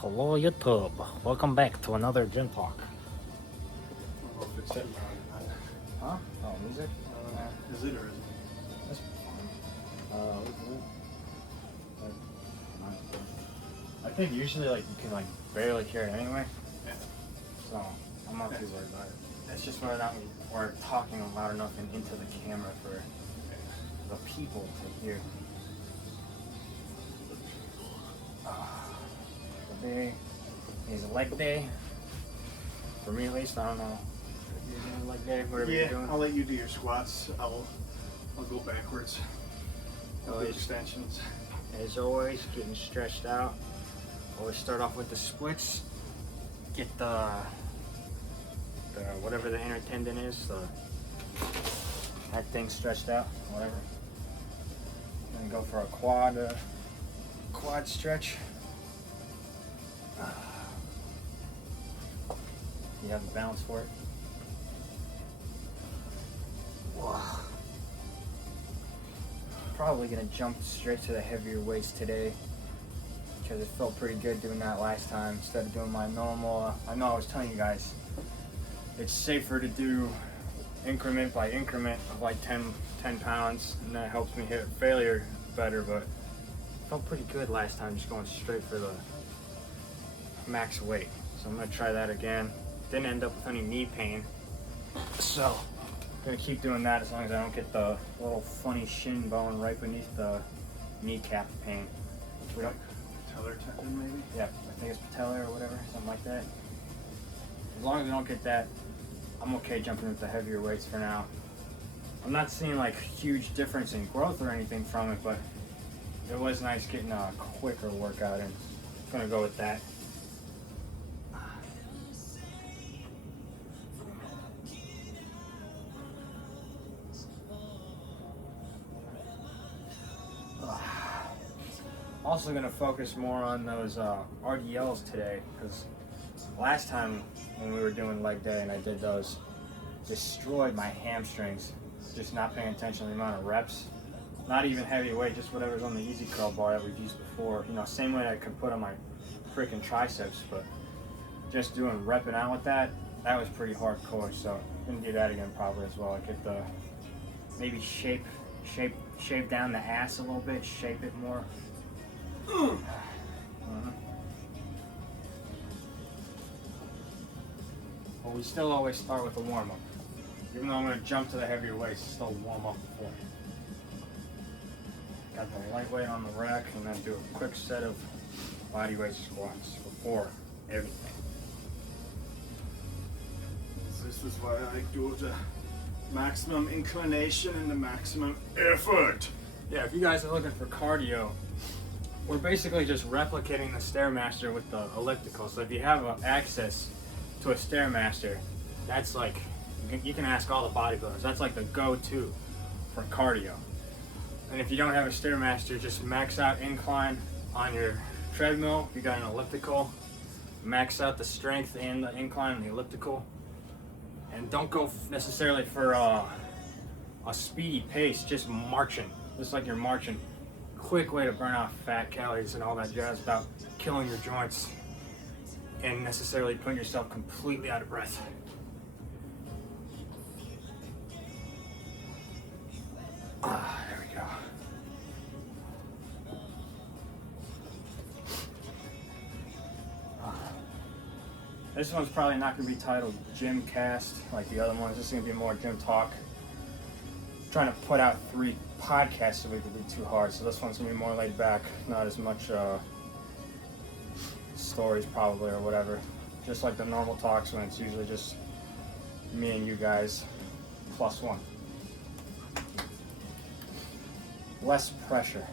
Hello YouTube, welcome back to another Gym Talk. I don't know if it's sitting on it. Huh? Oh, music? Is it or isn't it? That's fine. I think usually like you can like barely hear it anyway, Yeah. so I'm not too worried about it. It's just whether or not we're talking loud enough and into the camera for the people to hear. Today is leg day. For me at least, I don't know. You're doing leg day, whatever you're Yeah, doing. I'll let you do your squats. I'll go backwards. I'll do Always. extensions. As always, getting stretched out. Always start off with the splits. Get the whatever the inner tendon is, that thing stretched out, whatever. Then go for a quad stretch. You have the balance for it. Wow. Probably gonna jump straight to the heavier weights today because it felt pretty good doing that last time instead of doing my normal. I know I was telling you guys it's safer to do increment by increment of like 10 pounds, and that helps me hit failure better, but it felt pretty good last time just going straight for the max weight. So I'm gonna try that again. Didn't end up with any knee pain, so I'm gonna keep doing that as long as I don't get the little funny shin bone right beneath the kneecap pain. We don't, Patellar tendon maybe? yeah, I think it's patella or whatever, something like that. As long as I don't get that, I'm okay jumping with the heavier weights for now. I'm not seeing like huge difference in growth or anything from it, but it was nice getting a quicker workout in. I'm gonna go with that. Also gonna focus more on those RDLs today, because last time when we were doing leg day and I did those, destroyed my hamstrings. Just not paying attention to the amount of reps. Not even heavy weight, just whatever's on the easy curl bar that we've used before. You know, same way I could put on my freaking triceps, but just doing repping out with that was pretty hardcore. So I'm gonna do that again probably as well. I get the maybe shape down the ass a little bit, shape it more. But we still always start with a warm-up. Even though I'm going to jump to the heavier weights, still warm up before. Got the lightweight on the rack, and then do a quick set of bodyweight squats before everything. This is why I do the maximum inclination and the maximum effort. Yeah, if you guys are looking for cardio, we're basically just replicating the Stairmaster with the elliptical. So if you have access to a Stairmaster, that's like, you can ask all the bodybuilders, that's like the go-to for cardio. And if you don't have a Stairmaster, just max out incline on your treadmill. If you got an elliptical, max out the strength and the incline on the elliptical. And don't go necessarily for a speedy pace, just marching. Just like you're marching. Quick way to burn off fat, calories, and all that jazz without killing your joints and necessarily putting yourself completely out of breath. There we go. This one's probably not going to be titled Gym Cast like the other ones. This is going to be more gym talk. Trying to put out 3 podcasts a week would be too hard, so this one's going to be more laid back, not as much stories probably or whatever. Just like the normal talks when it's usually just me and you guys plus one. Less pressure.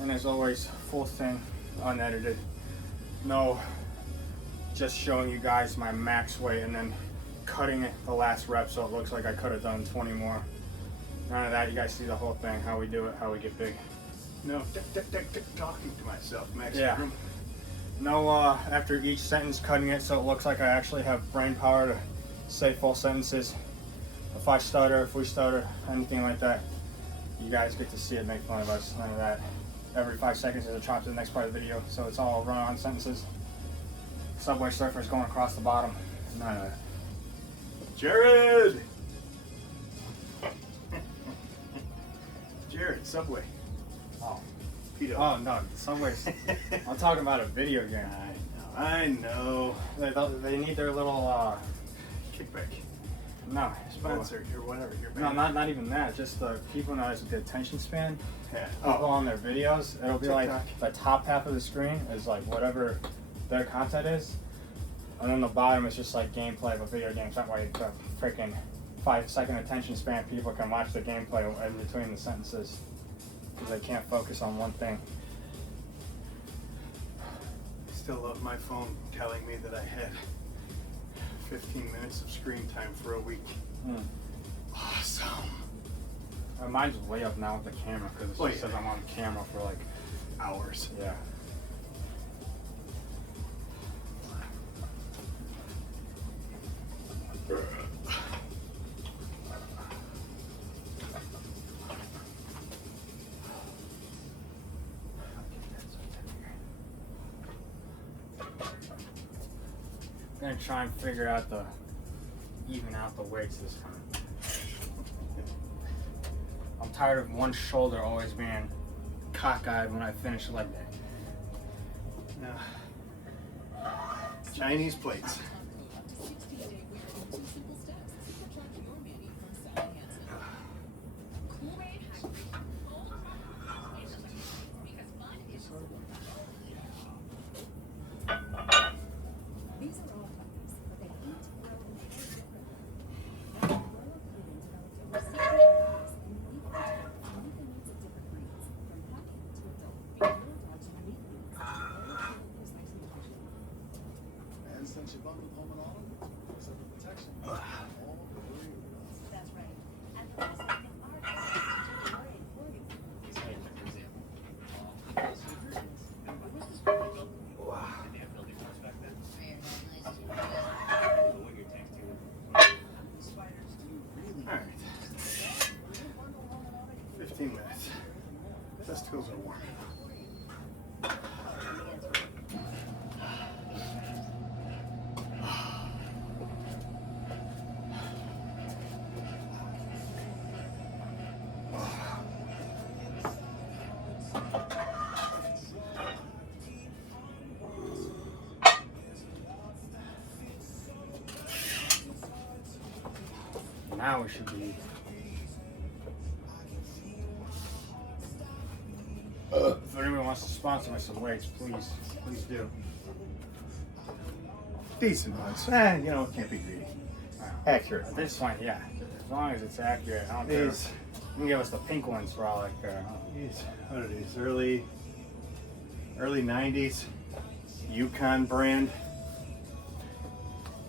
And as always, full thing, unedited. No, just showing you guys my max weight and then cutting it the last rep so it looks like I could have done 20 more. None of that, you guys see the whole thing, how we do it, how we get big. No, talking to myself, Max. Yeah. No, after each sentence cutting it so it looks like I actually have brain power to say full sentences. if I stutter, if we stutter, anything like that, you guys get to see it, make fun of us, none of that. Every 5 seconds there's a chop to the next part of the video, so it's all run-on sentences. Subway Surfers going across the bottom, none of that. Jared! Jared, Subway. Oh. Pedo. Oh no, the Subway's, I'm talking about a video game. I know. They need their little, Kickback. no, Sponsor or whatever. Your no, not even that, just the people notice the attention span. Yeah. People on their videos, it'll be like TikTok. the top half of the screen is like whatever their content is, and then the bottom is just like gameplay of a video game. That way the freaking 5-second attention span people can watch the gameplay in between the sentences because they can't focus on one thing. I still love my phone telling me that I had 15 minutes of screen time for a week. Awesome. Mine's way up now with the camera because it Oh, yeah. says I'm on camera for like Hours. yeah. Gonna try and figure out even out the weights this time. I'm tired of one shoulder always being cockeyed when I finish leg day. Chinese plates. And since you bundled home and auto, except for protection, all the way. That's right. And the rest of them are very important. Alright. 15 minutes. Testicles are warm. Now we should be. If anyone wants to sponsor me some weights, please do. Decent ones. You know, can't be greedy. Accurate. At this point, yeah. As long as it's accurate, I don't care. These, You can give us the pink ones for all I care. what are these? Early 90s Yukon brand.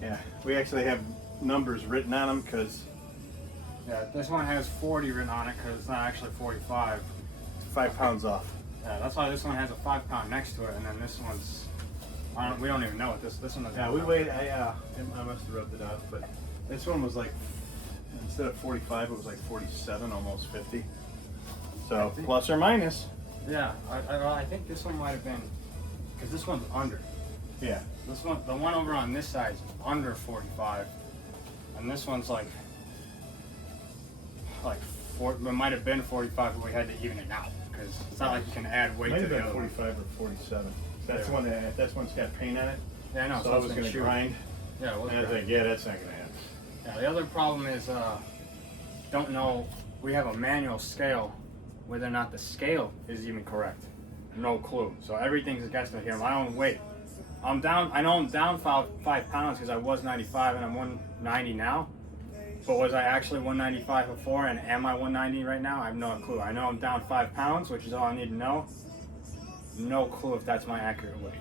Yeah, we actually have numbers written on them because Yeah, this one has 40 written on it because it's not actually 45. 5 pounds off. Yeah, that's why this one has a 5 pound next to it, and then this one's. We don't even know what this one is. Yeah, we weighed. I must have rubbed it out, but this one was like, instead of 45, it was like 47, almost 50. So plus or minus. Yeah, I think this one might have been, because this one's under. Yeah. This one, the one over on this side is under 45, and this one's like 4. It might have been 45, but we had to even it out because it's not like you can add weight Might to have the been other one. 45 or 47. That's Yeah. one that one's got paint on it. Yeah, I know. So I was it's gonna chew. grind. Yeah, it was And I was grind. like, yeah, that's not gonna happen. Yeah, the other problem is, don't know. We have a manual scale, whether or not the scale is even correct. No clue. So everything's a guesstimate here. My own weight. I'm down. I know I'm down 5 pounds because I was 95 and I'm 190 now. But was I actually 195 before, and am I 190 right now? I have no clue. I know I'm down 5 pounds, which is all I need to know. No clue if that's my accurate weight.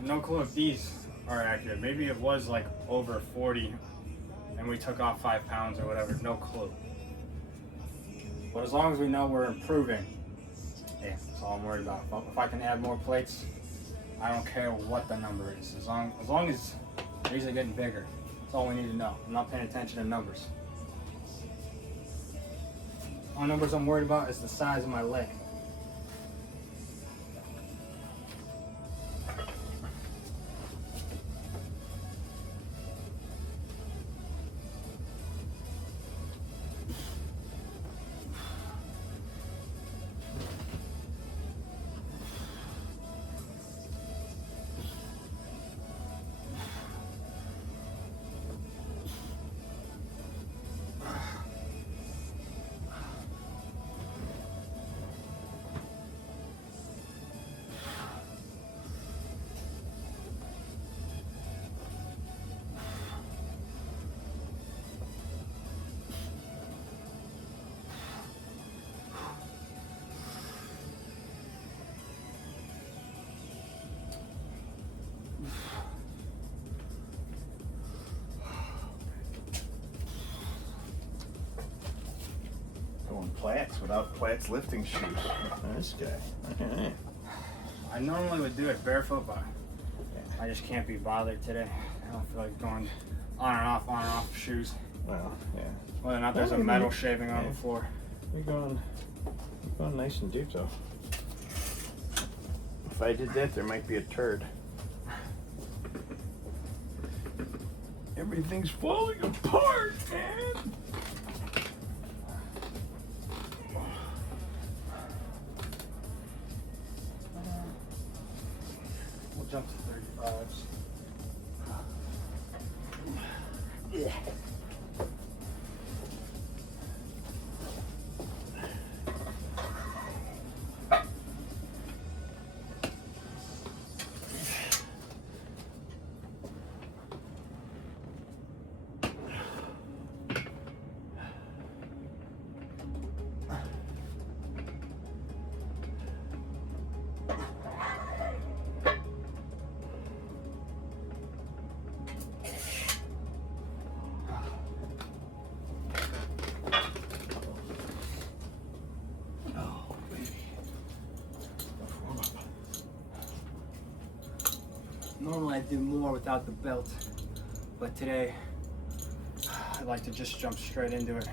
No clue if these are accurate. Maybe it was like over 40 and we took off 5 pounds or whatever. No clue. But as long as we know we're improving, yeah, that's all I'm worried about. If I can add more plates, I don't care what the number is. As long as these are getting bigger. That's all we need to know. I'm not paying attention to numbers. All numbers I'm worried about is the size of my leg. Going Platts without Platts lifting shoes. This guy. Okay. I normally would do it barefoot, but I just can't be bothered today. I don't feel like going on and off shoes. Well, yeah. Whether or not there's a Well, metal shaving on the floor. You're going nice and deep though. If I did that, there might be a turd. Everything's falling apart, man. We'll jump to 35s. Oh, baby. Warm up. Normally I do more without the belt, but today I'd like to just jump straight into it.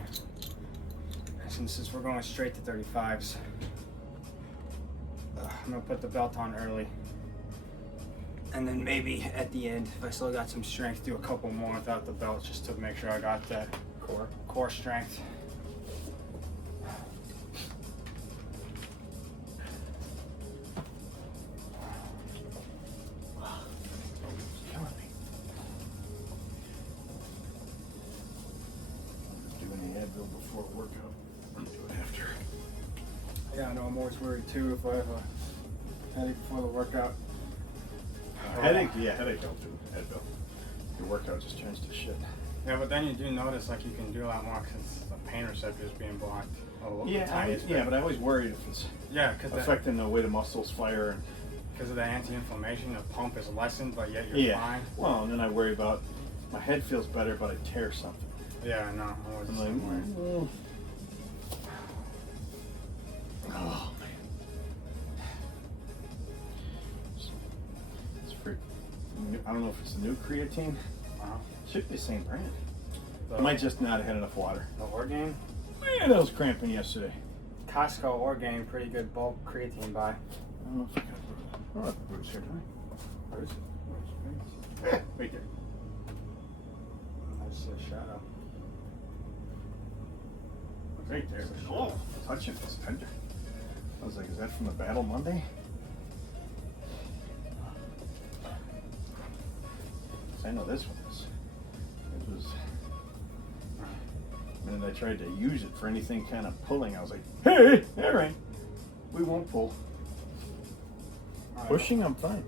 Since we're going straight to 35s, I'm gonna put the belt on early. And then maybe at the end, if I still got some strength, do a couple more without the belt just to make sure I got that core strength. It's killing me. I'm just doing the Advil before workout. I'm gonna do it after. Yeah, I know, I'm always worried too if I have a headache before the workout. Headache? Yeah, headache don't do Advil. Your workout just turns to shit. Yeah, but then you do notice like you can do a lot more because the pain receptor is being blocked. But I always worry if it's because affecting the way the muscles fire. of the anti-inflammation, the pump is lessened, but yet you're fine. Well, and then I worry about my head feels better, but I tear something. Yeah, no, I'm always the I'm same way. like, oh man. It's for, I don't know if it's the new creatine. Should be the same brand. I might just not have had enough water. The Orgain? Man, I was cramping yesterday. Costco Orgain, pretty good bulk creatine buy. I don't know if I got Bruce. I don't have Bruce here, do I? Bruce? Right there. I just see a shadow. Right there. Oh, touching this tender. I was like, is that from the Battle Monday? I know this one is. It was. And I tried to use it for anything kind of pulling. I was like, hey, all right, we won't pull. Pushing, I'm fine.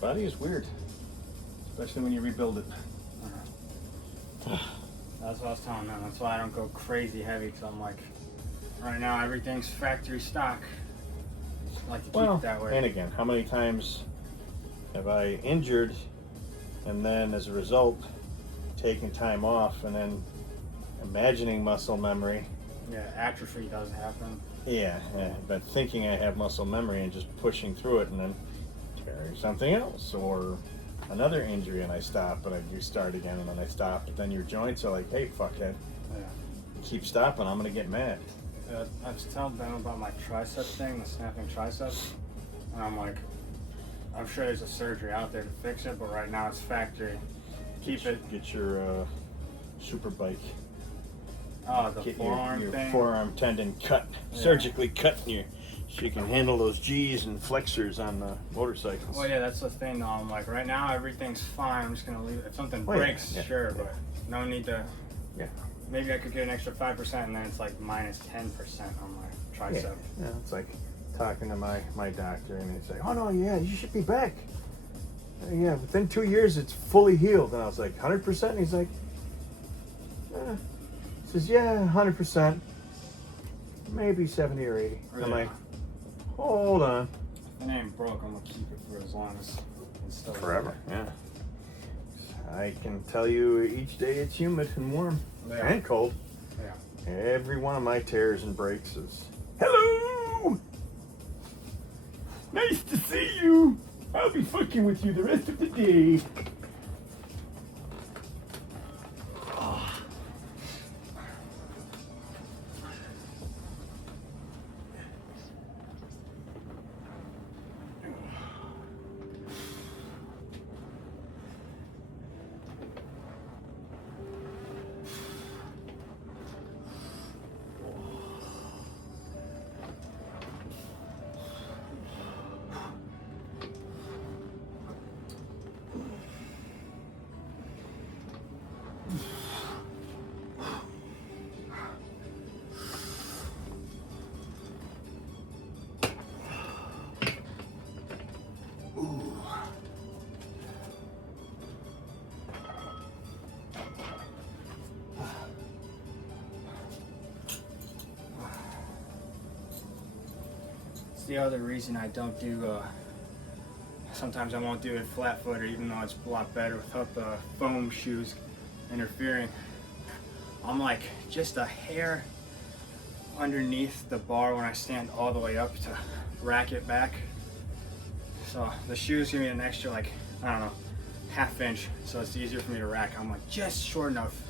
Body is weird, especially when you rebuild it. That's what I was telling them. That's why I don't go crazy heavy, because I'm like, right now everything's factory stock. I like to keep it that way. And again, how many times have I injured and then as a result taking time off and then imagining muscle memory? Yeah, atrophy does happen. Yeah, but thinking I have muscle memory and just pushing through it and then tearing something else or another injury and I stop, but I do start again and then I stop. But then your joints are like, hey, fuckhead, Yeah. keep stopping, I'm gonna get mad. I was telling them about my tricep thing, the snapping triceps, and I'm like, I'm sure there's a surgery out there to fix it, but right now it's factory. Keep it. Get your super bike. Oh, the Get forearm your thing. forearm tendon cut, Yeah. surgically cut in you, so you can handle those G's and flexors on the motorcycles. Well, yeah, that's the thing though. I'm like, right now everything's fine. I'm just gonna leave it. If something Oh, yeah, breaks, yeah, sure, yeah. but no need to. Yeah. Maybe I could get an extra 5%, and then it's like minus 10% on my tricep. Yeah, it's like talking to my doctor, and they say, "Oh no, yeah, you should be back. Yeah, within 2 years, it's fully healed." And I was like, "100%?" And he's like, he says, "Yeah, 100%, maybe 70 or 80." I'm Really? like, "Hold on." If it ain't broke, I'm gonna keep it for as long as it's still Yeah. I can tell you, each day it's humid and warm Yeah. and cold. Yeah. Every one of my tears and breaks is, "Hello! Nice to see you. I'll be fucking with you the rest of the day." It's the other reason I don't do. Sometimes I won't do it flat footed, even though it's a lot better without the foam shoes interfering. I'm like just a hair underneath the bar when I stand all the way up to rack it back. So the shoes give me an extra, like, I don't know, ½ inch, so it's easier for me to rack. I'm like just short enough.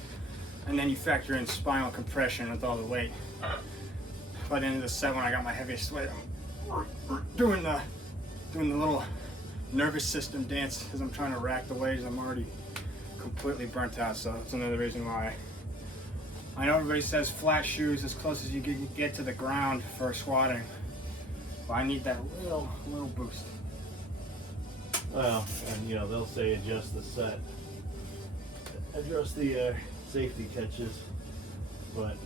And then you factor in spinal compression with all the weight. By the end of the set, when I got my heaviest weight, I'm doing the little nervous system dance because I'm trying to rack the weights. I'm already completely burnt out, so that's another reason why. I know everybody says flat shoes as close as you can get to the ground for squatting, but I need that little boost. Well, and they'll say adjust the set, adjust the safety catches, but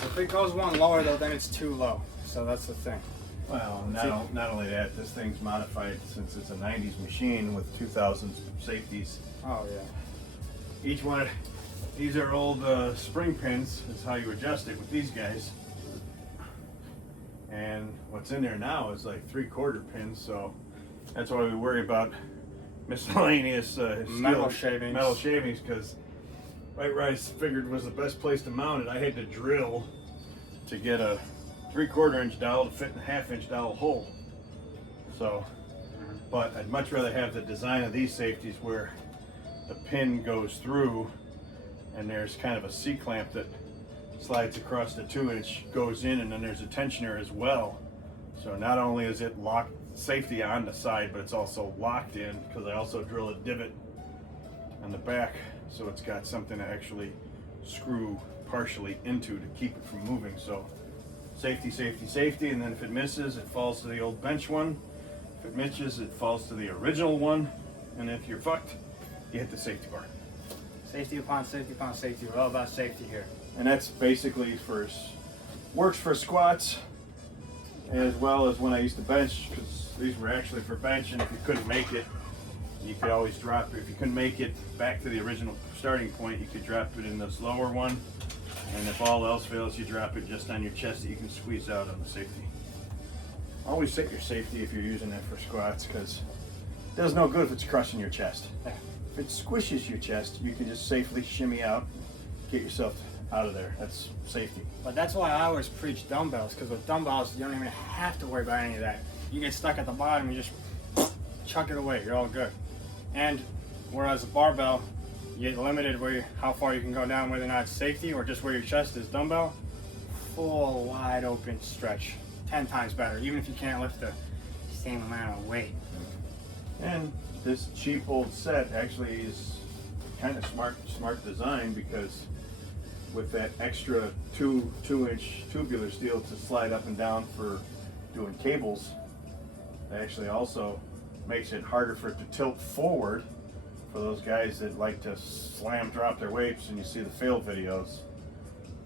If it goes one lower though, then it's too low. So that's the thing. well, See- not only that, this thing's modified since it's a '90s machine with 2000 safeties. Oh yeah. Each one, these are old spring pins. Is how you adjust it with these guys. And what's in there now is like 3/4 pins, so that's why we worry about miscellaneous Metal steel- shavings. Metal shavings, because right where I figured was the best place to mount it, I had to drill to get a 3/4 inch dowel to fit in a ½ inch dowel hole. So, but I'd much rather have the design of these safeties where the pin goes through and there's kind of a C-clamp that slides across the 2-inch, goes in, and then there's a tensioner as well. So not only is it locked safety on the side, but it's also locked in because I also drill a divot on the back, so it's got something to actually screw partially into to keep it from moving. So safety, safety, safety, and then if it misses, it falls to the old bench one. If it misses, it falls to the original one, and if you're fucked, you hit the safety bar. Safety upon safety upon safety. We're all about safety here. And that's basically works for squats as well as when I used to bench, because these were actually for bench, and if you couldn't make it, you could always drop it. If you couldn't make it back to the original starting point, you could drop it in this lower one, and if all else fails, you drop it just on your chest that you can squeeze out on the safety. Always set your safety if you're using it for squats, because it does no good if it's crushing your chest. If it squishes your chest, you can just safely shimmy out, get yourself out of there. That's safety. But that's why I always preach dumbbells, because with dumbbells, you don't even have to worry about any of that. You get stuck at the bottom, you just chuck it away. You're all good. And whereas a barbell, you get limited how far you can go down, whether or not it's safety or just where your chest is dumbbell. Full wide open stretch, 10 times better, even if you can't lift the same amount of weight. And this cheap old set actually is kind of smart design, because with that extra 2-inch tubular steel to slide up and down for doing cables, it actually also makes it harder for it to tilt forward for those guys that like to slam drop their weights, and you see the fail videos.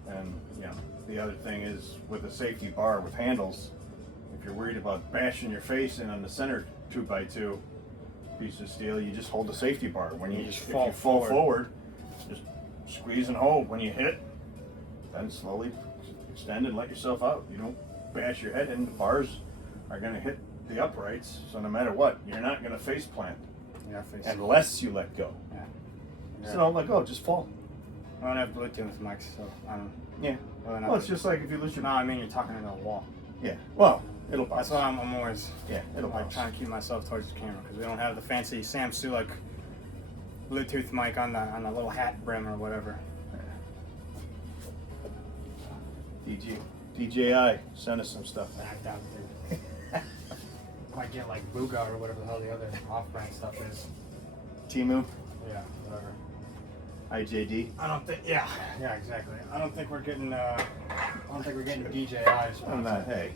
And you know, the other thing is with a safety bar with handles, if you're worried about bashing your face in on the center 2x2 piece of steel, you just hold the safety bar. When you just if fall you fall forward, just squeeze and hold. When you hit, then slowly extend and let yourself out. You don't bash your head in. The bars are going to hit the uprights, so no matter what, you're not going to face plant Yeah, face. unless you let go. Yeah. So don't let go, just fall. I don't have Bluetooth mics, so I don't. Yeah. Whether or not Well, it's they- just like if you lose your. No, I mean you're talking into a wall. Yeah. Well, it'll bounce. That's why I'm always Yeah, it'll like bounce. trying to keep myself towards the camera, because we don't have the fancy Samsung like Bluetooth mic on the little hat brim or whatever. DJI, send us some stuff. Backed out, dude. Might get like Booga or whatever the hell the other off-brand stuff is. Timu, Yeah, whatever. IJD. I don't think. Yeah, exactly. I don't think we're getting. I don't think we're getting DJIs. I'm not. Hey,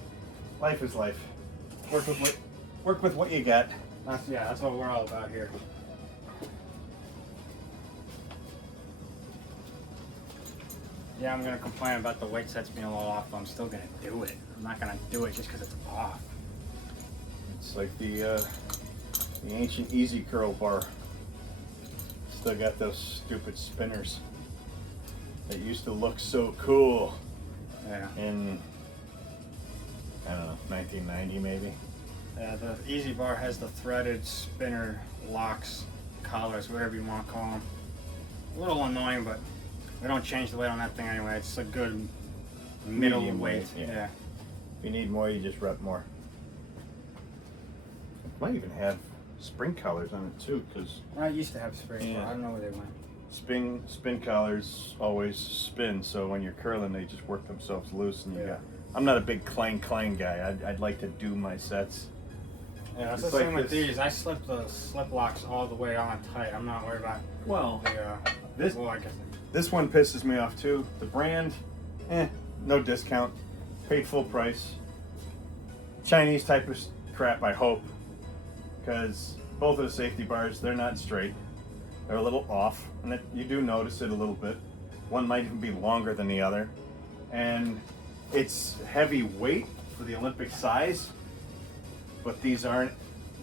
life is life. Work with what you got. That's what we're all about here. Yeah, I'm gonna complain about the weight sets being a little off, but I'm still gonna do it. I'm not gonna do it just because it's off. It's like the ancient Easy Curl bar. Still got those stupid spinners that used to look so cool Yeah. in, I don't know, 1990 maybe. Yeah, the Easy Bar has the threaded spinner locks, collars, whatever you want to call them. A little annoying, but we don't change the weight on that thing anyway. It's a good middle Medium weight. weight, yeah. If you need more, you just rep more. Might even have spring collars on it too, because I used to have spring, Yeah. but I don't know where they went. spin collars always spin, so when you're curling, they just work themselves loose. And you Yeah. got. I'm not a big clang guy. I'd like to do my sets. Yeah, that's It's the like same with this. these. I slip the slip locks all the way on tight. I'm not worried about Well, the. This- Well, I guess. this one pisses me off too. The brand, no discount, paid full price. Chinese type of crap, I hope, because both of the safety bars, they're not straight. They're a little off, and you do notice it a little bit. One might even be longer than the other, and it's heavy weight for the Olympic size, but these aren't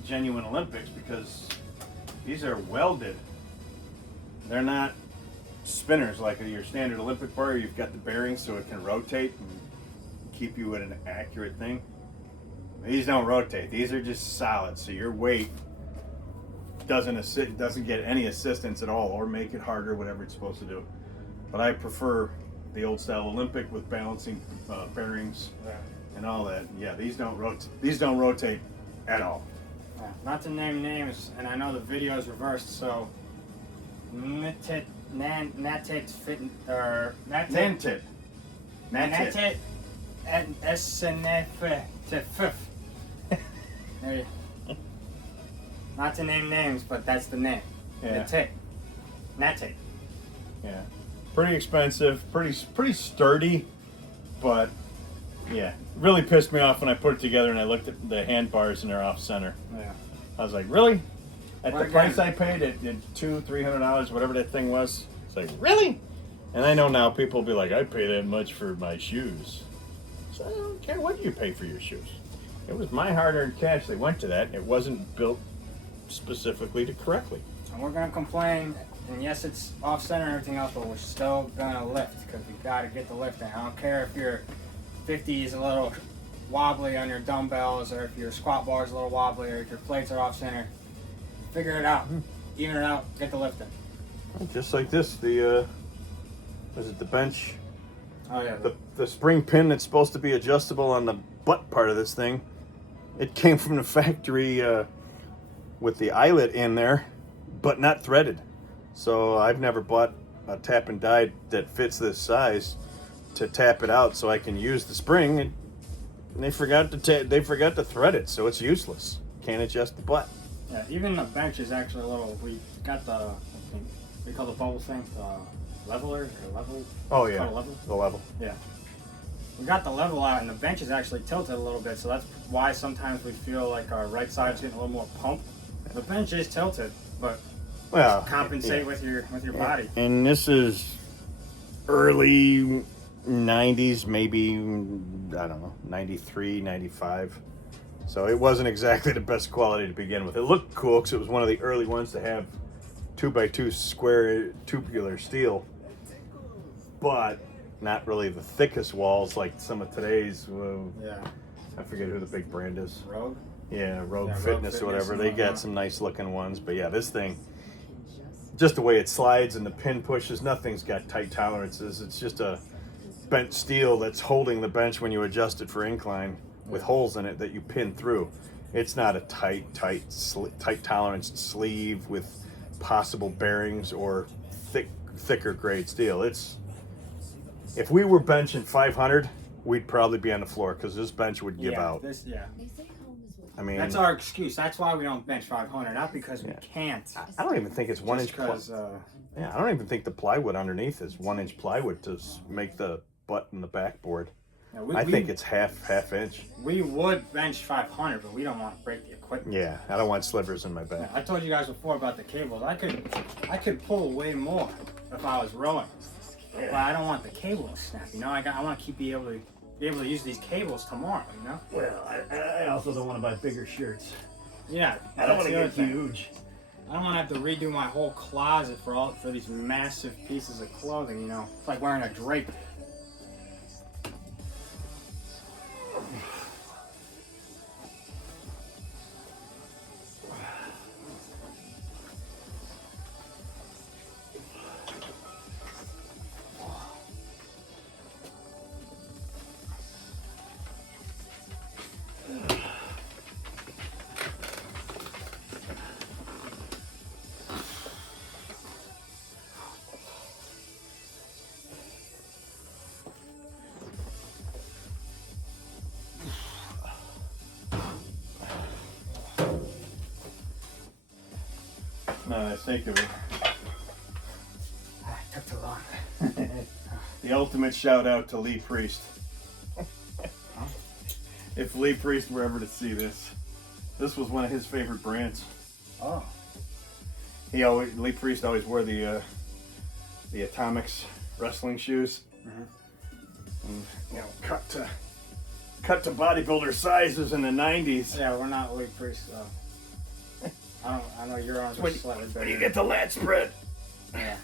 genuine Olympics because these are welded. They're not spinners like your standard Olympic bar. You've got the bearings so it can rotate and keep you at an accurate thing. These don't rotate. These are just solid, so your weight doesn't get any assistance at all, or make it harder, whatever it's supposed to do. But I prefer the old style Olympic with balancing bearings Yeah. and all that. Yeah, these don't rotate. These don't rotate at all. Yeah. Not to name names, and I know the video is reversed, so. Natit fit or Nantit. Natit and SNF. Not to name names, but that's the name. Yeah. Natit. Yeah, pretty expensive, pretty sturdy, but yeah, really pissed me off when I put it together and I looked at the handbars and they're off center. Yeah. I was like, really? At Well, the price again- I paid, at $200-300, whatever that thing was. It's like, really? And I know now people will be like, I pay that much for my shoes. So I don't care what you pay for your shoes. It was my hard-earned cash that went to that. It wasn't built specifically to correctly. And we're gonna complain, and yes, it's off center and everything else, but we're still gonna lift because we gotta get the lift in. I don't care if your 50 is a little wobbly on your dumbbells, or if your squat bar is a little wobbly, or if your plates are off center. Figure it out, even it out, get the lift in. Just like this, the bench? Oh yeah. The spring pin that's supposed to be adjustable on the butt part of this thing, it came from the factory with the eyelet in there, but not threaded. So I've never bought a tap and die that fits this size to tap it out so I can use the spring, and they forgot to thread it, so it's useless. Can't adjust the butt. Yeah, even the bench is actually a little. We got the we call the bubble thing leveler or level. Oh It's yeah, called a level. the level. Yeah. We got the level out, and the bench is actually tilted a little bit, so that's why sometimes we feel like our right side's getting a little more pump. The bench is tilted, but Well, compensate yeah. with your body. And this is early 90s, maybe, I don't know, 93, 95. So it wasn't exactly the best quality to begin with. It looked cool because it was one of the early ones to have 2x2 square tubular steel, but not really the thickest walls like some of today's. Yeah. I forget who the big brand is. Rogue. Yeah, Rogue Yeah, Rogue Fitness or whatever. Fitness They and got whatnot. some nice looking ones, but yeah, this thing, just the way it slides and the pin pushes, nothing's got tight tolerances. It's just a bent steel that's holding the bench when you adjust it for incline with holes in it that you pin through. It's not a tight tolerance sleeve with possible bearings or thicker grade steel. It's, if we were benching 500, we'd probably be on the floor because this bench would give yeah, out. Yeah. I mean, That's our excuse. That's why we don't bench 500, not because we Yeah. can't. I don't even think it's 1 inch. Because Yeah, I don't even think the plywood underneath is 1 inch plywood to make the butt and the backboard. I think it's half inch. we would bench 500, but we don't want to break the equipment. Yeah, I don't want slivers in my Yeah, back. I told you guys before about the cables. I could pull way more if I was rowing, but I don't want the cable to snap. You know, I want to be able to use these cables tomorrow. You know. Well, I also don't want to buy bigger shirts. Yeah. I don't that's want to the other get thing. huge. I don't want to have to redo my whole closet for these massive pieces of clothing. You know, it's like wearing a drape. No, I think it was Took too long. the ultimate shout out to Lee Priest. If Lee Priest were ever to see this, this was one of his favorite brands. Oh. Lee Priest always wore the Atomics wrestling shoes. And, you know, cut to bodybuilder sizes in the 90s. Yeah, we're not Lee Priest though. I know your arms are slightly bigger. When you get the lat spread. Yeah.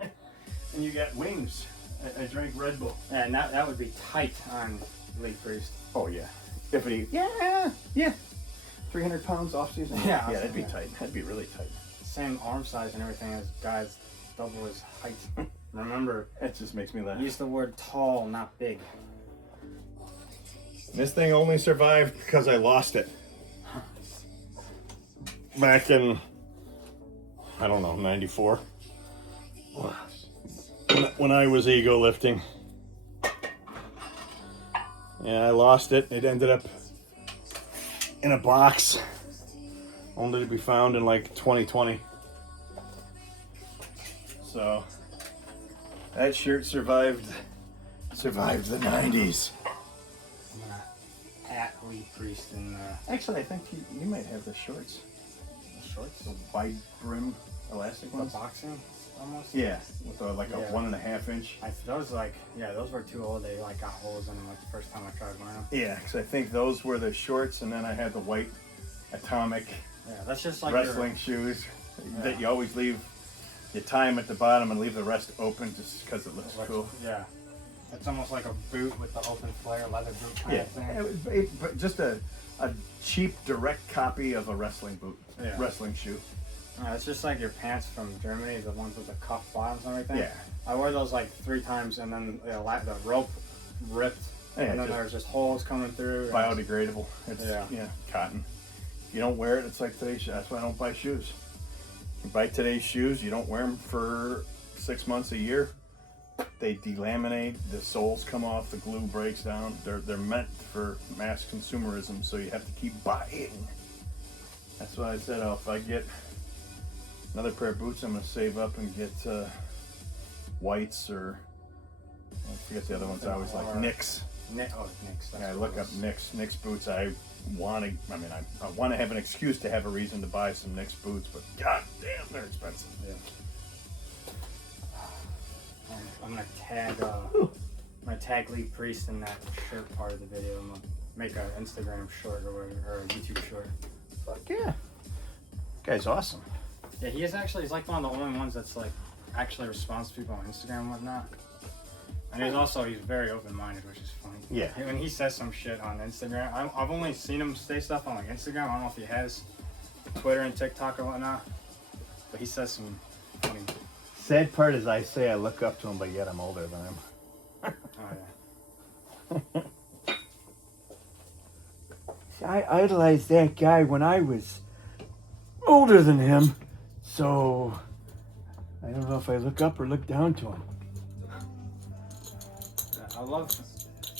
And you got wings. I drank Red Bull. Yeah, and that would be tight on Lee Priest. Oh yeah. Yeah. 300 pounds off season. Yeah, that'd be yeah. tight. That'd be really tight. Same arm size and everything as guys double his height. Remember, That just makes me laugh. use the word tall, not big. This thing only survived because I lost it. Back in, I don't know, 94. When I was ego lifting. Yeah, I lost it. It ended up in a box. Only to be found in like 2020. So, that shirt survived the 90s. I'm gonna at Lee Priest in the Actually, I think you might have the shorts. shorts. The wide brim elastic The ones. boxing, almost. Yeah, with like a Yeah. 1.5 inch. Those those were too old. They like got holes in them like the first time I tried wearing them. Yeah, because I think those were the shorts, and then I had the white Atomic Yeah, that's just like wrestling shoes that you always leave. You tie them at the bottom and leave the rest open just because it looks cool. Yeah, it's almost like a boot with the open flare, leather boot kind Yeah, of thing. but just a cheap direct copy of a wrestling boot, Yeah. wrestling shoe. It's just like your pants from Germany, the ones with the cuff bottoms and everything. Yeah. I wore those like 3 times, and then the rope ripped Yeah, and then just there's just holes coming through. biodegradable. It's Yeah. cotton. You don't wear it. It's like today's. That's why I don't buy shoes. You buy today's shoes. You don't wear them for 6 months, a year. They delaminate. The soles come off. The glue breaks down. They're meant for mass consumerism. So you have to keep buying. That's why I said, oh, if I get another pair of boots, I'm gonna save up and get whites or I forget the other ones. I always like Knicks. Knicks. That's I what look it up was. Knicks boots. I want to have an excuse to have a reason to buy some Knicks boots, but god damn, they're expensive. Yeah. I'm gonna tag Lee Priest in that shirt part of the video. I'm gonna make an Instagram short or whatever, or a YouTube short. Fuck yeah, guy's awesome. Yeah, he's like one of the only ones that's like actually responds to people on Instagram and whatnot. And he's very open-minded, which is funny. Yeah. When he says some shit on Instagram, I've only seen him say stuff on like Instagram. I don't know if he has Twitter and TikTok or whatnot, but he says some funny. Sad part is I say I look up to him, but yet I'm older than him. Oh yeah. I idolized that guy when I was older than him, so I don't know if I look up or look down to him. I love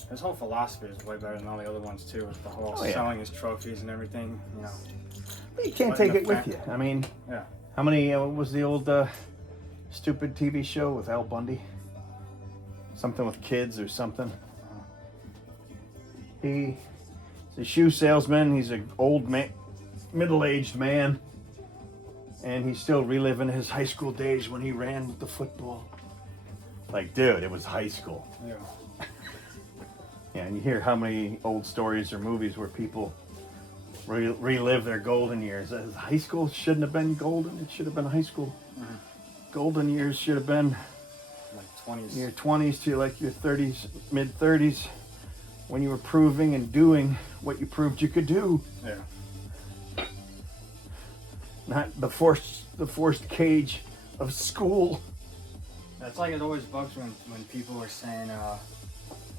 his whole philosophy is way better than all the other ones too. With the whole Oh, yeah. selling his trophies and everything, you know. You can't Letting take the it with you. I mean, Yeah. how many? What was the old stupid TV show with Al Bundy? Something with kids or something. He's a shoe salesman. He's an old man, middle-aged man, and he's still reliving his high school days when he ran with the football. Like, dude, it was high school. Yeah. Yeah, and you hear how many old stories or movies where people relive their golden years. High school shouldn't have been golden. It should have been high school. Golden years should have been Like 20s. your 20s to like your 30s, mid 30s, when you were proving and doing what you proved you could do. Yeah. Not the forced cage of school. That's like it always bugs when people are saying,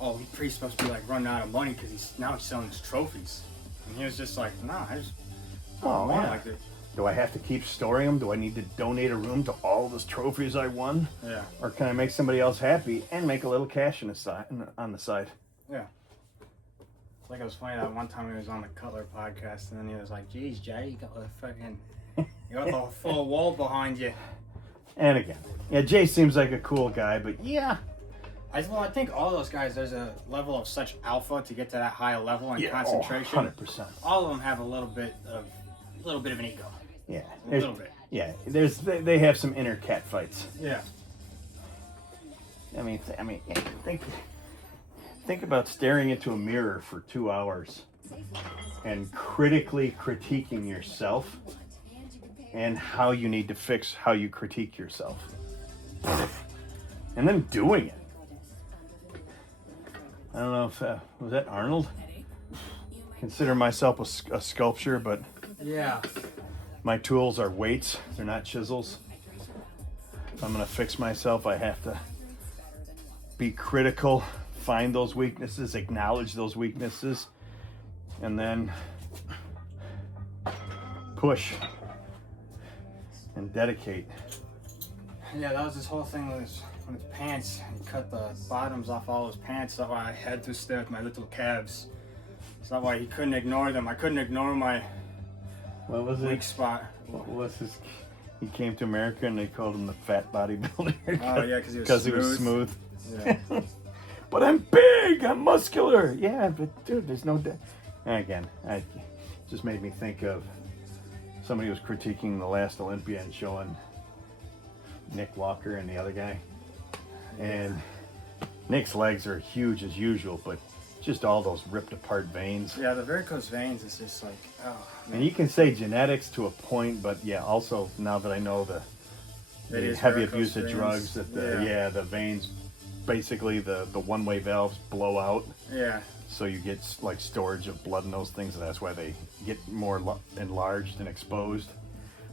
"Oh, Priest must be like running out of money because he's selling his trophies," and he was just like, "Nah, I just Oh, want yeah. like it." Do I have to keep storing them? Do I need to donate a room to all those trophies I won? Yeah, Or can I make somebody else happy and make a little cash on the side? yeah. It's like it was funny that one time he was on the Cutler podcast, and then he was like, "Geez, Jay, you got the full wall behind you." And again, yeah, Jay seems like a cool guy, but yeah. I think all those guys, there's a level of such alpha to get to that high level and concentration. 100%. All of them have a little bit of an ego. Yeah. A little bit. Yeah, they have some inner cat fights. Yeah. I mean, think about staring into a mirror for 2 hours and critically critiquing yourself and how you need to fix how you critique yourself. And then doing it. I don't know if, was that Arnold? Consider myself a sculpture, but Yeah. my tools are weights, they're not chisels. If I'm gonna fix myself, I have to be critical, find those weaknesses, acknowledge those weaknesses, and then push and dedicate. Yeah, that was his whole thing with his pants. He cut the bottoms off all his pants. That's why I had to stare at my little calves. So that why he couldn't ignore them. I couldn't ignore my What was weak it? spot. What was his? He came to America and they called him the fat bodybuilder. Oh yeah, because he was smooth. Yeah. But I'm big, I'm muscular. Yeah, but dude, there's no. And again, it just made me think of somebody was critiquing the last Olympia and showing Nick Walker and the other guy, and Nick's legs are huge as usual, but just all those ripped apart veins. Yeah, the varicose veins is just like, oh man. And you can say genetics to a point, but yeah, also now that I know It the is heavy varicose abuse of veins. drugs, that the veins, basically the one-way valves blow out, Yeah. so you get like storage of blood in those things, and that's why they get more enlarged and exposed.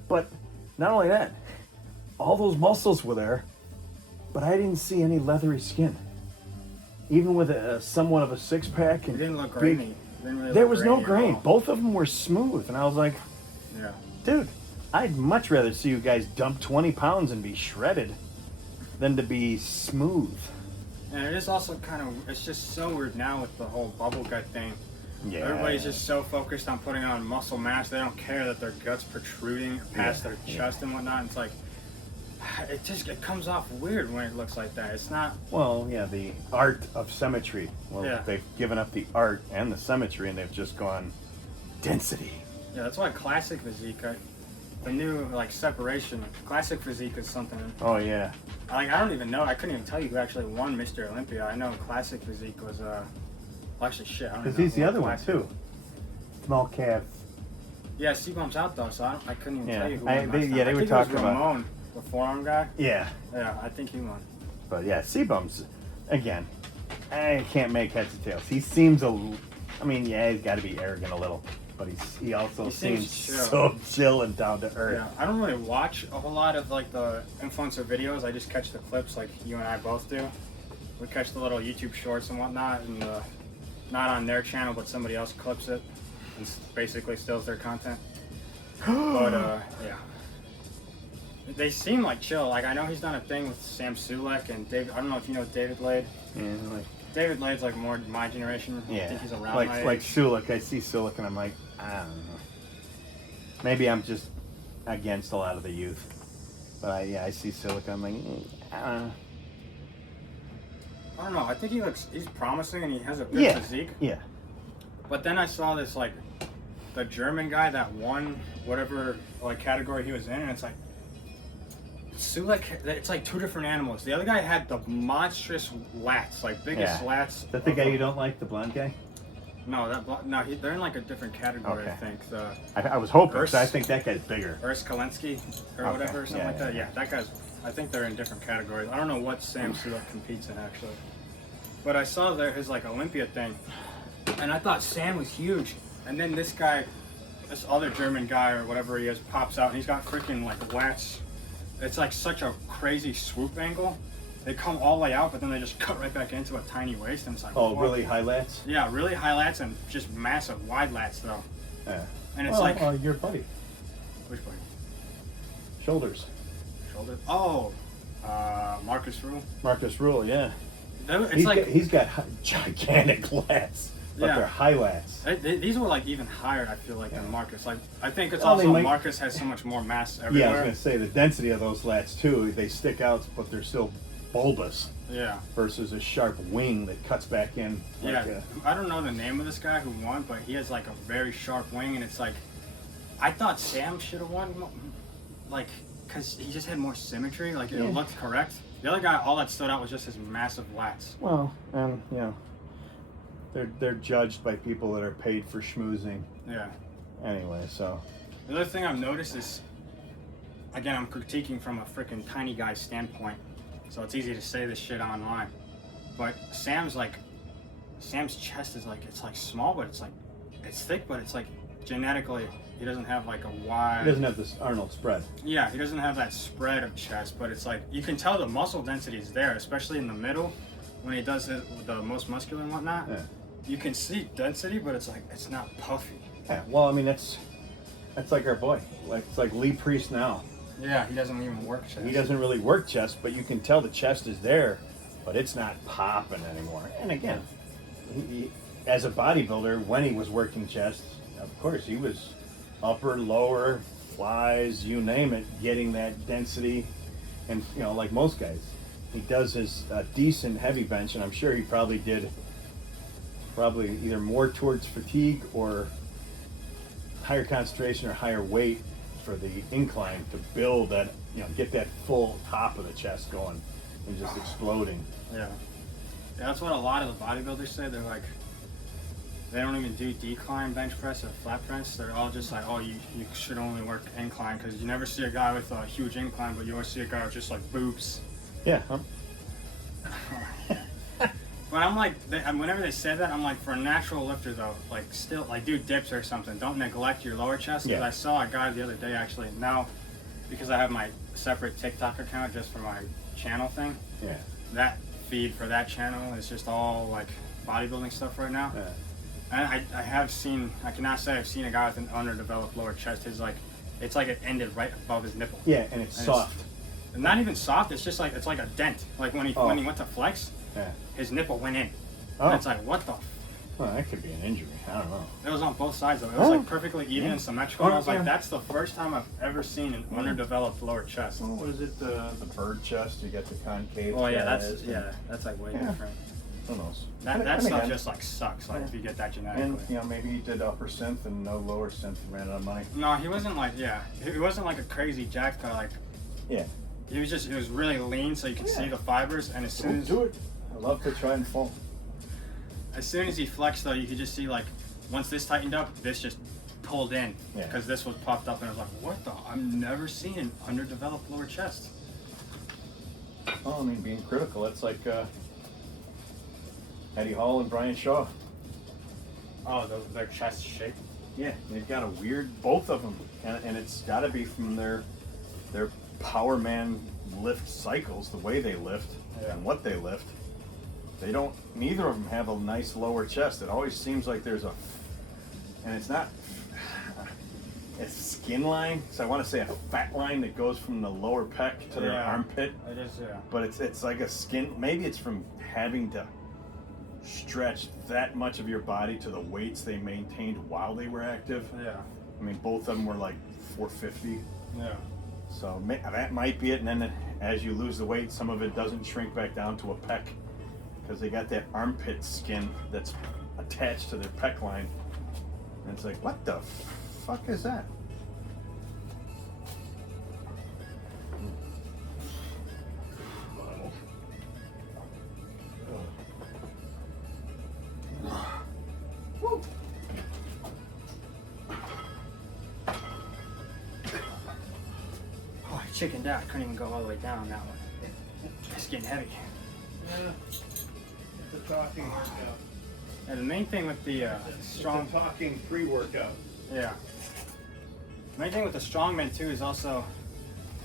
But not only that, all those muscles were there, but I didn't see any leathery skin. even with a somewhat of a six pack, He and didn't look big- grainy. Didn't really there look was no grainy at grain. all. Both of them were smooth, and I was like, Yeah. dude, I'd much rather see you guys dump 20 pounds and be shredded than to be smooth. And it is also kind of, it's just so weird now with the whole bubble gut thing. Yeah. Everybody's just so focused on putting on muscle mass, they don't care that their gut's protruding past their chest and whatnot. It's like, it comes off weird when it looks like that. It's not, Well, yeah, the art of symmetry. Well, Yeah. they've given up the art and the symmetry, and they've just gone density. yeah, that's why classic physique, the new like separation, classic physique is something, Oh yeah. like I don't even know, I couldn't even tell you who actually won Mr. Olympia. I know classic physique was, well, actually shit, I don't Because even know he's who the won other one classic. too. Small calf. Yeah, C-Bomb's out though, so I couldn't even Yeah, tell you who I- won they- last time. yeah, they I were think it was talking about- Ramon, the forearm guy. Yeah. Yeah, I think he won. But yeah, C-Bum's, again, I can't make heads or tails. He seems I mean, yeah, he's got to be arrogant a little, but he also He seems seems chill. so chill and down to earth. Yeah, I don't really watch a whole lot of like the influencer videos. I just catch the clips like you and I both do. We catch the little YouTube shorts and whatnot, and not on their channel, but somebody else clips it and basically steals their content. But yeah, they seem like chill. Like I know he's done a thing with Sam Sulek and David. I don't know if you know David Lade. Yeah, like, David Lade's like more my generation. I yeah. think he's around like my like age. Sulek. I see Sulek and I'm like, I don't know. Maybe I'm just against a lot of the youth. But I see Sulek. I'm like, I don't know. I think he's promising and he has a good yeah, physique. yeah. But then I saw this like the German guy that won whatever like category he was in, and it's like Sulek. It's like two different animals. The other guy had the monstrous lats, like biggest Yeah. lats. Is that the of guy a- you don't like, the blonde guy? No, they're in like a different category. I Okay. think the I was hoping, 'cause I Urs- think that guy's bigger. Urs Kalensky or Okay. whatever, or something Yeah, like that. yeah, Yeah, that guy's. I think they're in different categories. I don't know what Sam Sulek competes in actually, but I saw his like Olympia thing, and I thought Sam was huge, and then this guy, this other German guy or whatever he is, pops out and he's got freaking like lats. It's like such a crazy swoop angle. They come all the way out, but then they just cut right back into a tiny waist, and it's like, Oh, what? really high lats? Yeah, really high lats and just massive wide lats though. Yeah. And it's like, your buddy. which way? Shoulders. Shoulder? Oh, Marcus Rule. Marcus Rule, yeah. It's He's got gigantic lats, but Yeah. they're high lats. These were like even higher. I feel like than Marcus. Like I think it's Well, they also might- Marcus has so much more mass Yeah, I everywhere. was gonna say the density of those lats too. They stick out, but they're still bulbous Yeah, versus a sharp wing that cuts back in. Like yeah. I don't know the name of this guy who won, but he has like a very sharp wing, and it's like I thought Sam should have won, like because he just had more symmetry. Like it Yeah. looked correct. The other guy, all that stood out was just his massive lats. well, and you know, they're judged by people that are paid for schmoozing Yeah. anyway. So The other thing I've noticed is, again, I'm critiquing from a freaking tiny guy standpoint, so it's easy to say this shit online. But Sam's chest is like, it's like small, but it's thick, but it's like genetically, he doesn't have like a wide. he doesn't have this Arnold spread. Yeah, he doesn't have that spread of chest, but it's like, you can tell the muscle density is there, especially in the middle, when he does it with the most muscular and whatnot. Yeah. You can see density, but it's like, it's not puffy. Yeah. Well, I mean that's like our boy. Like it's like Lee Priest now. Yeah, he doesn't even work chest. He doesn't really work chest, but you can tell the chest is there, but it's not popping anymore. And again, he, as a bodybuilder, when he was working chest, of course he was upper, lower, flies, you name it, getting that density. And you know, like most guys, he does his decent heavy bench, and I'm sure he probably did either more towards fatigue or higher concentration or higher weight for the incline to build that, you know, get that full top of the chest going and just exploding. Yeah. Yeah, that's what a lot of the bodybuilders say. They're like, they don't even do decline bench press or flat press. They're all just like, oh, you should only work incline, because you never see a guy with a huge incline, but you always see a guy with just like boobs. Yeah. But I'm like, whenever they say that, I'm like, for a natural lifter though, like still, like do dips or something. Don't neglect your lower chest. Because Yeah. I saw a guy the other day actually. Now, because I have my separate TikTok account just for my channel thing, Yeah. that feed for that channel is just all like bodybuilding stuff right now. Yeah. And I have seen, I cannot say I've seen a guy with an underdeveloped lower chest. His like, it's like it ended right above his nipple. Yeah, and it's And soft. And not even soft. It's just like, it's like a dent. Like when he went to flex, Yeah. his nipple went in. Oh. And it's like, what the? Well, that could be an injury. I don't know. It was on both sides though. It was Oh. like perfectly even and symmetrical. And I was like, that's the first time I've ever seen an underdeveloped lower chest. Oh, what is it? The bird chest? You got the concave. Oh yeah, chest and- that's like way Yeah. different. Who knows? That And stuff again, just like sucks. Like if you get that And genetically. maybe he did upper synth and no lower synth, ran out of money. No, he wasn't like he wasn't like a crazy jacked guy. Like Yeah. he was really lean, so you could see the fibers. And as soon as Do it. I love to try and fall. he flexed though, you could just see like once this tightened up, this just pulled in Yeah. because this was puffed up, and I was like, what the? I've never seen an underdeveloped lower chest. Oh, I mean, being critical. That's like Eddie Hall and Brian Shaw. Oh, their chest shape. Yeah, they've got a weird, both of them, and it's got to be from their Power Man lift cycles, the way they lift and what they lift. They don't. Neither of them have a nice lower chest. It always seems like there's and it's not. It's skin line, so I want to say a fat line that goes from the lower pec to their armpit. It is, yeah. But it's like a skin. Maybe it's from having to stretch that much of your body to the weights they maintained while they were active. Yeah. I mean, both of them were like 450. Yeah. So that might be it. And then as you lose the weight, some of it doesn't shrink back down to a pec because they got that armpit skin that's attached to their pec line. And it's like, what the fuck is that? Oh, I chickened out. I couldn't even go all the way down that one. It's getting heavy. Yeah, it's a talking workout. And the main thing with the strong, It's a talking pre-workout. yeah. The main thing with the strongmen too is also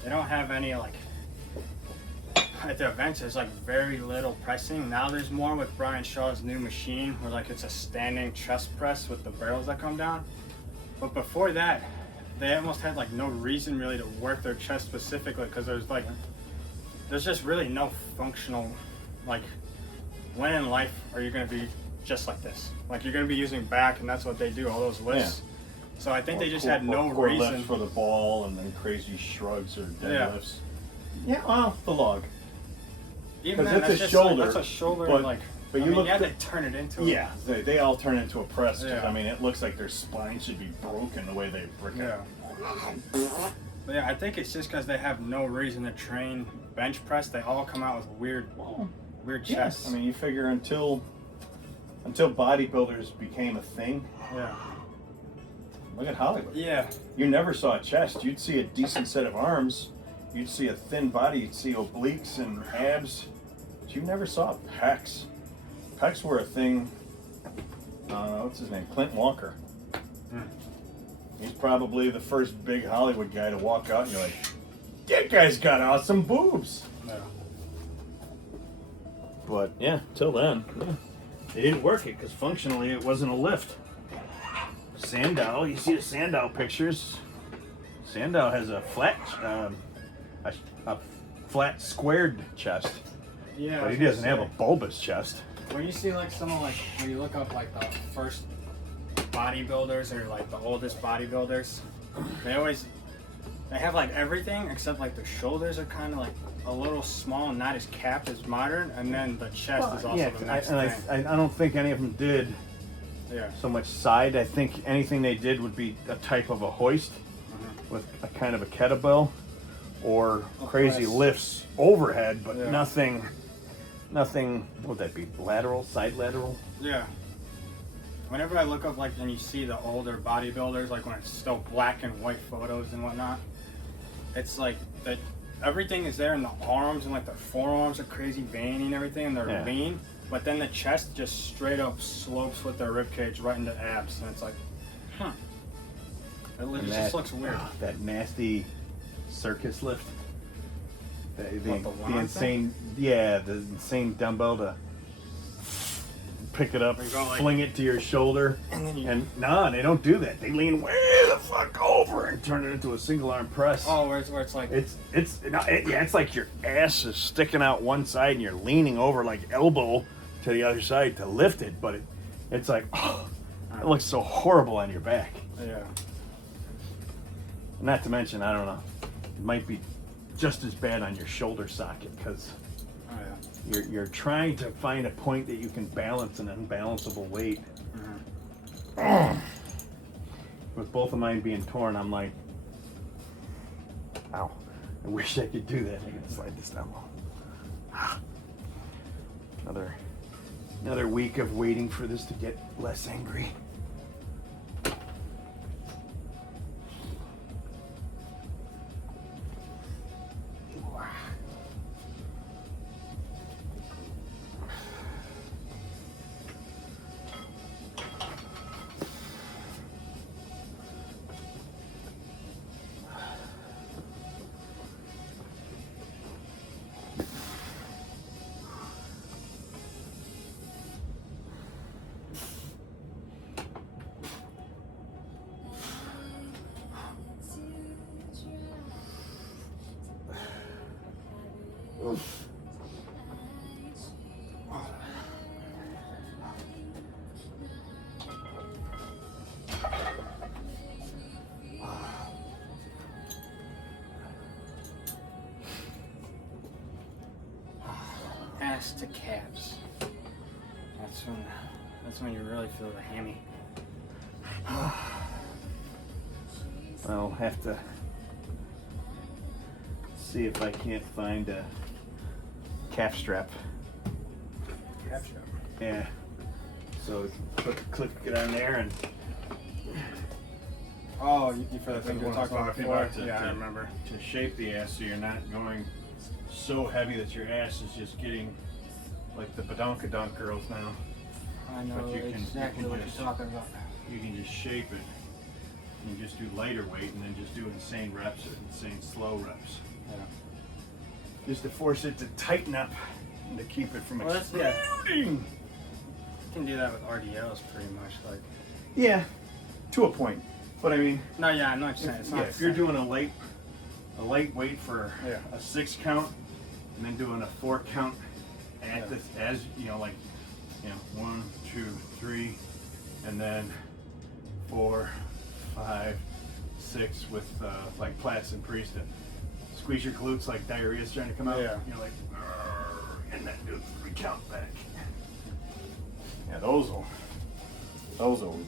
they don't have any like at the events. There's like very little pressing. Now there's more with Brian Shaw's new machine, where like it's a standing chest press with the barrels that come down. But before that, they almost had like no reason really to work their chest specifically because there's just really no functional, like, when in life are you going to be just like this? Like, you're going to be using back, and that's what they do, all those lifts. So I think they just had no core reason. lifts for the ball and then crazy shrugs or Yeah. deadlifts. Yeah, well, the log. Even 'cause then, that's a just shoulder, Like, that's a shoulder, but- like, but I you mean, look you had at to turn it into Yeah, they all turn into a press because, Yeah. I mean, it looks like their spine should be broken the way they brick it. Yeah. But yeah, I think it's just because they have no reason to train bench press. They all come out with weird chests. I mean, you figure until bodybuilders became a thing, yeah. look at Hollywood. Yeah. You never saw a chest. You'd see a decent set of arms. You'd see a thin body. You'd see obliques and abs. But you never saw pecs. Pecs were a thing. What's his name? Clint Walker. He's probably the first big Hollywood guy to walk out and you're like, that guy's got awesome boobs. Yeah. But yeah, till then, they didn't work it because functionally it wasn't a lift. Sandow, you see the Sandow pictures. Sandow has a flat, a flat squared chest, Yeah. but he doesn't have a bulbous chest. When you see like someone like when you look up like the first bodybuilders or like the oldest bodybuilders, they have like everything except like their shoulders are kind of like a little small and not as capped as modern, and then the chest is also the next thing. I don't think any of them did Yeah. so much side. I think anything they did would be a type of a hoist with a kind of a kettlebell or A crazy press. lifts overhead, but Yeah. nothing, what would that be? Lateral, side lateral? Yeah. Whenever I look up like and you see the older bodybuilders, like when it's still black and white photos and whatnot, it's like that everything is there in the arms and like the forearms are crazy veiny and everything and they're Yeah. lean, but then the chest just straight up slopes with their rib cage right into abs, and it's like, it And just looks weird. That nasty circus lift. What, the lawn insane, yeah, the insane dumbbell to pick it up, Or you go like- fling it to your shoulder, And then you- and no, they don't do that. They lean way the fuck over and turn it into a single arm press. Oh, where it's like. It's like your ass is sticking out one side and you're leaning over like elbow to the other side to lift it, but it's like, oh, it looks so horrible on your back. Yeah. Not to mention, I don't know, it might be just as bad on your shoulder socket because Oh yeah. you're trying to find a point that you can balance an unbalanceable weight. With both of mine being torn, I'm like, ow, I wish I could do that. I can slide this down low. Another week of waiting for this to get less angry. Ass to calves. That's when you really feel the hammy. I'll have to see if I can't find a calf strap. Calf strap. Yeah. So click it on there and Oh, you for the That's thing what we I talked was about talking before? about to- Yeah, I to- remember. to shape the ass so you're not going so heavy that your ass is just getting like the badonkadonk girls now. I know But you can- exactly you can what just- you're talking about. You can just shape it and just do lighter weight and then just do insane reps or insane slow reps. Yeah. just to force it to tighten up and to keep it from Well, that's- yeah. exploding. You can do that with RDLs pretty much. Like, Yeah, to a point. But I mean, no, yeah, I'm not saying it's not. if you're doing a light weight for Yeah. a 6 count and then doing a 4 count at Yeah. this, as you know, like 1, 2, 3, and then 4, 5, 6 with like Platts and Priest and squeeze your glutes like diarrhea's trying to come out. Yeah. You're like, "Arr," and then do the 3 count back. Yeah, those will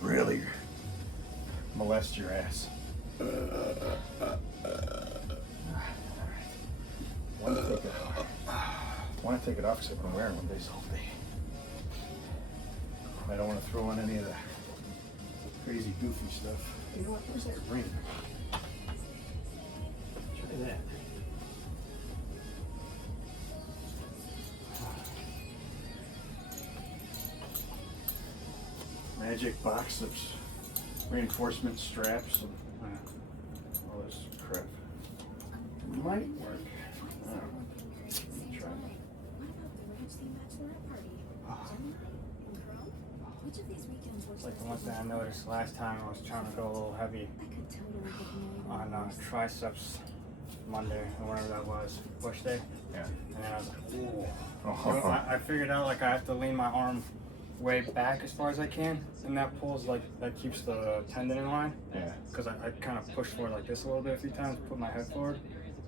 really molest your ass. Want to take it off because I've been wearing one days all day. I don't want to throw on any of the crazy goofy stuff. You know what? Where's that ring? Try that. Magic box of reinforcement straps and all this crap. Might work. I don't know. Try it. Like the one thing I noticed last time, I was trying to go a little heavy on triceps Monday or whatever that was, push day, Yeah. and then I was like, ooh. Oh. I figured out like I have to lean my arm way back as far as I can, and that pulls like that keeps the tendon in line. Yeah. Because I kind of pushed forward like this a little bit a few times, put my head forward,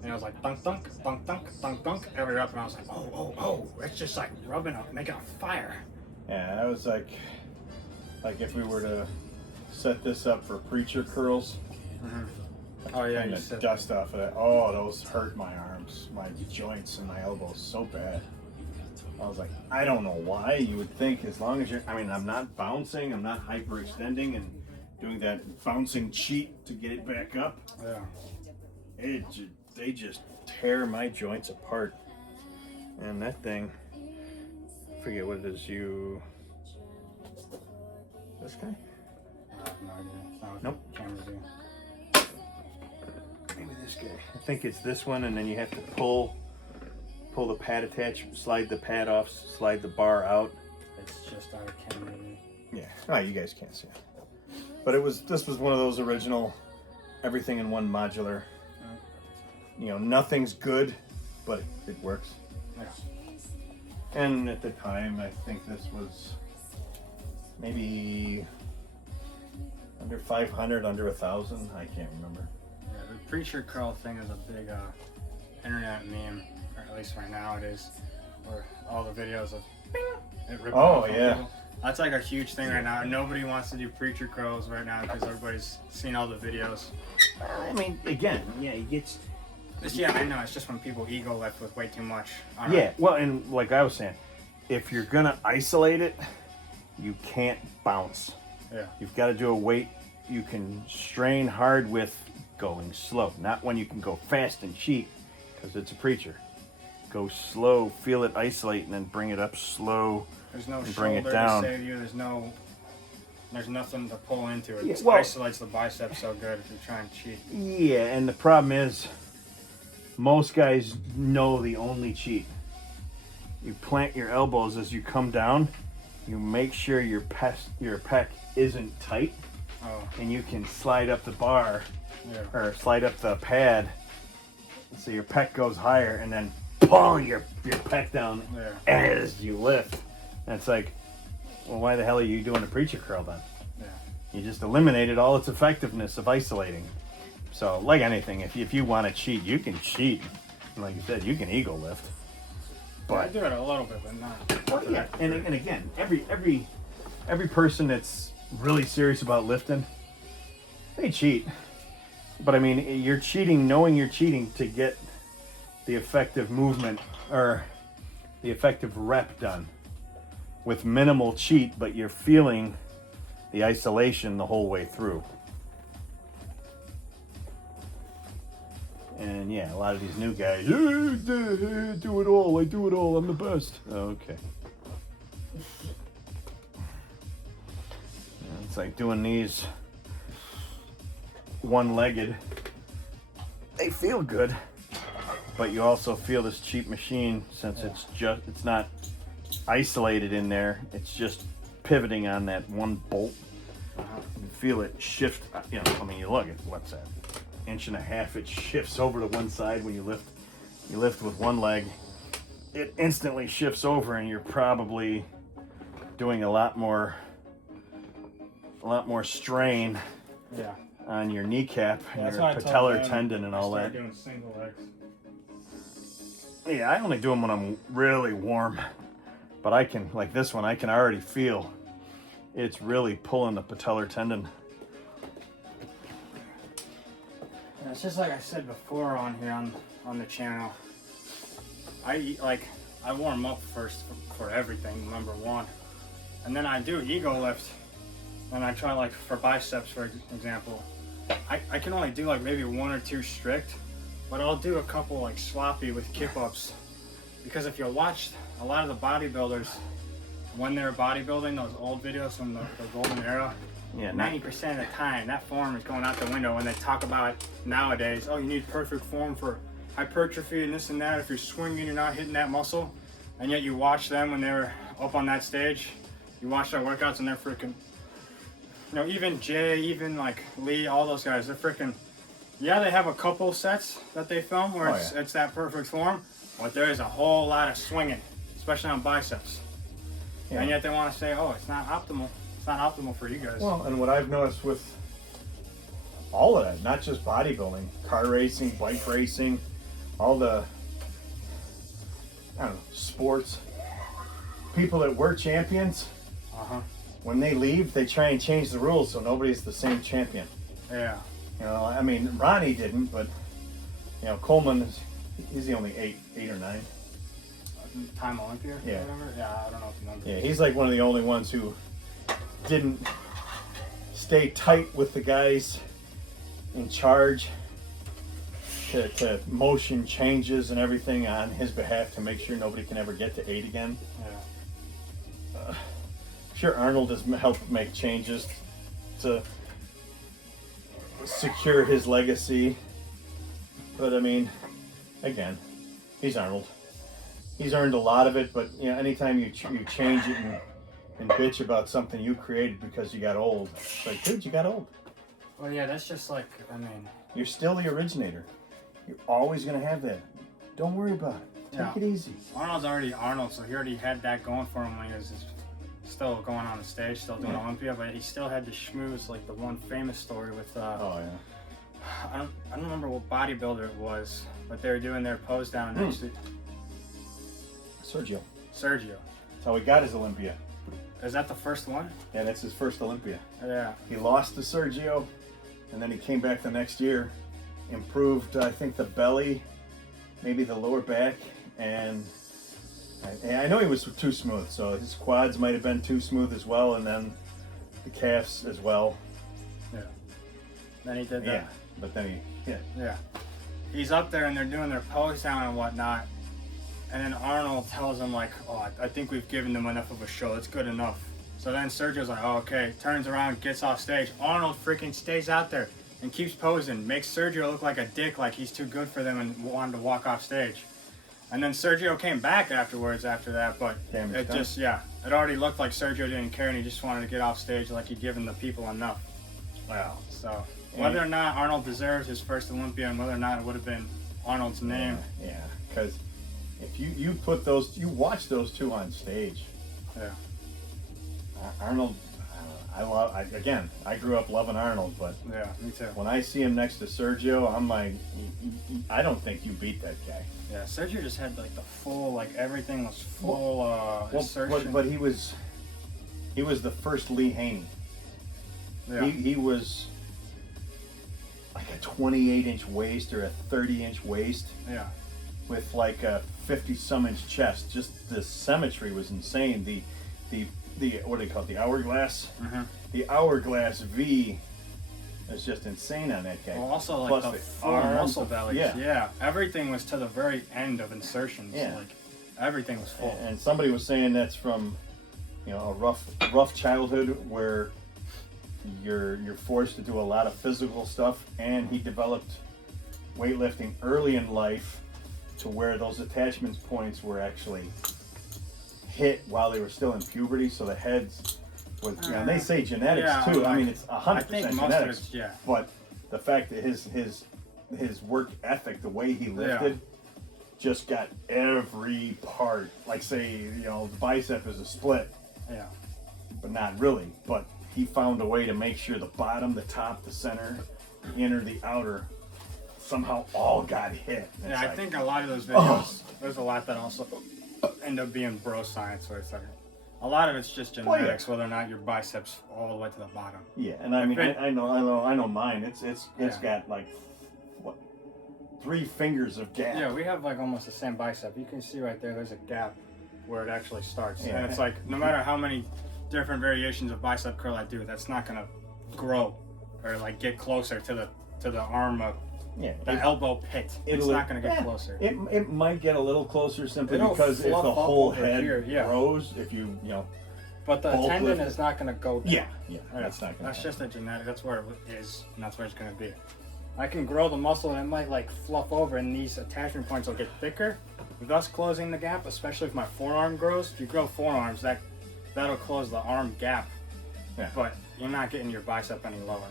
and I was like dunk dunk dunk dunk dunk dunk every rep, and I was like oh, it's just like rubbing up, making a fire. Yeah, that was like if we were to set this up for preacher curls. Oh yeah, And you the said dust off of that. Oh, those hurt my arms, my joints, and my elbows so bad. I was like, I don't know why. You would think as long as you're, I mean, I'm not bouncing, I'm not hyperextending and doing that bouncing cheat to get it back up. yeah. They just tear my joints apart. And that thing, I forget what it is. This guy? I have no idea. It's not what Nope. the cameras do. Maybe this guy. I think it's this one, and then you have to pull pull the pad attachment, slide the pad off, slide the bar out. It's just out of camera. Yeah. Oh, you guys can't see it. But this was one of those original everything in one modular. You know, nothing's good, but it works. Yeah. And at the time, I think this was maybe under 500, under 1,000. I can't remember. Yeah, the preacher curl thing is a big internet meme, or at least right now it is, where all the videos of it ripping off on yeah. people. That's like a huge thing right now. Nobody wants to do preacher curls right now because everybody's seen all the videos. I mean, again, yeah, it gets. Yeah, I know. It's just when people ego lift with way too much. All Yeah, right. well, and like I was saying, if you're gonna isolate it, you can't bounce. Yeah. You've got to do a weight you can strain hard with going slow, not when you can go fast and cheat, because it's a preacher. Go slow, feel it isolate, and then bring it up slow. There's no and bring it shoulder down. to save you. There's nothing to pull into. It Yeah, just well- isolates the bicep so good if you're trying to cheat. Yeah, and the problem is, most guys know the only cheat. You plant your elbows as you come down. You make sure your pec isn't tight, Oh, and you can slide up the bar yeah. or slide up the pad, so your pec goes higher, and then pull your pec down Yeah. as you lift. And it's like, well, why the hell are you doing a preacher curl then? Yeah. You just eliminated all its effectiveness of isolating. So, like anything, if you want to cheat, you can cheat. And like you said, you can ego lift. I But do it a little bit, but not. well, yeah, and again, every person that's really serious about lifting, they cheat. But I mean, you're cheating, knowing you're cheating to get the effective movement or the effective rep done with minimal cheat, but you're feeling the isolation the whole way through. And yeah, a lot of these new guys, I do it all, I'm the best. Okay. It's like doing these one-legged. They feel good, but you also feel this cheap machine since it's not isolated in there. It's just pivoting on that one bolt. You feel it shift. You know, I mean, you look at what's that? Inch and a half. It shifts over to one side when you lift. You lift with one leg. It instantly shifts over, and you're probably doing a lot more strain Yeah. on your kneecap and That's your why I told patellar them tendon and I all started that. doing single legs. Yeah, I only do them when I'm really warm, but I can, like this one, I can already feel it's really pulling the patellar tendon. Yeah, it's just like I said before on here on the channel. I warm up first for everything, number one, and then I do ego lift. And I try, like, for biceps, for example, I can only do like maybe one or two strict, but I'll do a couple like sloppy with kip-ups, because if you watch a lot of the bodybuilders when they're bodybuilding, those old videos from the golden era, Yeah, 90% of the time that form is going out the window when they talk about nowadays, oh, you need perfect form for hypertrophy and this and that. If you're swinging, you're not hitting that muscle, and yet you watch them when they're up on that stage, you watch their workouts and they're freaking, you know, even Jay, even like Lee, all those guys, they're freaking, yeah, they have a couple sets that they film where it's that perfect form, but there is a whole lot of swinging, especially on biceps. Yeah. And yet they want to say, oh, it's not optimal. It's not optimal for you guys. Well, and what I've noticed with all of that, not just bodybuilding, car racing, bike racing, all the, I don't know, sports, people that were champions, when they leave, they try and change the rules so nobody's the same champion. Yeah. You know, I mean, Ronnie didn't, but, you know, Coleman, he's the only eight or nine. Time Olympia? Yeah. Or whatever? Yeah, I don't know if you remember. Yeah, he's like one of the only ones who didn't stay tight with the guys in charge to motion changes and everything on his behalf to make sure nobody can ever get to 8 again. Yeah. Sure, Arnold has helped make changes to secure his legacy, but I mean, again, he's Arnold. he's earned a lot of it. But you know, anytime you change it and bitch about something you created because you got old, it's like, dude, you got old. Well, yeah, that's just like, I mean, You're still the originator. You're always gonna have that. Don't worry about it. Take Yeah. it easy. Arnold's already Arnold, so he already had that going for him when he was still going on the stage, still doing Yeah. Olympia, but he still had the schmooze, like the one famous story with, Oh yeah. I don't remember what bodybuilder it was, but they were doing their pose down next to Sergio. Sergio. That's how he got his Olympia. Is that the first one? Yeah, that's his first Olympia. Yeah. He lost to Sergio, and then he came back the next year, improved, I think, the belly, maybe the lower back, and I know he was too smooth, so his quads might have been too smooth as well, and then the calves as well. Yeah. Then he did that. Yeah, but then Yeah. He's up there and they're doing their pose down and whatnot. And then Arnold tells him like, oh, I think we've given them enough of a show. It's good enough. So then Sergio's like, oh, okay. Turns around, gets off stage. Arnold freaking stays out there and keeps posing. Makes Sergio look like a dick, like he's too good for them and wanted to walk off stage. And then Sergio came back afterwards after that, but Damage it done. just, yeah. It already looked like Sergio didn't care and he just wanted to get off stage like he'd given the people enough. wow. So whether or not Arnold deserves his first Olympia and whether or not it would have been Arnold's name. Yeah, because if you put those, you watch those two on stage. Yeah. Arnold, again, I grew up loving Arnold, but Yeah, me too. when I see him next to Sergio, I'm like, I don't think you beat that guy. Yeah, Sergio just had like the full, like everything was full assertion. But he was the first Lee Haney. yeah. He was like a 28-inch waist or a 30-inch waist yeah. with like a 50-some inch chest. Just the symmetry was insane. The what do they call it? The hourglass. Mhm. The hourglass V is just insane on that guy. Well, also like Plus the the full arms, muscle belly. yeah. Everything was to the very end of insertions. Yeah. Like everything was full. And somebody was saying that's from, you know, a rough childhood where you're forced to do a lot of physical stuff, and he developed weightlifting early in life to where those attachment points were actually hit while they were still in puberty, so the heads was, you know, they say genetics Yeah, too. I like, mean, it's 100% I think most of genetics. it's, yeah. But the fact that his work ethic, the way he lifted, just got every part. Like say, you know, the bicep is a split, Yeah. but not really. But he found a way to make sure the bottom, the top, the center, the inner, the outer, somehow all got hit. And Yeah, it's I like, think a lot of those videos, there's a lot that also end up being bro science, where it's like a lot of it's just Well, yeah. genetics, whether or not your biceps all the way to the bottom. yeah, and I mean, If it- I know mine. It's Yeah. got like what, 3 fingers of gap. Yeah, we have like almost the same bicep. You can see right there, there's a gap where it actually starts. Yeah. And it's like, no matter how many different variations of bicep curl I do, that's not gonna grow or like get closer to the arm, Yeah, the elbow pit. It's it'll- not gonna get yeah, close. It might get a little closer simply It'll because if the fluff up whole over head here, yeah. grows, if you know, But the bulk tendon lift is not gonna go down. yeah, Yeah, that's not gonna. That's happen. just a genetic. That's where it is, and that's where it's gonna be. I can grow the muscle, and it might like fluff over, and these attachment points will get thicker, thus closing the gap. Especially if my forearm grows. If you grow forearms, that'll close the arm gap. Yeah. But you're not getting your bicep any lower.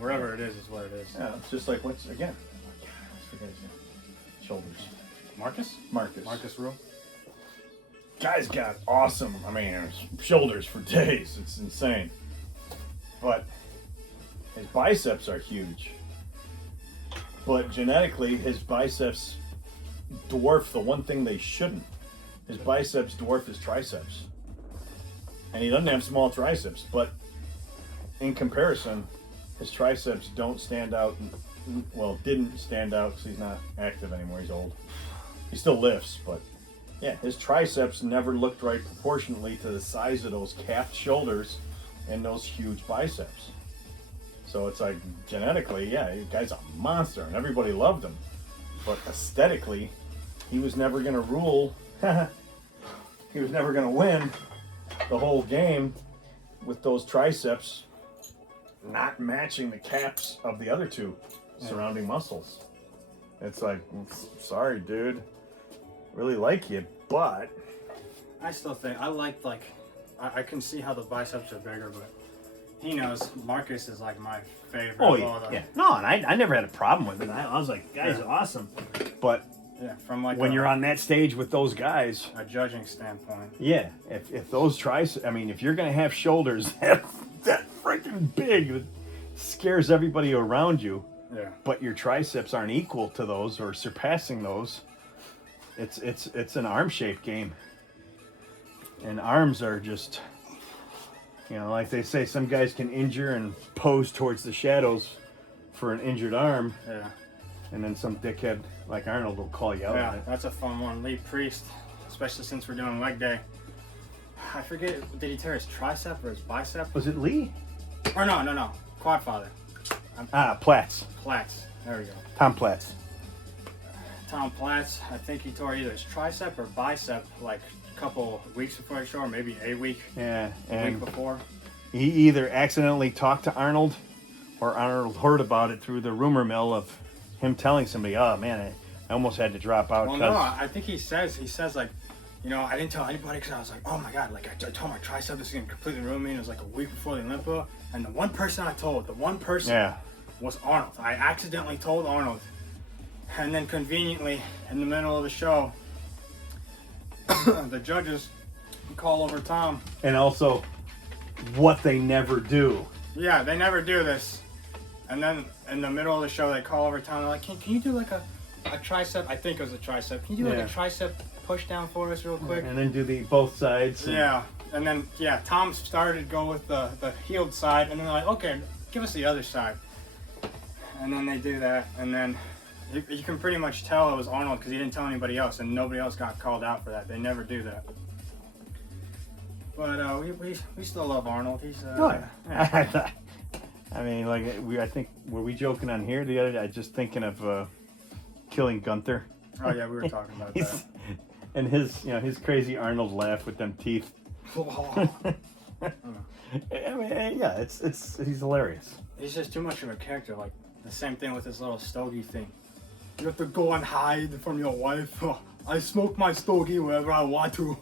Wherever it is what it is. Yeah, it's just like what's again. What's the guy's name? Shoulders. Marcus? Marcus. Marcus Rule? Guy's got awesome. I mean, shoulders for days. It's insane. But his biceps are huge. But genetically, his biceps dwarf the one thing they shouldn't. His biceps dwarf his triceps. And he doesn't have small triceps, but in comparison, his triceps don't stand out. Well, didn't stand out because he's not active anymore. He's old. He still lifts, but yeah, his triceps never looked right proportionately to the size of those capped shoulders and those huge biceps. So it's like genetically, yeah, the guy's a monster and everybody loved him. But aesthetically, he was never going to rule. He was never going to win the whole game with those triceps not matching the caps of the other two surrounding muscles. It's like, sorry, dude. really like you, but I still think I I can see how the biceps are bigger, but he knows Marcus is like my favorite. oh of all yeah, the- yeah. No, and I never had a problem with it. I was like, guy's awesome. But yeah. From like when you're on that stage with those guys, a judging standpoint, yeah, if those triceps, I mean, if you're gonna have shoulders that freaking big, that scares everybody around you, yeah, but your triceps aren't equal to those or surpassing those, it's an arm shape game. And arms are just, like they say, some guys can injure and pose towards the shadows for an injured arm, yeah. and then some dickhead like Arnold will call you out Yeah, on it. that's a fun one. Lee Priest, especially since we're doing leg day. I forget, did he tear his tricep or his bicep? Was it Lee? Or no. Quadfather. Platts. Platts. There we go. Tom Platts. Tom Platts, I think he tore either his tricep or bicep like a couple weeks before the show, or maybe a week Yeah, week and before. he either accidentally talked to Arnold or Arnold heard about it through the rumor mill of him telling somebody, oh man, I almost had to drop out. Well, no, I think he says like, I didn't tell anybody because I was like, oh my god, like I told my tricep this is gonna completely ruin me. And it was like a week before the Olympia, and the one person I told, Yeah. was Arnold. I accidentally told Arnold, and then conveniently in the middle of the show, the judges call over Tom. And also, what they never do. Yeah, they never do this. And then in the middle of the show, they call over Tom. They're like, can you do like a tricep? I think it was a tricep. Can you do like Yeah. a tricep push down for us real quick? And then do the both sides. and- Yeah. And then, Tom started to go with the healed side. And then they're like, okay, give us the other side. And then they do that. And then you can pretty much tell it was Arnold because he didn't tell anybody else. And nobody else got called out for that. They never do that. But we still love Arnold. He's Oh, yeah. I mean, like I think were we joking on here the other day? Just thinking of killing Gunther. Oh yeah, we were talking about that. He's, and his crazy Arnold laugh with them teeth. I mean, yeah, it's he's hilarious. He's just too much of a character. Like the same thing with this little stogie thing. You have to go and hide from your wife. I smoke my stogie wherever I want to.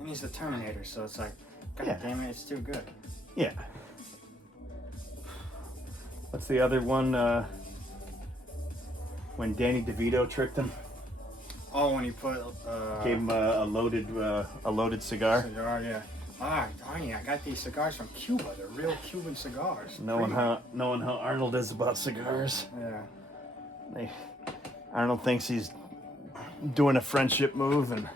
And he's the Terminator, so it's like, God Yeah. damn it, it's too good. Yeah. What's the other one? When Danny DeVito tricked him, Oh, when he put gave him a loaded cigar. cigar, yeah. Darn, I got these cigars from Cuba. They're real Cuban cigars. Knowing how Arnold is about cigars. Yeah. Arnold thinks he's doing a friendship move and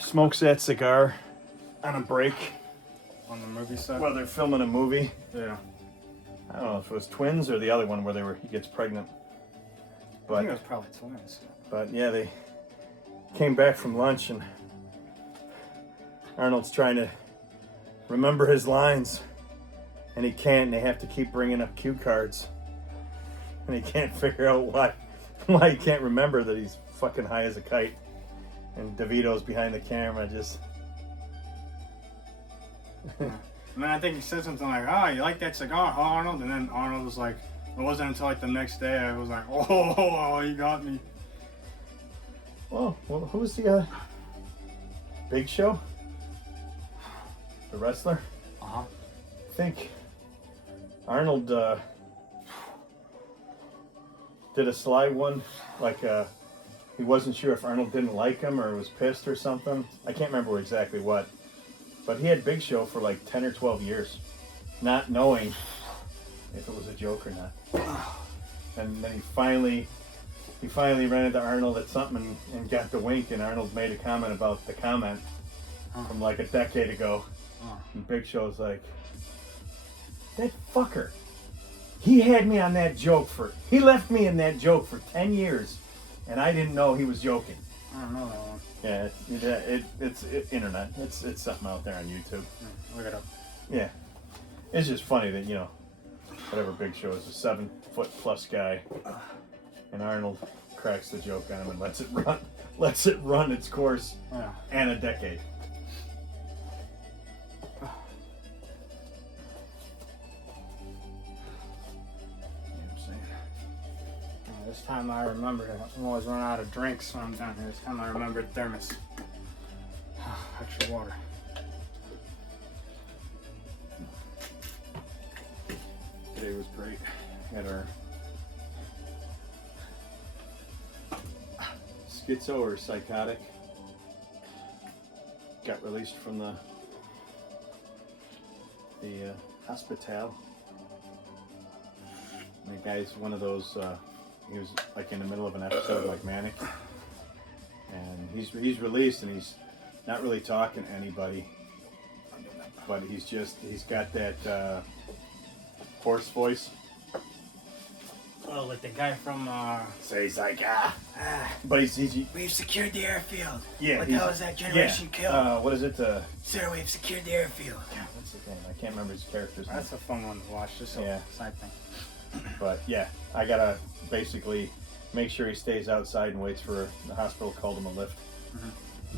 smokes that cigar on a break On the movie set. while they're filming a movie. Yeah. I don't know if it was twins or the other one where he gets pregnant. I think it was probably twins. But yeah, they came back from lunch and Arnold's trying to remember his lines and he can't, and they have to keep bringing up cue cards. And he can't figure out why he can't remember that he's fucking high as a kite. And DeVito's behind the camera just... And then I think he said something like, "Oh, you like that cigar, huh, Arnold?" And then Arnold was like, it wasn't until like the next day I was like, "Oh, you got me." Well, who's the Big Show? The wrestler? Uh-huh. I think Arnold did a sly one, like he wasn't sure if Arnold didn't like him or was pissed or something. I can't remember exactly what. But he had Big Show for like 10 or 12 years, not knowing if it was a joke or not. And then he finally ran into Arnold at something and got the wink, and Arnold made a comment about the comment from like a decade ago. And Big Show's like, that fucker, he had me on that joke he left me in that joke for 10 years, and I didn't know he was joking. I don't know that one. Yeah, it's internet. It's something out there on YouTube. Look it up. Yeah, it's just funny that whatever Big Show is, a 7-foot+ guy, and Arnold cracks the joke on him and lets it run its course Yeah. and a decade. This time I remembered. I always run out of drinks when I'm down here. This time I remembered thermos. Extra water. Today was great. Had our schizo or psychotic got released from the hospital. And the guy's one of those. He was like in the middle of an episode, like manic, and he's released, and he's not really talking to anybody, but he's got that hoarse voice. Oh, like the guy from. So he's like, but he's We've secured the airfield. yeah. What the he's- hell is that generation kill? What is it? Sir, we've secured the airfield. What's his name? I can't remember his character's name. That's a fun one to watch. Just a Yeah. side thing. But yeah, I gotta basically make sure he stays outside and waits for the hospital to call him a lift.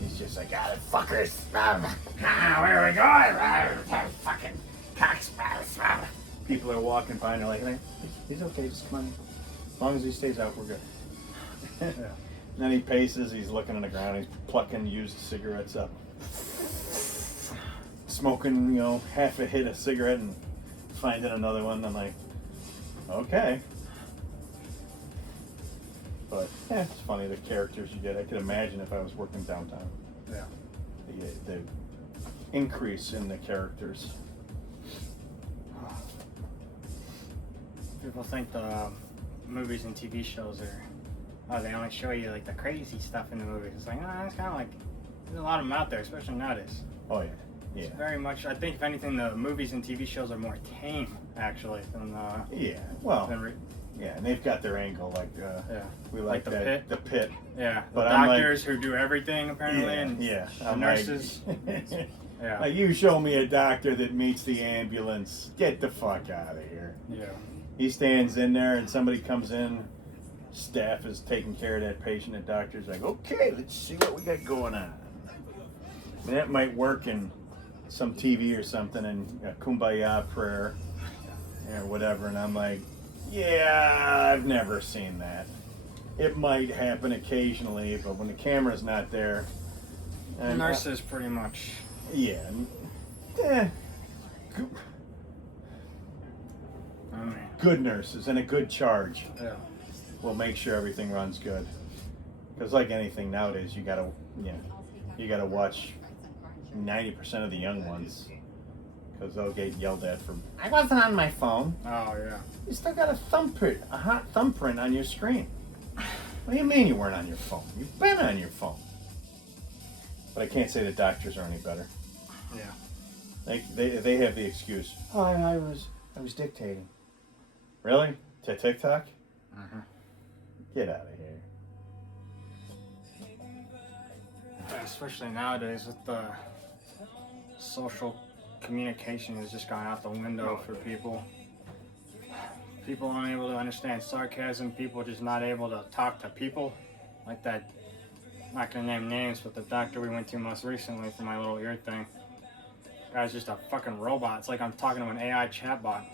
He's just like, the fuckers. Where are we going? Fucking cocks. People are walking by and they're like, he's okay, just come on. As long as he stays out, we're good. And then he paces, he's looking on the ground, he's plucking used cigarettes up. Smoking, half a hit of cigarette and finding another one. I'm like, okay. But yeah, it's funny the characters you get. I could imagine if I was working downtown. Yeah. The increase in the characters. People think the movies and TV shows are, they only show you like the crazy stuff in the movies. It's like, it's kind of like, there's a lot of them out there, especially nowadays. Oh yeah, yeah, It's very much, I think if anything, the movies and TV shows are more tame, actually, than yeah. Well, than yeah, and they've got their angle. Like yeah. we Like like The that Pit? the pit. Yeah, But the I'm like- doctors who do everything, apparently, and Yeah. the I'm nurses. Like, Yeah. like, you show me a doctor that meets the ambulance. Get the fuck out of here. Yeah. He stands in there and somebody comes in, staff is taking care of that patient, the doctor's like, okay, let's see what we got going on. And that might work in some TV or something, and a kumbaya prayer or whatever, and I'm like, yeah, I've never seen that. It might happen occasionally, but when the camera's not there, The and nurses pretty much. yeah, eh, I mean, good nurses and a good charge yeah. will make sure everything runs good. Because like anything nowadays, you gotta watch 90% of the young ones, because they'll get yelled at for, I wasn't on my phone. Oh, yeah. You still got a hot thumbprint on your screen. What do you mean you weren't on your phone? You've been on your phone. But I can't say the doctors are any better. Yeah. They have the excuse. Oh, I was dictating. Really? To TikTok? Uh-huh. Get out of here. Especially nowadays with the social communication has just gone out the window for people. People aren't able to understand sarcasm. People just not able to talk to people. Like that, I'm not gonna name names, but the doctor we went to most recently for my little ear thing. Guy's just a fucking robot. It's like I'm talking to an AI chatbot.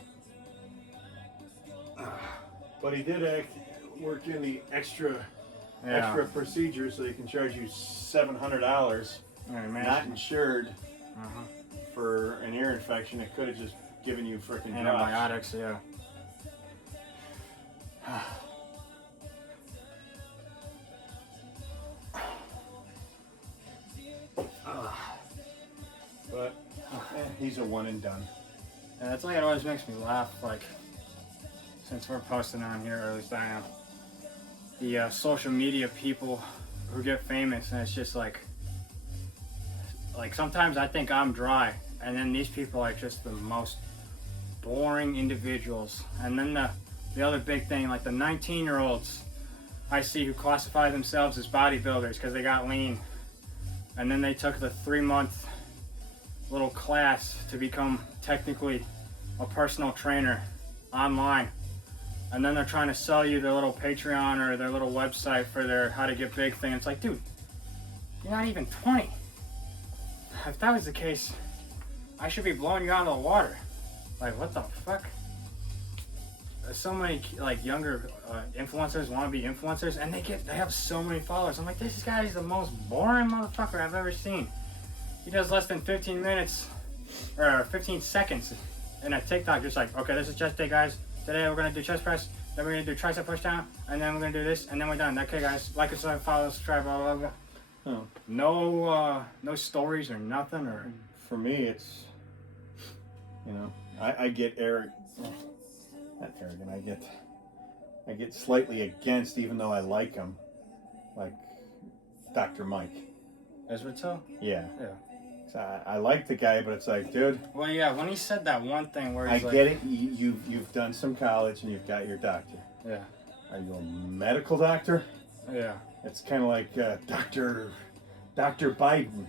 But he did work in the extra procedure, so they can charge you $700. Yeah, Not imagine. insured Uh-huh. for an ear infection. It could have just given you frickin' drops. Antibiotics, yeah. But he's a one and done. Yeah, that's like it always makes me laugh. Like, since we're posting on here, or at least I am, the social media people who get famous, and it's just like sometimes I think I'm dry, and then these people are just the most boring individuals. And then the other big thing, like the 19-year-olds I see who classify themselves as bodybuilders because they got lean, and then they took the 3-month little class to become technically a personal trainer online, and then they're trying to sell you their little Patreon or their little website for their how to get big thing. It's like, dude, you're not even 20. If that was the case, I should be blowing you out of the water. Like, what the fuck? so many like younger influencers want to be influencers, and they have so many followers. I'm like, this guy is the most boring motherfucker I've ever seen. He does less than 15 minutes or 15 seconds in a TikTok, just like, okay, this is chest day, guys. Today we're gonna do chest press, then we're gonna do tricep push down, and then we're gonna do this, and then we're done. Okay, guys, like and follow, subscribe, blah blah blah. Oh. No stories or nothing or. For me, it's, you know, I get arrogant. Not arrogant. I get slightly against, even though I like him, like Dr. Mike. Ezra Till? Yeah. Yeah. So I like the guy, but it's like, dude. Well, yeah. When he said that one thing where he's I like, get it. You've done some college and you've got your doctor. Yeah. Are you a medical doctor? Yeah. It's kind of like Dr. Biden,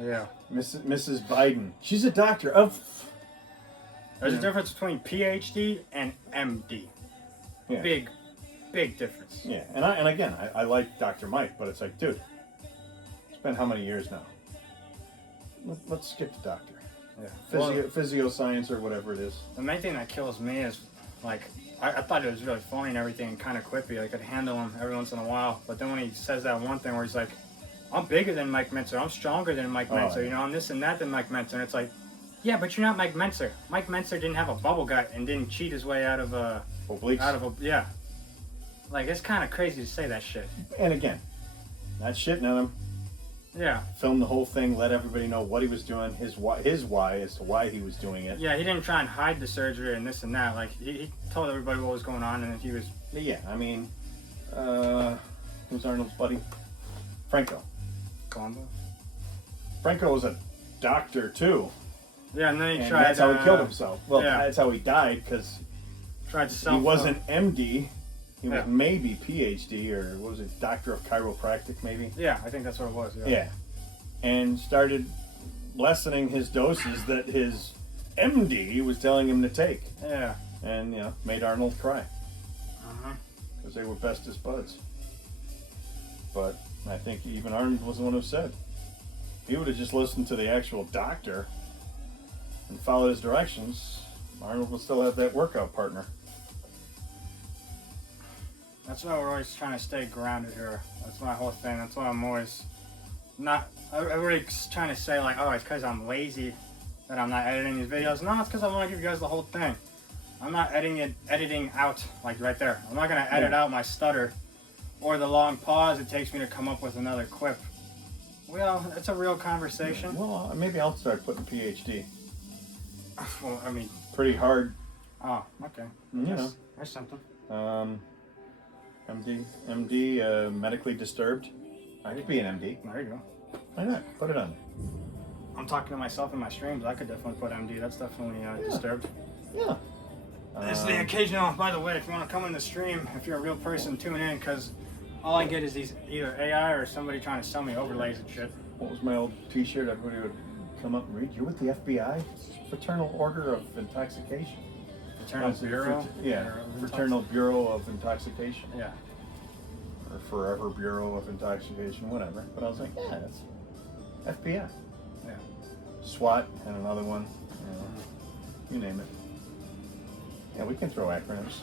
Yeah. Mrs. Biden. She's a doctor of. There's a difference between PhD and MD. Yeah. Big difference. Yeah, and again, I like Dr. Mike, but it's like, dude, it's been how many years now? Let's skip the doctor. Yeah. Physio science or whatever it is. The main thing that kills me is, like, I thought it was really funny and everything and kind of quippy. I could handle him every once in a while. But then when he says that one thing where he's like, I'm bigger than Mike Mentzer. I'm stronger than Mike Mentzer. Yeah. You know, I'm this and that than Mike Mentzer. And it's like, yeah, but you're not Mike Mentzer. Mike Mentzer didn't have a bubble gut and didn't cheat his way out of Obliques. yeah. Like, it's kind of crazy to say that shit. And again, not shitting on him. Yeah. Filmed the whole thing, let everybody know what he was doing, his why as to why he was doing it. Yeah, he didn't try and hide the surgery and this and that. Like, he told everybody what was going on, and he was... But yeah, I mean, who's Arnold's buddy? Franco. Columbo? Franco was a doctor too. Yeah, and then he And tried... that's how he killed himself. Well, yeah. that's how he died, because Tried to he self... wasn't MD. He was Yeah. maybe PhD, or what was it, Doctor of Chiropractic, maybe? Yeah, I think that's what it was, Yeah. And started lessening his doses that his MD was telling him to take. Yeah. And, you know, made Arnold cry. Uh-huh. Because they were bestest buds. But I think even Arnold was the one who said, if he would have just listened to the actual doctor and followed his directions, Arnold would still have that workout partner. That's why we're always trying to stay grounded here. That's my whole thing. That's why I'm always not... Everybody's trying to say, like, oh, it's because I'm lazy that I'm not editing these videos. No, it's because I want to give you guys the whole thing. I'm not editing out, like, right there. I'm not going to edit out my stutter or the long pause it takes me to come up with another quip. Well, it's a real conversation. Well, maybe I'll start putting PhD. Well, I mean... Pretty hard, Oh, okay. you know. There's something. MD, medically disturbed. I could be an MD. There you go. Why not? Put it on. I'm talking to myself in my streams. I could definitely put MD. That's definitely disturbed. Yeah. It's the occasional, by the way, if you want to come in the stream, if you're a real person, tune in, because all I get is these either AI or somebody trying to sell me overlays and shit. What was my old t-shirt? Everybody would come up and read. You're with the FBI? Fraternal Order of Intoxication. Fraternal Bureau? Yeah, Fraternal Bureau of Intoxication. Yeah. Or Forever Bureau of Intoxication, whatever. But I was like, yeah, that's FBI. Yeah. SWAT and another one. You name it. Yeah, we can throw acronyms.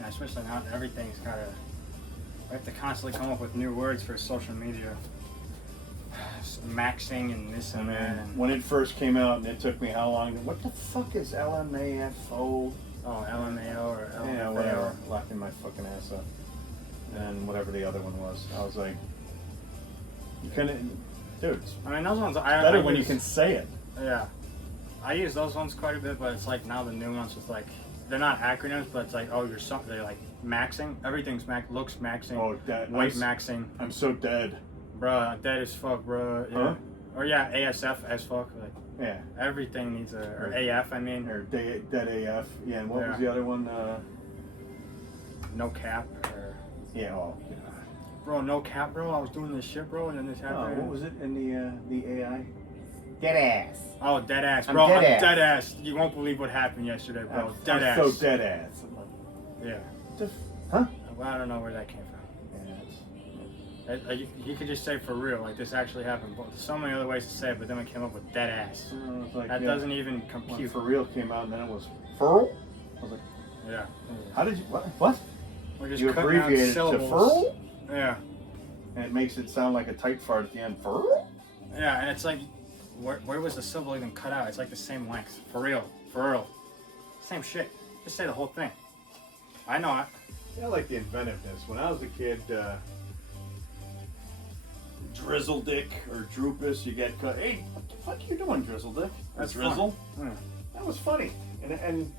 Yeah, especially now everything's got to... We have to constantly come up with new words for social media. Maxing and this and that. And, When it first came out, and it took me how long? What the fuck is LMAFO? oh, LMAO or LMFAO. Yeah, whatever. Locking my fucking ass up. And whatever the other one was. I was like, you couldn't, dude, it's I mean, those ones... better I when you use- can say it. Yeah. I use those ones quite a bit, but it's like now the new ones with like... They're not acronyms, but it's like, oh, you're something... They're like maxing. Everything's looks maxing. Oh, that, Weight maxing. I'm so dead. Bruh, dead as fuck, bruh. Yeah. Huh? Or yeah, ASF as fuck. Like Yeah. everything needs a or AF. I mean, Or dead AF. Yeah, and what Yeah. was the other one? no cap. Or Yeah, oh. bro, no cap, bro. I was doing this shit, bro, and then this Oh, happened. what was it in the AI? Dead ass. Oh, dead ass, I'm bro. dead I'm ass. dead ass. You won't believe what happened yesterday, bro. Dead I'm ass. so dead ass. Yeah. Just, huh? Well, I don't know where that came from. Yeah, You could just say for real, like this actually happened. But there's so many other ways to say it, but then we came up with dead ass. Like, That doesn't even when compute. For real came out, and then it was furl. I was like, Yeah. how did you what? We're just You cutting out abbreviated it to syllables. furl, Yeah. and it makes it sound like a tight fart at the end. Furl. Yeah, and it's like, where was the syllable even cut out? It's like the same length. For real. For real. Same shit. Just say the whole thing. I know it. Yeah, I like the inventiveness. When I was a kid, Drizzle Dick or Droopus, you get cut. Hey, what the fuck you doing, Drizzle Dick? That's Drizzle. fun. That was funny, and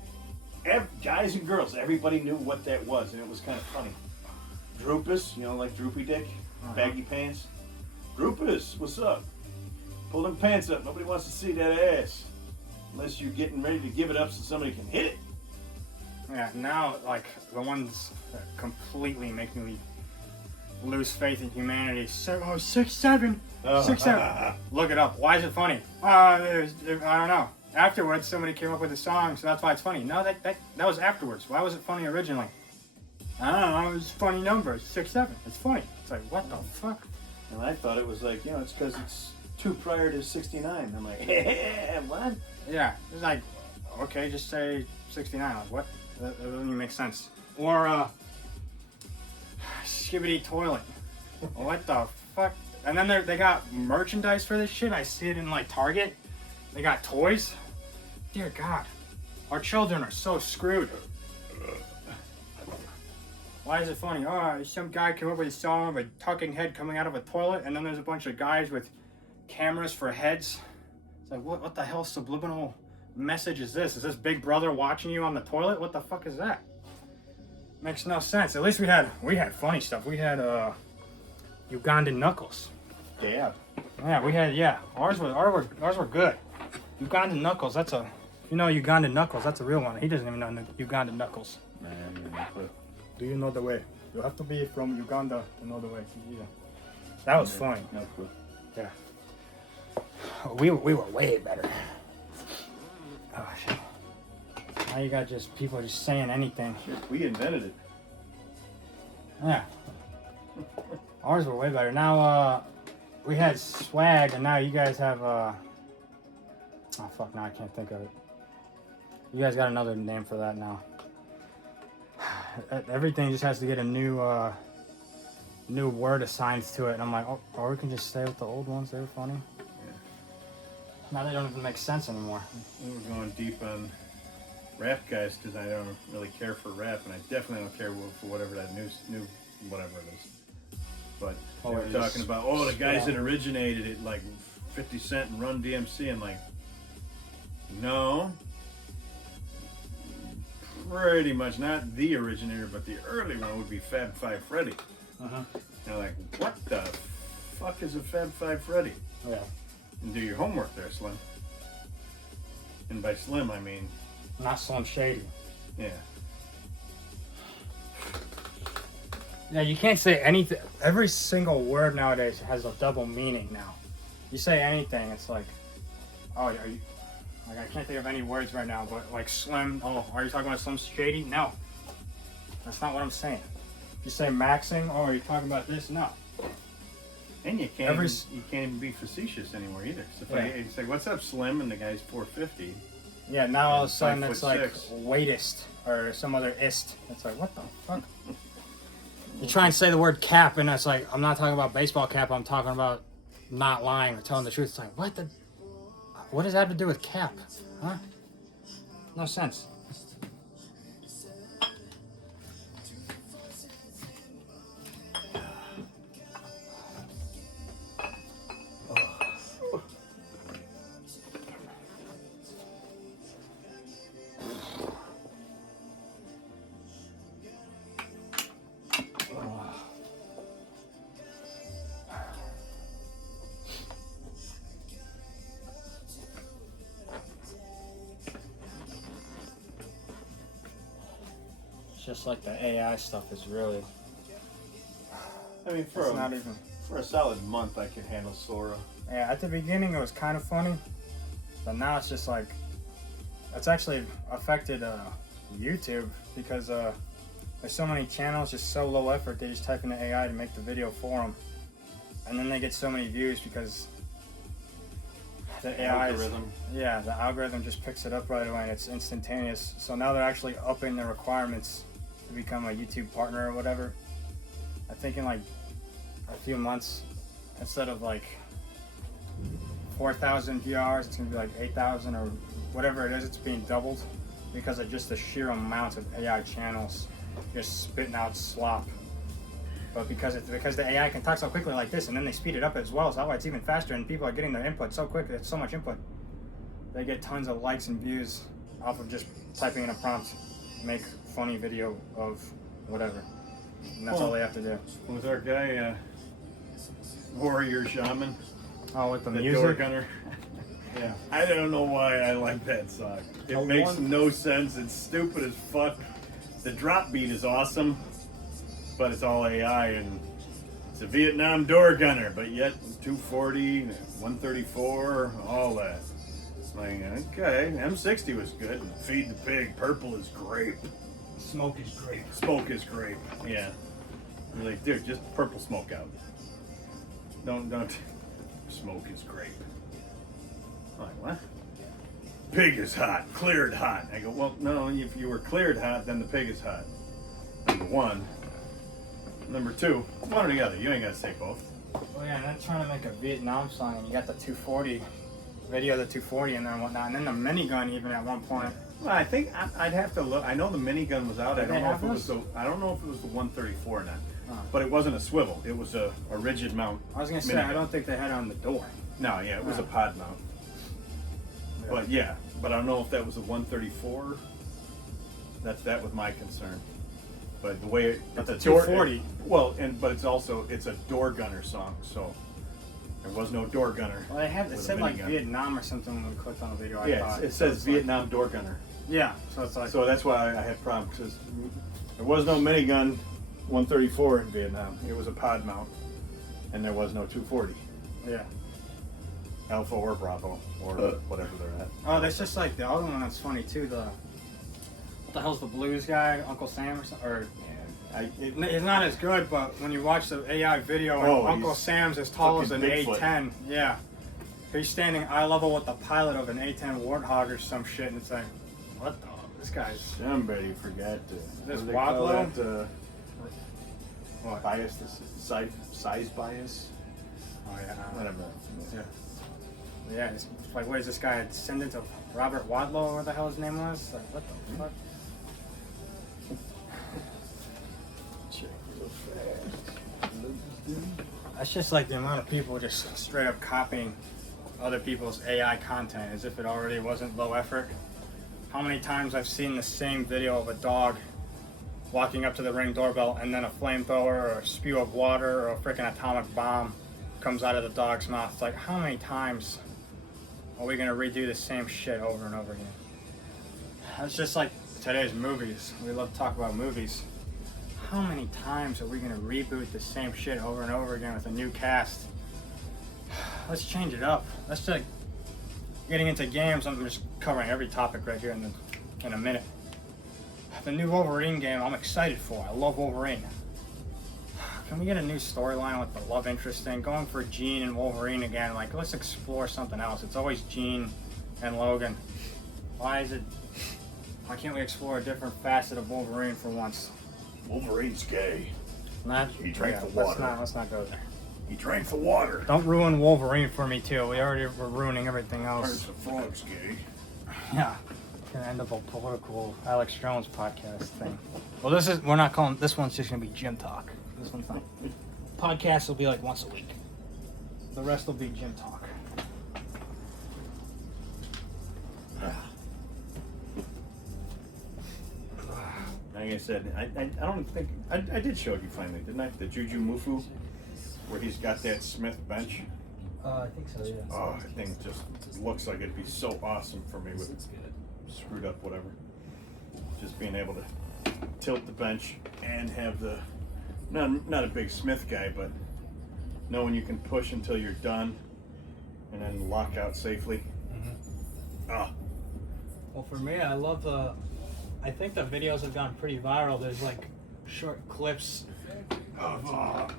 guys and girls, everybody knew what that was, and it was kind of funny. Droopus, you know, like Droopy Dick, baggy pants. Droopus, what's up? Pull them pants up. Nobody wants to see that ass, unless you're getting ready to give it up so somebody can hit it. Yeah, now, like, the ones that completely make me lose faith in humanity. 6'7". 6'7". Look it up. Why is it funny? I don't know. Afterwards, somebody came up with a song, so that's why it's funny. No, that was afterwards. Why was it funny originally? I don't know. It was a funny number. 6'7". It's funny. It's like, what the fuck? And I thought it was like, you know, it's because it's 2 prior to 69. I'm like, hey, what? Yeah, it's like, okay, just say 69. Like, what? That doesn't even make sense. Or, Skibbity Toilet. What the fuck? And then they got merchandise for this shit. I see it in, like, Target. They got toys. Dear God. Our children are so screwed. Why is it funny? Oh, some guy came up with a song of a talking head coming out of a toilet, and then there's a bunch of guys with cameras for heads. It's like, what the hell subliminal message is this? Is this Big Brother watching you on the toilet? What the fuck is that? Makes no sense. At least we had funny stuff. We had Ugandan Knuckles. Dab. Yeah, we had ours were good. Ugandan Knuckles. That's a Ugandan Knuckles. That's a real one. He doesn't even know Ugandan Knuckles. Do you know the way? You have to be from Uganda to know the way. Yeah. That was funny. No clue. Yeah. We were way better. Oh shit. Now you got just people just saying anything. Shit, we invented it. Yeah. Ours were way better. Now we had swag, and now you guys have oh fuck, now I can't think of it. You guys got another name for that now. Everything just has to get a new word assigned to it, and I'm like, oh, or we can just stay with the old ones. They were funny. Yeah. Now they don't even make sense anymore. We're going deep on rap guys because I don't really care for rap, and I definitely don't care for whatever that new whatever it is. But Oh, they were it talking is. about the guys that originated it, like 50 Cent and Run DMC, and like, no, pretty much not the originator, but the early one would be Fab Five Freddy. Uh-huh. They're like, what the fuck is a Fab Five Freddy? Yeah. And do your homework there, Slim. And by Slim, I mean, Not Slim Shady. yeah. Yeah, you can't say anything. Every single word nowadays has a double meaning now. You say anything, it's like, oh, are you? Like, I can't think of any words right now, but like Slim. Oh, are you talking about Slim Shady? No, that's not what I'm saying. You say maxing. Oh, are you talking about this? No. And you can't Every- you can't even be facetious anymore either. So if Yeah. I say, "What's up, Slim?" and the guy's 450, Yeah, now all of a And sudden 5'6". it's like waitist or some other ist. It's like, what the fuck? You try and say the word cap, and it's like, I'm not talking about baseball cap. I'm talking about not lying or telling the truth. It's like, what does that have to do with cap? Huh? No sense. Just like the AI stuff is really. I mean, It's not even. for a solid month, I could handle Sora. Yeah, at the beginning it was kind of funny, but now it's just like, it's actually affected YouTube because there's so many channels just so low effort. They just type in the AI to make the video for them. and then they get so many views because the AI Algorithm. yeah, the algorithm just picks it up right away and it's instantaneous. So now they're actually upping the requirements to become a YouTube partner or whatever. I think in like a few months, instead of like 4,000 VRs, it's gonna be like 8,000 or whatever it is. It's being doubled because of just the sheer amount of AI channels just spitting out slop. But because the AI can talk so quickly like this, and then they speed it up as well, so that way it's even faster, and people are getting their input so quick. It's so much input. They get tons of likes and views off of just typing in a prompt, make funny video of whatever, and that's all they have to do. Was our guy Warrior Shaman, Oh, with the the music. door gunner? Yeah. I don't know why I like that song. It The makes one- no sense. It's stupid as fuck. The drop beat is awesome, but it's all AI, and it's a Vietnam door gunner, but yet 240, 134, all that. Like, okay, M60 was good. Feed the pig, purple is grape. Smoke is great. Smoke is grape. Yeah. I'm like, dude, just purple smoke out. Don't. Smoke is grape. I'm like, what? Pig is hot, cleared hot. I go, well, no, if you were cleared hot, then the pig is hot. Number one. Number two, it's one or the other. You ain't got to say both. Oh yeah, and then trying to make a Vietnam song, and you got the 240 video, of the 240 in there and whatnot, and then the minigun even at one point. Well, I think I'd have to look. I know the minigun was out. I Did don't they know have if it was those? the. I don't know if it was the 134 or not. Oh. But it wasn't a swivel. It was a rigid mount. I was gonna say, minigun. I don't think they had it on the door. No, yeah, it was Oh. a pod mount. Yeah. But yeah, but I don't know if that was a 134. That was my concern. But the way But it's the a door- 240. well, but it's a door gunner song, so there was no door gunner. Well, they had it with a said like minigun. Vietnam or something when we clicked on the video. I Yeah, thought it says So it's like- Vietnam door gunner. yeah, so it's like So that's why I had problems because there was no minigun 134 in Vietnam. It was a pod mount, and there was no 240 yeah. Alpha or Bravo or whatever they're at. Oh, there's just like the other one that's funny too. What the hell's the blues guy, Uncle Sam or something? Or he's not as good, but when you watch the AI video, and Oh, Uncle he's Sam's as tall as an fucking Bigfoot. A10. Yeah, he's standing eye level with the pilot of an A10 Warthog or some shit, and it's like, what the? This guy's Somebody forgot to. This what do they call Wadlow? that, what? bias, size bias. Oh yeah, Whatever. yeah. Yeah, it's like, what is this guy, a descendant of Robert Wadlow, or what the hell his name was? Like, what the fuck? Check real fast. That's just like the amount of people just straight up copying other people's AI content as if it already wasn't low effort. How many times I've seen the same video of a dog walking up to the Ring doorbell and then a flamethrower or a spew of water or a freaking atomic bomb comes out of the dog's mouth. It's like, how many times are we gonna redo the same shit over and over again? It's just like today's movies. We love to talk about movies. How many times are we gonna reboot the same shit over and over again with a new cast? Let's change it up. Let's just getting into games. I'm just covering every topic right here in a minute. The new Wolverine game, I'm excited for. I love Wolverine. Can we get a new storyline with the love interest thing? Going for Jean and Wolverine again. Like, let's explore something else. It's always Jean and Logan. Why can't we explore a different facet of Wolverine for once? Wolverine's gay. Not, He drank the let's water. let's not go there. He drank the water. Don't ruin Wolverine for me too. We already were ruining everything Turns else. the frogs gay. Yeah. Gonna end up a political Alex Jones podcast thing. Well, we're not calling, this one's just gonna be gym talk. This one's not. Podcast will be like once a week. The rest will be gym talk. Like I said, I don't think I did show you finally, didn't I? The Juju Mufu, where he's got that Smith bench. I think so, yeah. Oh, that thing just looks like it'd be so awesome for me with screwed up whatever. Just being able to tilt the bench and have the not a big Smith guy, but knowing you can push until you're done and then lock out safely. Ah, Well, for me, I love I think the videos have gone pretty viral. There's like short clips of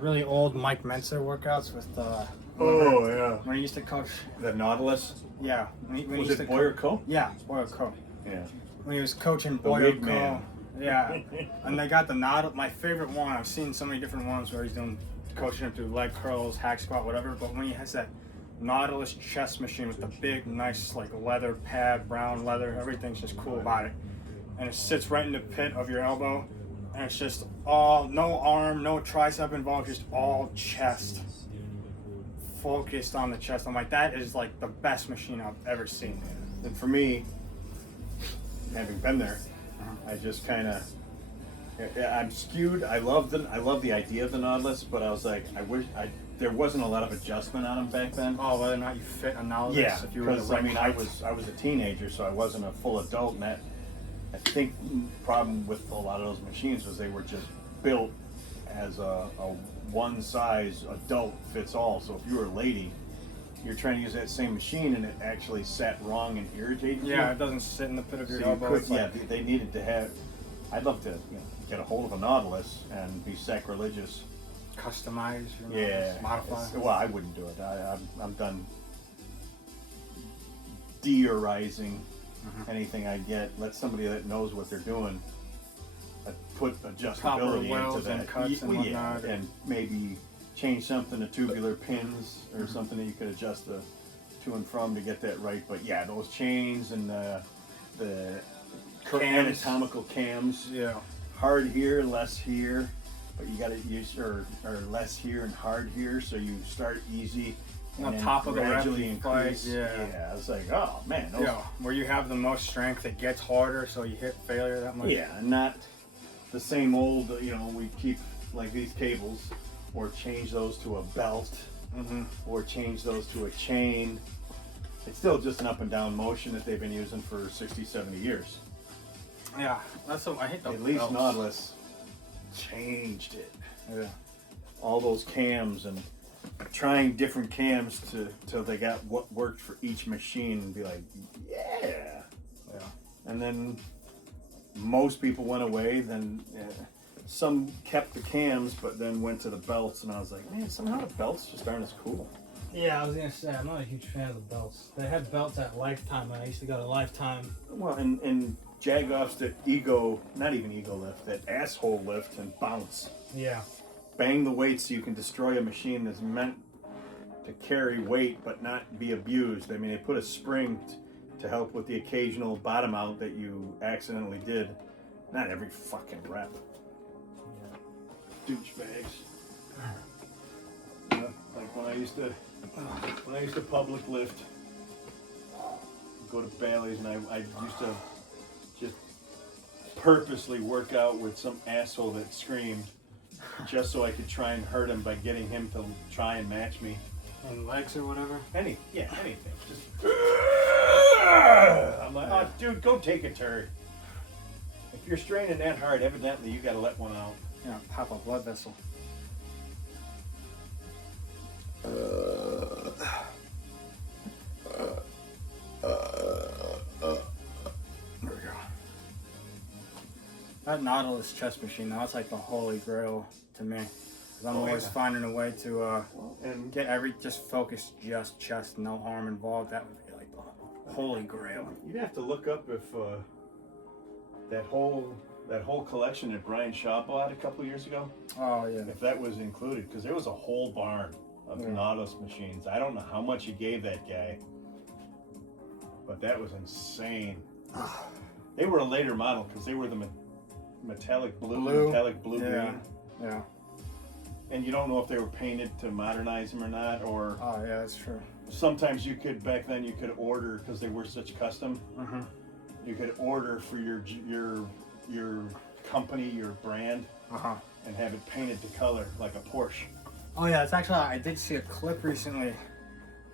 really old Mike Mentzer workouts with Oh yeah. when he used to coach. The Nautilus. Yeah, when he Was used it to Boyer Co? Yeah, Boyer Co. Yeah. When he was coaching The Boyer wig Co. man. Yeah, and they got the Nautilus. My favorite one. I've seen so many different ones where he's doing coaching him through leg curls, hack squat, whatever. But when he has that Nautilus chest machine with the big, nice like leather pad, brown leather, everything's just cool about it. And it sits right in the pit of your elbow, and it's just all no arm, no tricep involved, just all chest, focused on the chest. I'm like, that is like the best machine I've ever seen. And for me, having been there, I just kind of, I'm skewed. I love the idea of the Nautilus, but I was like, there wasn't a lot of adjustment on them back then. Oh, whether or not you fit a Nautilus, Yeah, if you were the because right I mean, height. I was a teenager, so I wasn't a full adult, and that I think the problem with a lot of those machines was they were just built as a one size adult fits all. So if you were a lady, you're trying to use that same machine, and it actually sat wrong and irritated you. Yeah, it doesn't sit in the pit of So your you elbow. could, It's yeah, like, they needed to have. I'd love to get a hold of a Nautilus and be sacrilegious. customize, Yeah, modify. well, I wouldn't do it. I'm done deorizing anything I get. Let somebody that knows what they're doing put adjustability into welds that. and cuts and whatnot. and maybe change something to tubular pins or something that you could adjust the to and from to get that right. But yeah, those chains and the Cams. anatomical cams, Yeah. hard here, less here, but you got to use or less here and hard here, so you start easy and On then top of the rep gradually you increase. fight, yeah. Yeah, it's like, oh man, those, Yeah, where you have the most strength, it gets harder, so you hit failure that much. yeah, not the same old. We keep like these cables, or change those to a belt, Mm-hmm. or change those to a chain. It's still just an up and down motion that they've been using for 60, 70 years. Yeah, that's what I hate. The At least belts. Nautilus changed it. Yeah. All those cams and trying different cams till they got what worked for each machine and be like, yeah. And then most people went away. Then some kept the cams, but then went to the belts. And I was like, man, somehow the belts just aren't as cool. Yeah, I was gonna say I'm not a huge fan of the belts. They had belts at Lifetime, and I used to go to Lifetime. Well, and Jagoff's that not even ego lift, that asshole lift and bounce. Yeah. Bang the weight so you can destroy a machine that's meant to carry weight but not be abused. I mean, they put a spring to help with the occasional bottom out that you accidentally did. Not every fucking rep. Douchebags. Like when I used to public lift, go to Bally's, and I used to just purposely work out with some asshole that screamed, just so I could try and hurt him by getting him to try and match me. And legs or whatever. Anything. Just. I'm like, oh, dude, go take a turn. If you're straining that hard, evidently you got to let one out. Yeah, pop a blood vessel. There we go. That Nautilus chest machine, though, that's like the holy grail to me. 'Cause I'm Oh, always yeah. finding a way to And get just focus, just chest, no arm involved. That would be like the holy grail. you'd have to look up if that whole collection that Brian Shaw bought a couple years ago, Oh yeah. if that was included, because there was a whole barn of Yeah. Nautilus machines. I don't know how much he gave that guy, but that was insane. They were a later model because they were the metallic blue, metallic blue Yeah. green, Yeah. and you don't know if they were painted to modernize them or not, or Oh yeah, that's true. sometimes back then you could order, because they were such custom. Mm-hmm. You could order for your company, your brand, Uh-huh. and have it painted to color like a Porsche. Oh yeah, it's actually, I did see a clip recently.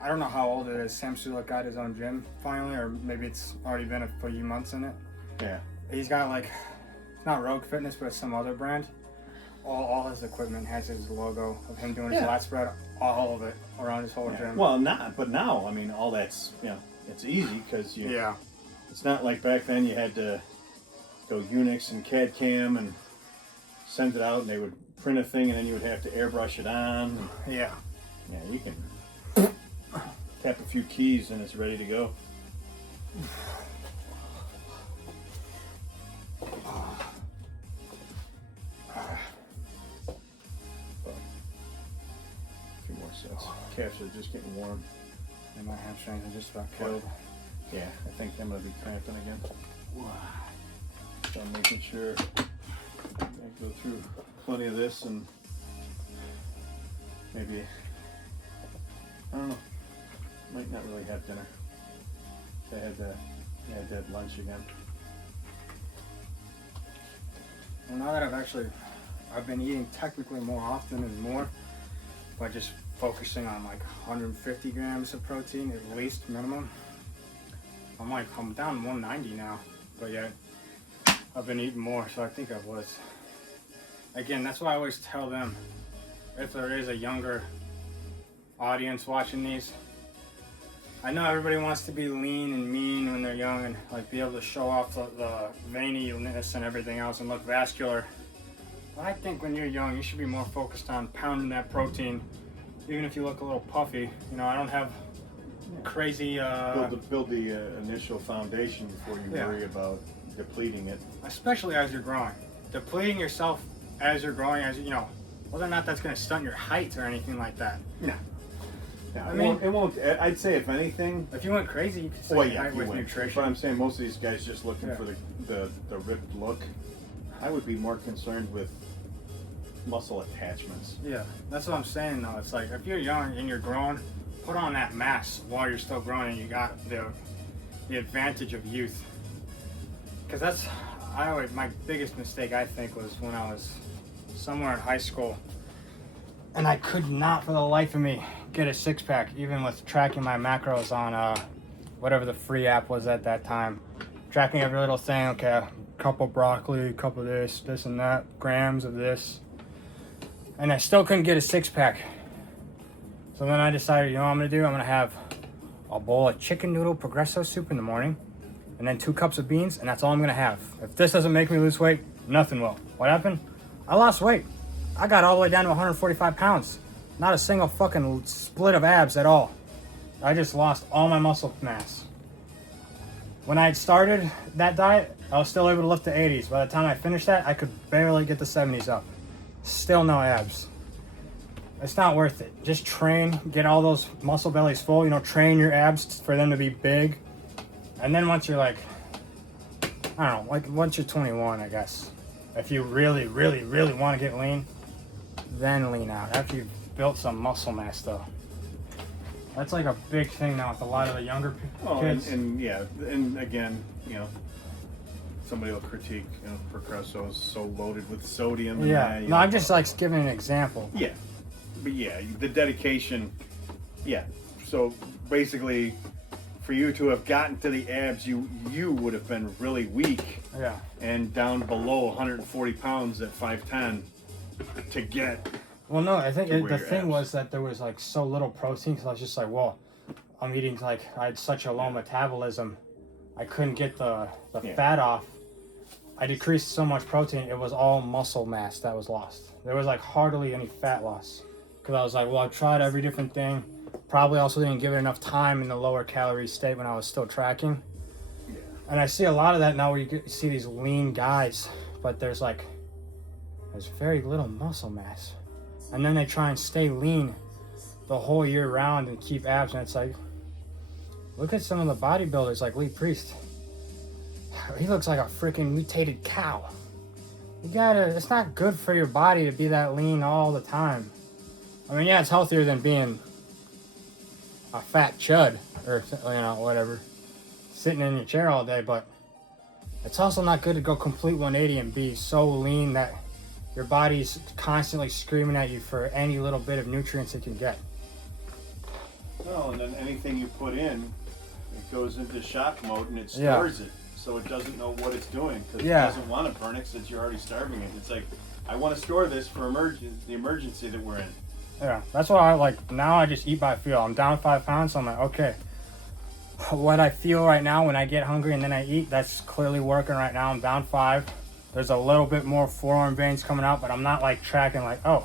I don't know how old it is. Sam Sulek got his own gym finally, or maybe it's already been a few months in it. Yeah. He's got like, it's not Rogue Fitness, but it's some other brand. All his equipment has his logo of him doing his Yeah. lat spread, all of it around his whole gym. Well, but now, I mean, all that's, it's easy because Yeah. it's not like back then you had to go Unix and CAD CAM and send it out and they would print a thing and then you would have to airbrush it on. Yeah. Yeah, you can tap a few keys and it's ready to go. A few more sets. Calves are just getting warm. And my hamstrings are just about killed. Yeah, I think I'm gonna be cramping again. So I'm making sure I go through plenty of this and maybe, I don't know, might not really have dinner. I had to have lunch again. Well, now that I've been eating technically more often and more by just focusing on like 150 grams of protein at least minimum. I'm down 190 now, but yet I've been eating more, so I think I was. Again, that's why I always tell them, if there is a younger audience watching these, I know everybody wants to be lean and mean when they're young and like be able to show off the veininess and everything else and look vascular. But I think when you're young, you should be more focused on pounding that protein, even if you look a little puffy. You know, I don't have crazy. Build the initial foundation before you worry about depleting it. Especially as you're growing, depleting yourself as you're growing, as you know, whether or not that's going to stunt your height or anything like that. No. I I mean- mean, it won't. I'd say if anything. If you went crazy, you could say Well, height yeah, with you would. nutrition. But I'm saying most of these guys just looking Yeah. for the ripped look. I would be more concerned with muscle attachments. Yeah, that's what I'm saying though. It's like if you're young and you're growing, put on that mass while you're still growing and you got the advantage of youth. Because that's, my biggest mistake I think was when I was somewhere in high school and I could not for the life of me get a six pack, even with tracking my macros on whatever the free app was at that time. Tracking every little thing, okay, a couple broccoli, a couple of this and that, grams of this. And I still couldn't get a six pack. So then I decided, you know what I'm gonna do? I'm gonna have a bowl of chicken noodle Progresso soup in the morning, and then 2 cups of beans, and that's all I'm gonna have. If this doesn't make me lose weight, nothing will. What happened? I lost weight. I got all the way down to 145 pounds. Not a single fucking split of abs at all. I just lost all my muscle mass. When I had started that diet, I was still able to lift the 80s. By the time I finished that, I could barely get the 70s up. Still no abs. It's not worth it. Just train, get all those muscle bellies full, you know, train your abs for them to be big. And then once you're like, I don't know, like once you're 21, I guess, if you really, really, really want to get lean, then lean out after you've built some muscle mass though. That's like a big thing now with a lot of the younger kids. And yeah, and again, you know, somebody will critique, you know, Progresso is so loaded with sodium. And Yeah, you no, know. I'm just like giving an example. Yeah, but yeah, the dedication. Yeah, so basically, for you to have gotten to the abs, you would have been really weak Yeah. and down below 140 pounds at 5'10" to get. Well, no, I think To wear the your thing abs. was that there was like so little protein because I was just like, well, I'm eating like I had such a low metabolism, I couldn't get the Yeah. fat off. I decreased so much protein, it was all muscle mass that was lost. There was like hardly any fat loss because I was like, well, I tried every different thing. Probably also didn't give it enough time in the lower calorie state when I was still tracking. And I see a lot of that now where you see these lean guys, but there's very little muscle mass. And then they try and stay lean the whole year round and keep abs, and it's like, look at some of the bodybuilders like Lee Priest. He looks like a freaking mutated cow. It's not good for your body to be that lean all the time. I mean, yeah, it's healthier than being a fat chud or, you know, whatever, sitting in your chair all day, but it's also not good to go complete 180 and be so lean that your body's constantly screaming at you for any little bit of nutrients it can get. Well, and then anything you put in, it goes into shock mode and it Yeah. stores it, so it doesn't know what it's doing because Yeah. it doesn't want to burn it since you're already starving it. It's like, I want to store this for the emergency that we're in. Yeah, that's why I like, now I just eat by feel. I'm down 5 pounds, so I'm like, okay, what I feel right now when I get hungry and then I eat, that's clearly working right now. I'm down 5. There's a little bit more forearm veins coming out, but I'm not like tracking like, oh,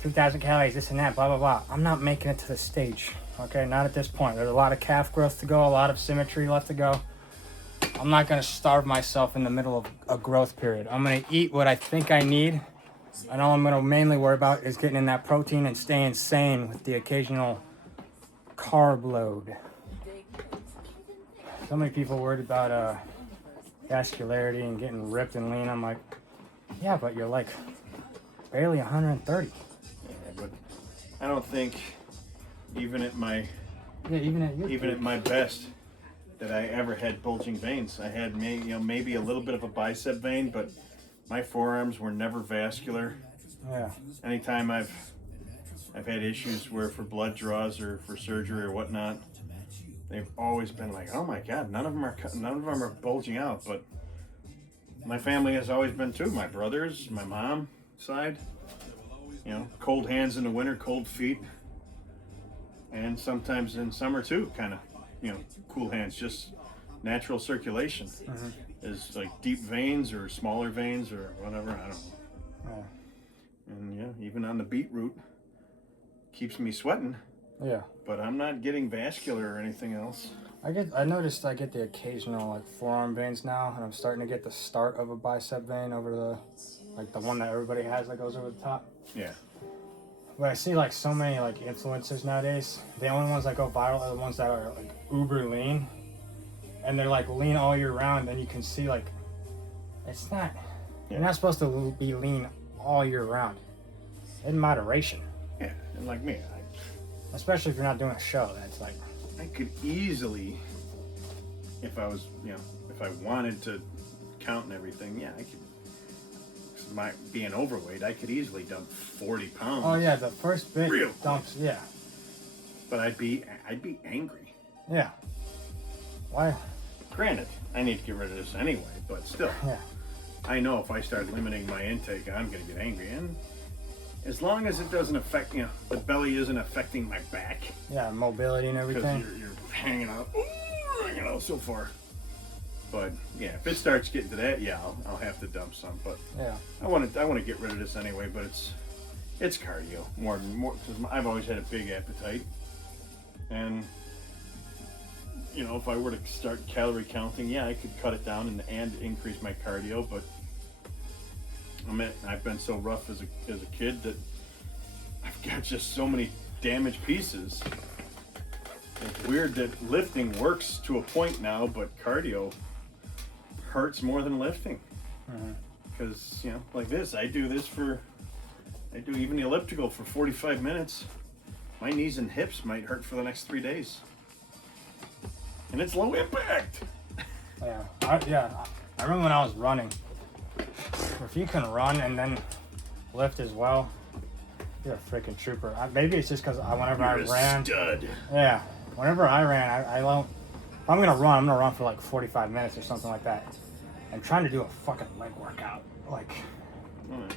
2,000 calories, this and that, blah, blah, blah. I'm not making it to the stage, okay? Not at this point. There's a lot of calf growth to go, a lot of symmetry left to go. I'm not gonna starve myself in the middle of a growth period. I'm gonna eat what I think I need, and all I'm gonna mainly worry about is getting in that protein and staying sane with the occasional carb load. So many people worried about vascularity and getting ripped and lean. I'm like, yeah, but you're like barely 130. Yeah, but I don't think even at my Even at my best that I ever had bulging veins. I had maybe a little bit of a bicep vein, but my forearms were never vascular. yeah. Anytime I've had issues where for blood draws or for surgery or whatnot, they've always been like, oh my God, none of them are bulging out. But my family has always been too. My brothers, my mom side, cold hands in the winter, cold feet, and sometimes in summer too, kind of, cool hands, just natural circulation. Is like deep veins or smaller veins or whatever, I don't know. Yeah. And even on the beetroot, keeps me sweating, Yeah. but I'm not getting vascular or anything else. I noticed I get the occasional like forearm veins now, and I'm starting to get the start of a bicep vein over the one that everybody has that goes over the top. Yeah. But I see like so many like influencers nowadays. The only ones that go viral are the ones that are like uber lean, and they're like lean all year round. And you can see like it's not. You're not supposed to be lean all year round. In moderation. Yeah, and like me, Especially if you're not doing a show. That's like. I could easily, if I was, if I wanted to count and everything, I could. Being overweight, I could easily dump 40 pounds. Oh yeah, the first bit Real dumps. Yeah. But I'd be angry. Yeah. Why? Granted, I need to get rid of this anyway, but still. Yeah. I know if I start limiting my intake, I'm gonna get angry. And as long as it doesn't affect, the belly isn't affecting my back. Yeah, mobility and Because everything. you're hanging out so far. But yeah, if it starts getting to that, I'll have to dump some. But Yeah. I want to get rid of this anyway. But it's cardio more because I've always had a big appetite, and if I were to start calorie counting, I could cut it down and increase my cardio. But I've been so rough as a kid that I've got just so many damaged pieces. It's weird that lifting works to a point now, but cardio hurts more than lifting. Because, like this, I do even the elliptical for 45 minutes. My knees and hips might hurt for the next 3 days. And it's low impact. Yeah. I remember when I was running. If you can run and then lift as well, you're a freaking trooper. Maybe it's just because whenever I ran. Stud. Yeah. Whenever I ran, I don't. If I'm gonna run for like 45 minutes or something like that. And trying to do a fucking leg workout, like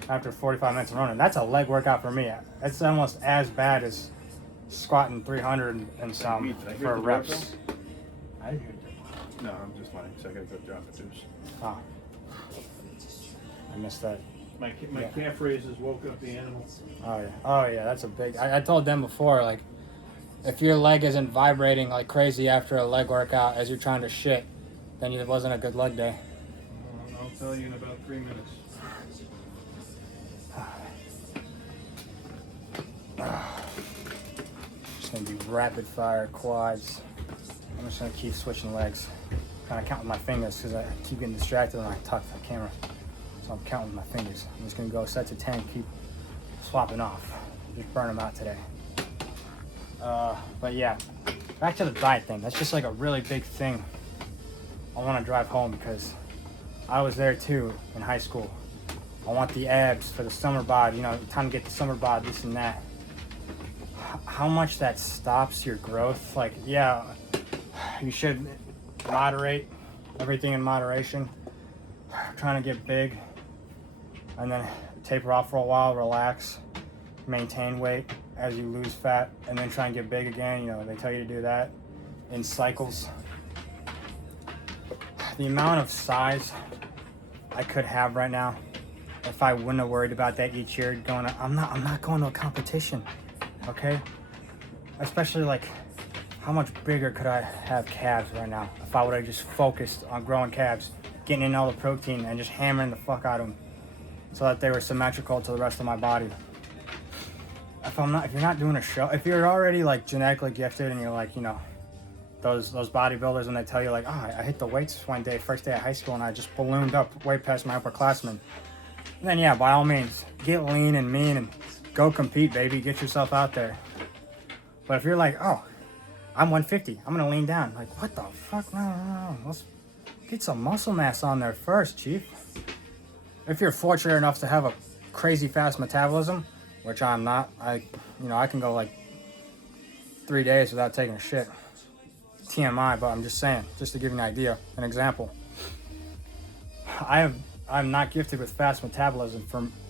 after 45 minutes of running, that's a leg workout for me. It's almost as bad as squatting 300 and some for reps. I didn't hear it. No, I'm just lying, so I gotta go drop a deuce. Oh. I missed that. My calf raises woke up the animal. Oh yeah, that's a big. I told them before, like, if your leg isn't vibrating like crazy after a leg workout as you're trying to shit, then it wasn't a good leg day. I'll tell you in about 3 minutes. Just gonna be rapid fire quads. I'm just gonna keep switching legs. Kind of count with my fingers because I keep getting distracted when I talk to the camera. So I'm counting with my fingers. I'm just gonna go set to 10, keep swapping off. Just burn them out today. But yeah, back to the diet thing. That's just like a really big thing. I want to drive home because I was there too in high school. I want the abs for the summer bod, time to get the summer bod, this and that. How much that stops your growth, like, yeah, you should moderate everything in moderation. Trying to get big and then taper off for a while, relax, maintain weight as you lose fat, and then try and get big again. They tell you to do that in cycles. The amount of size I could have right now if I wouldn't have worried about that each year going to, I'm not going to a competition, okay? Especially like, how much bigger could I have calves right now if I would have just focused on growing calves, getting in all the protein and just hammering the fuck out of them so that they were symmetrical to the rest of my body. If you're not doing a show, if you're already like genetically gifted and you're like, you know, those bodybuilders when they tell you like, oh, I hit the weights one day, first day of high school, and I just ballooned up way past my upperclassmen, then yeah, by all means, get lean and mean and go compete, baby, get yourself out there. But if you're like, oh, I'm 150, I'm gonna lean down, like, what the fuck, no, let's get some muscle mass on there first, chief. If you're fortunate enough to have a crazy fast metabolism, which I'm not, I can go like 3 days without taking a shit. TMI, but I'm just saying, just to give you an idea, an example. I'm not gifted with fast metabolism.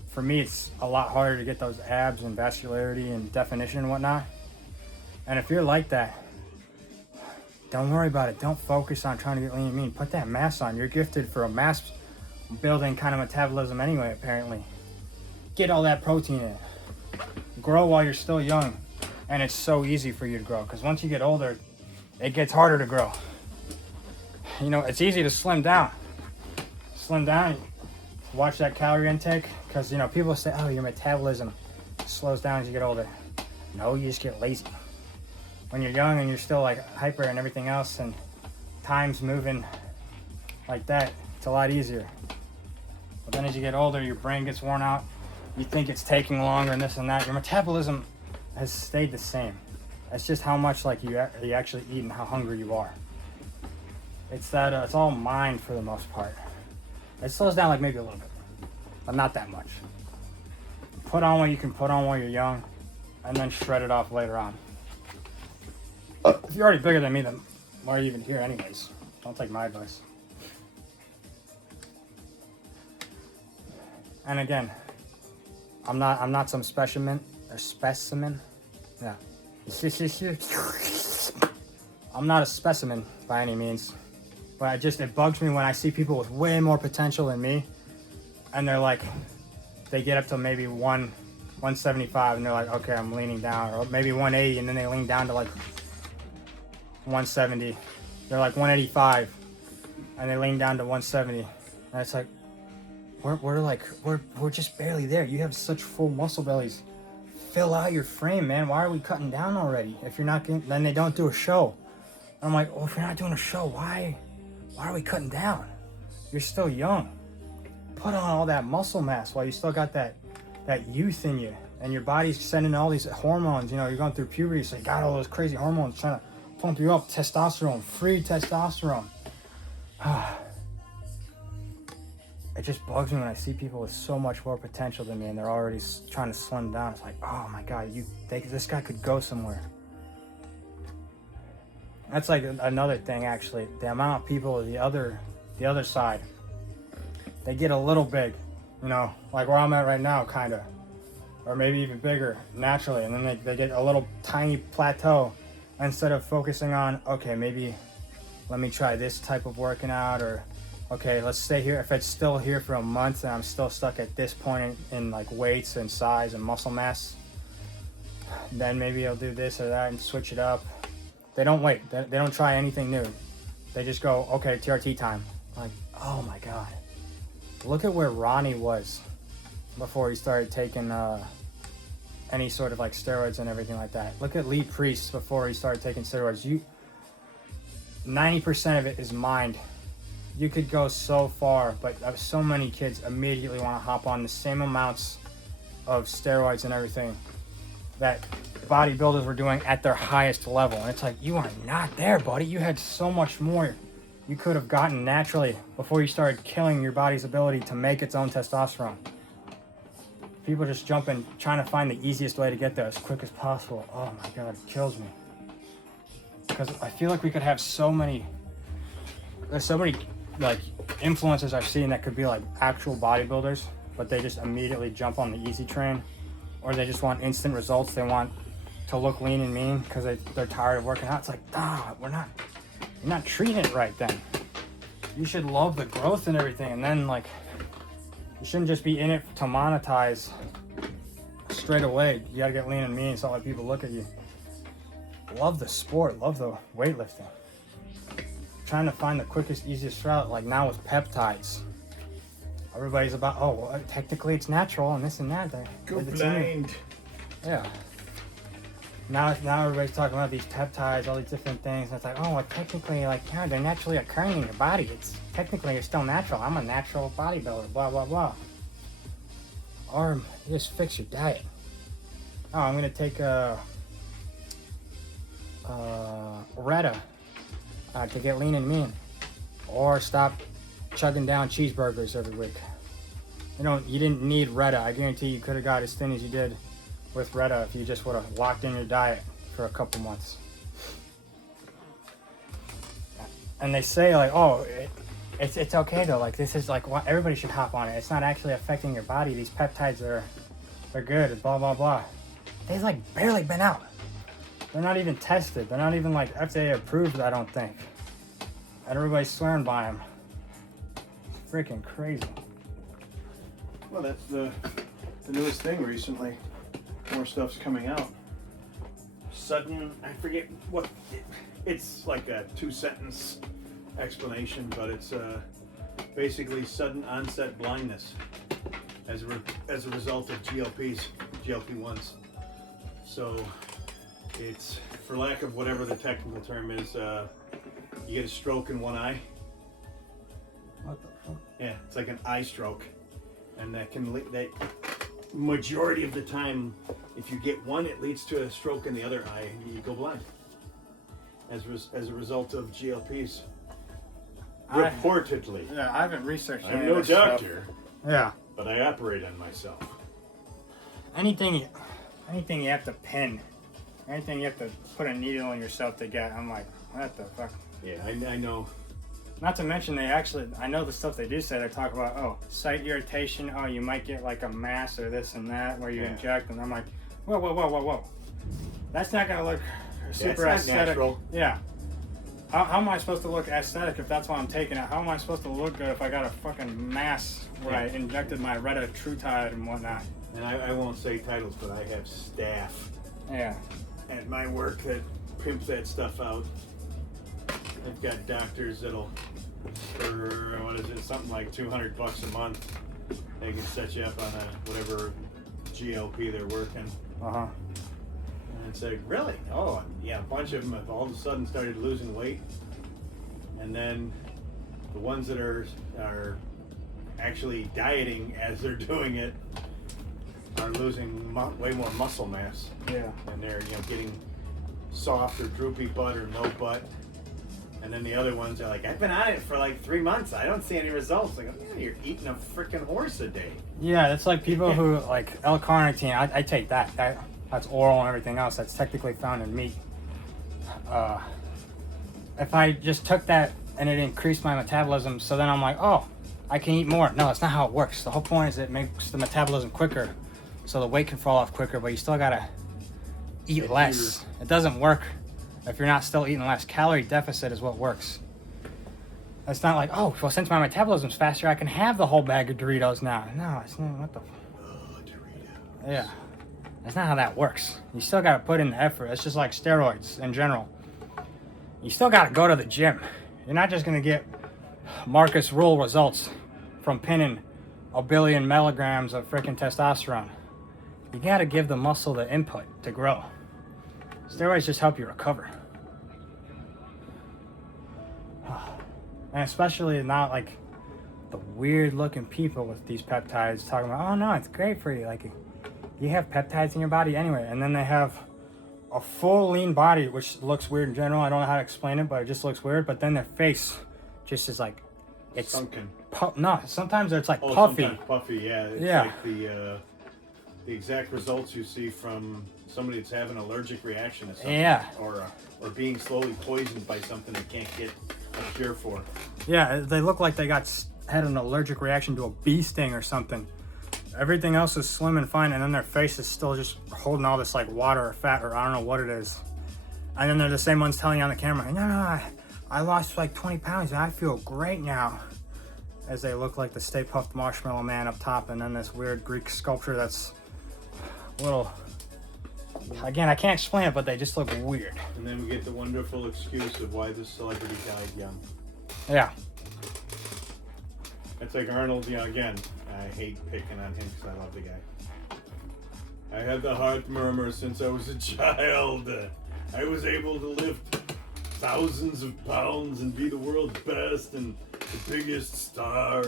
For me, it's a lot harder to get those abs and vascularity and definition and whatnot. And if you're like that, don't worry about it. Don't focus on trying to get lean and mean. Put that mass on. You're gifted for a mass building kind of metabolism anyway, apparently. Get all that protein in. Grow while you're still young. And it's so easy for you to grow, because once you get older, it gets harder to grow. You know, it's easy to slim down. Slim down, watch that calorie intake, because, you know, people say, oh, your metabolism slows down as you get older. No, you just get lazy. When you're young and you're still like hyper and everything else, and time's moving like that, it's a lot easier. But then as you get older, your brain gets worn out. You think it's taking longer and this and that. Your metabolism has stayed the same. It's just how much like you actually eat and how hungry you are. It's that it's all mind for the most part. It slows down like maybe a little bit, but not that much. Put on what you can put on while you're young, and then shred it off later on. If you're already bigger than me, then why are you even here anyways? Don't take my advice. And again, I'm not some specimen. Yeah. I'm not a specimen by any means, but it bugs me when I see people with way more potential than me, and they're like, they get up to maybe 175 and they're like, okay, I'm leaning down, or maybe 180, and then they lean down to like 170. They're like 185 and they lean down to 170, and it's like, we're just barely there. You have such full muscle bellies. Fill out your frame, man. Why are we cutting down already? If you're not getting, then they don't do a show. And I'm like, well, if you're not doing a show, why are we cutting down? You're still young. Put on all that muscle mass while you still got that youth in you, and your body's sending all these hormones. You know, you're going through puberty, so you got all those crazy hormones trying to pump you up. Testosterone, free testosterone. It just bugs me when I see people with so much more potential than me and they're already trying to slim down. It's like, oh my God, this guy could go somewhere. That's like another thing, actually. The amount of people, the other side, they get a little big, you know, like where I'm at right now, kind of, or maybe even bigger naturally, and then they get a little tiny plateau instead of focusing on, okay, maybe let me try this type of working out, or okay, let's stay here. If it's still here for a month and I'm still stuck at this point in like weights and size and muscle mass, then maybe I'll do this or that and switch it up. They don't wait. They don't try anything new. They just go, okay, TRT time. Like, oh my God. Look at where Ronnie was before he started taking any sort of like steroids and everything like that. Look at Lee Priest before he started taking steroids. 90% of it is mind. You could go so far, but so many kids immediately want to hop on the same amounts of steroids and everything that bodybuilders were doing at their highest level. And it's like, you are not there, buddy. You had so much more you could have gotten naturally before you started killing your body's ability to make its own testosterone. People just jump in, trying to find the easiest way to get there as quick as possible. Oh my God, it kills me. Because I feel like we could have there's so many like influencers I've seen that could be like actual bodybuilders, but they just immediately jump on the easy train, or they just want instant results. They want to look lean and mean because they're tired of working out. It's like, you're not treating it right then. you should love the growth and everything, and then like you shouldn't just be in it to monetize straight away. You gotta get lean and mean so let people look at you. Love the sport, love the weightlifting. Trying to find the quickest, easiest route, like now with peptides. Everybody's about, oh, well, technically it's natural and this and that. Go It's in it. blind. Yeah. Now everybody's talking about these peptides, all these different things. And it's like, oh, well, technically, like, yeah, they're naturally occurring in your body. It's technically you're still natural. I'm a natural bodybuilder. Blah blah blah. Or you just fix your diet. Oh, I'm gonna take Retta to get lean and mean, or stop chugging down cheeseburgers every week. You didn't need Retta. I guarantee you could have got as thin as you did with Retta if you just would have locked in your diet for a couple months. And they say like, oh, it's okay though. Like this is like what everybody should hop on it. It's not actually affecting your body. These peptides they're good. Blah blah blah. They've like barely been out. They're not even tested. They're not even like FDA approved. I don't think. And everybody's swearing by them. It's freaking crazy. Well, that's the newest thing recently. More stuff's coming out. Sudden, I forget what, it's like a 2-sentence explanation, but it's basically sudden onset blindness as a result of GLP-1s. So it's, for lack of whatever the technical term is, you get a stroke in one eye. What the fuck? Yeah, it's like an eye stroke, and that majority of the time, if you get one, it leads to a stroke in the other eye, and you go blind as a result of GLPs. Reportedly. Yeah, I haven't researched I'm any no of this stuff. doctor, Yeah. but I operate on myself. Anything you have to pin, anything you have to put a needle in yourself to get, I'm like, what the fuck? Yeah, I know. Not to mention I know the stuff they do say, they talk about, oh, site irritation, oh, you might get like a mass or this and that where you Yeah. inject, and I'm like, whoa. That's not gonna look super not aesthetic. natural. Yeah. How am I supposed to look aesthetic if that's why I'm taking it? How am I supposed to look good if I got a fucking mass where I injected my Retatrutide and whatnot? And I won't say titles, but I have staff Yeah. at my work that pimp that stuff out. I've got doctors that'll, for what is it, something like $200 a month, they can set you up on whatever GLP they're working. Uh-huh. And it's like, really? Oh, yeah, a bunch of them have all of a sudden started losing weight. And then the ones that are actually dieting as they're doing it are losing way more muscle mass. Yeah. And they're getting soft or droopy butt or no butt. And then the other ones are like, I've been on it for like 3 months. I don't see any results. Like, oh, man, you're eating a freaking horse a day. Yeah, it's like people who, like, L-carnitine, I take that. That's oral and everything else. That's technically found in meat. If I just took that and it increased my metabolism, so then I'm like, oh, I can eat more. No, that's not how it works. The whole point is it makes the metabolism quicker, so the weight can fall off quicker, but you still gotta eat less. It doesn't work if you're not still eating less. Calorie deficit is what works. It's not like, oh, well, since my metabolism's faster, I can have the whole bag of Doritos now. No, it's not. What the? Doritos. Yeah, that's not how that works. You still gotta put in the effort. It's just like steroids in general. You still gotta go to the gym. You're not just gonna get Marcus Rule results from pinning a billion milligrams of freaking testosterone. You gotta give the muscle the input to grow. Steroids just help you recover. And especially not like the weird looking people with these peptides talking about, oh no, it's great for you. Like, you have peptides in your body anyway. And then they have a full lean body, which looks weird in general. I don't know how to explain it, but it just looks weird. But then their face just is like, it's sunken. No, sometimes it's like Oh, puffy. sometimes puffy, yeah. It's Yeah. like the exact results you see from somebody that's having an allergic reaction to something. Yeah. Or being slowly poisoned by something they can't get a cure for. Yeah, they look like they had an allergic reaction to a bee sting or something. Everything else is slim and fine, and then their face is still just holding all this like water or fat or I don't know what it is. And then they're the same ones telling you on the camera, no, I lost like 20 pounds and I feel great now. As they look like the Stay Puft Marshmallow Man up top, and then this weird Greek sculpture that's a little, again, I can't explain it, but they just look weird. And then we get the wonderful excuse of why this celebrity died young. Yeah. It's like Arnold, again, I hate picking on him because I love the guy. I had the heart murmur since I was a child. I was able to lift thousands of pounds and be the world's best and the biggest star,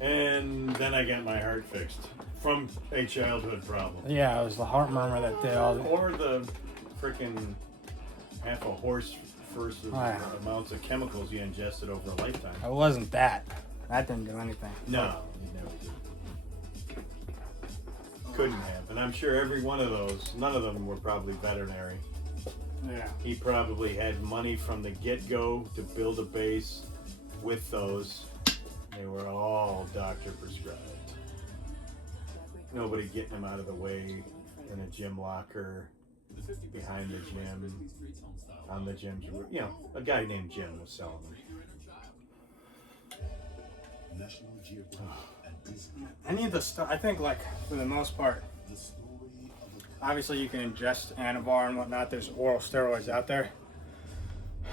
and then I got my heart fixed from a childhood problem. Yeah, it was the heart murmur that did all the... Or the freaking half a horse versus Right. the amounts of chemicals you ingested over a lifetime. It wasn't that. That didn't do anything. No, you never did. Couldn't have. And I'm sure every one of those, none of them were probably veterinary. Yeah. He probably had money from the get-go to build a base with those. They were all doctor prescribed. Nobody getting them out of the way in a gym locker, behind the gym, on the gym. You know, a guy named Jim was selling them. Any of the stuff, I think, like, for the most part, obviously you can ingest Anavar and whatnot. There's oral steroids out there.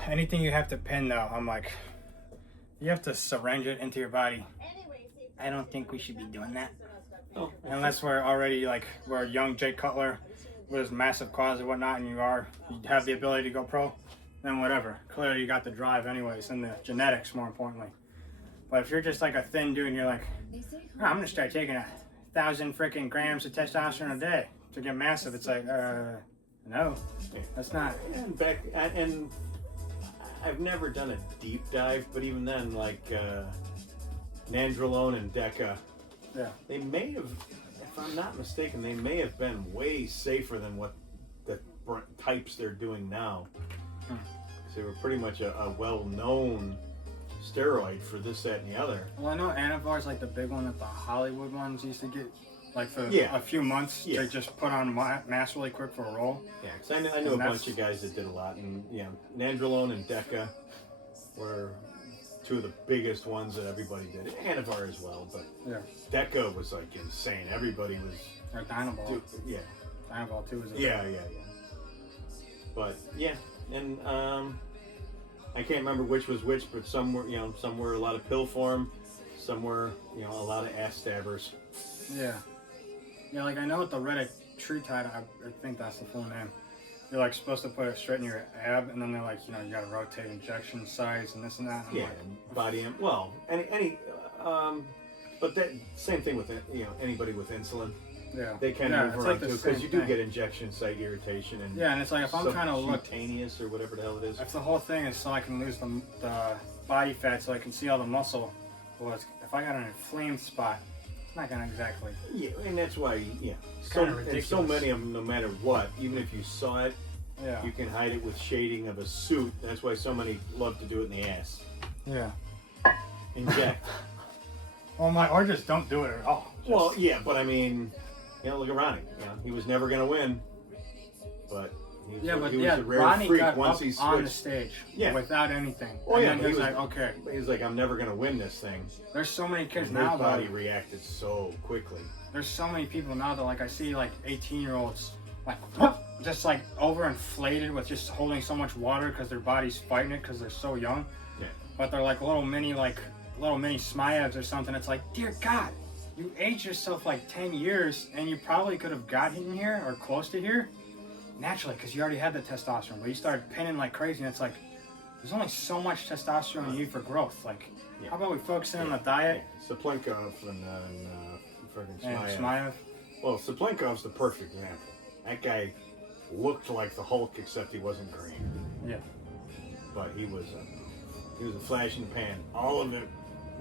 Anything you have to pin, though, I'm like, you have to syringe it into your body. I don't think we should be doing that. Oh. Unless we're already, like, we're young Jake Cutler with his massive quads and whatnot, and you have the ability to go pro, then whatever. Clearly you got the drive anyways, and the genetics, more importantly. But if you're just like a thin dude and you're like, oh, I'm gonna start taking 1,000 freaking grams of testosterone a day to get massive, it's like, no, that's not. And I've never done a deep dive, but even then, like Nandrolone and Deca, Yeah. they may have, if I'm not mistaken, they may have been way safer than what the types they're doing now. Because they were pretty much a well-known steroid for this, that, and the other. Well, I know Anavar's like the big one that the Hollywood ones used to get, like for Yeah. a few months. Yeah. They just put on mass really quick for a roll. Yeah, because I knew a And bunch of guys that did a lot, and Nandrolone and Deca were two of the biggest ones that everybody did. Anavar as well, but Yeah. Deca was like insane. Everybody was, Or Dynabol. yeah, Dynabol too is a yeah. But yeah, and I can't remember which was which, but some were, some were a lot of pill form, some were, a lot of ass stabbers. Yeah. Yeah, like I know with the Retatrutide, I think that's the full name. You're like supposed to put it straight in your ab, and then they're like, you gotta rotate injection sites and this and that. And I'm Yeah, like, and body, well, but that same thing with anybody with insulin. yeah. They can yeah, move it's around like the too, because same you do thing. get injection site irritation and Yeah, and it's like if I'm trying to look, subcutaneous or whatever the hell it is. if the whole thing is so I can lose the body fat so I can see all the muscle, well, if I got an inflamed spot, it's not gonna exactly. Yeah, and that's why, so Kinda and so ridiculous. many of them, no matter what, even if you saw it, Yeah. you can hide it with shading of a suit. That's why so many love to do it in the ass. Yeah. Inject. Or just don't do it at all. Just, Well, yeah, but I mean, look at Ronnie. He was never gonna win, but he was, he was a rare Ronnie freak got once up he on the switched. stage Yeah. without anything. Oh, and yeah, then but he was he like, okay. He was like, I'm never gonna win this thing. There's so many kids And now his though. body reacted so quickly. There's so many people now that like I see like 18-year-olds like just like overinflated with just holding so much water because their body's fighting it because they're so young. Yeah. But they're like little mini Smiavs or something. It's like, dear God, you aged yourself like 10 years and you probably could have gotten here or close to here naturally because you already had the testosterone. But you started pinning like crazy and it's like there's only so much testosterone you need for growth. Like, how about we focus in on the diet? Yeah. Saplenkov and freaking And Smyev. Smyev. Well, Saplenkov's the perfect example. That guy looked like the Hulk, except he wasn't green. Yeah. But he was a flash in the pan. All of it,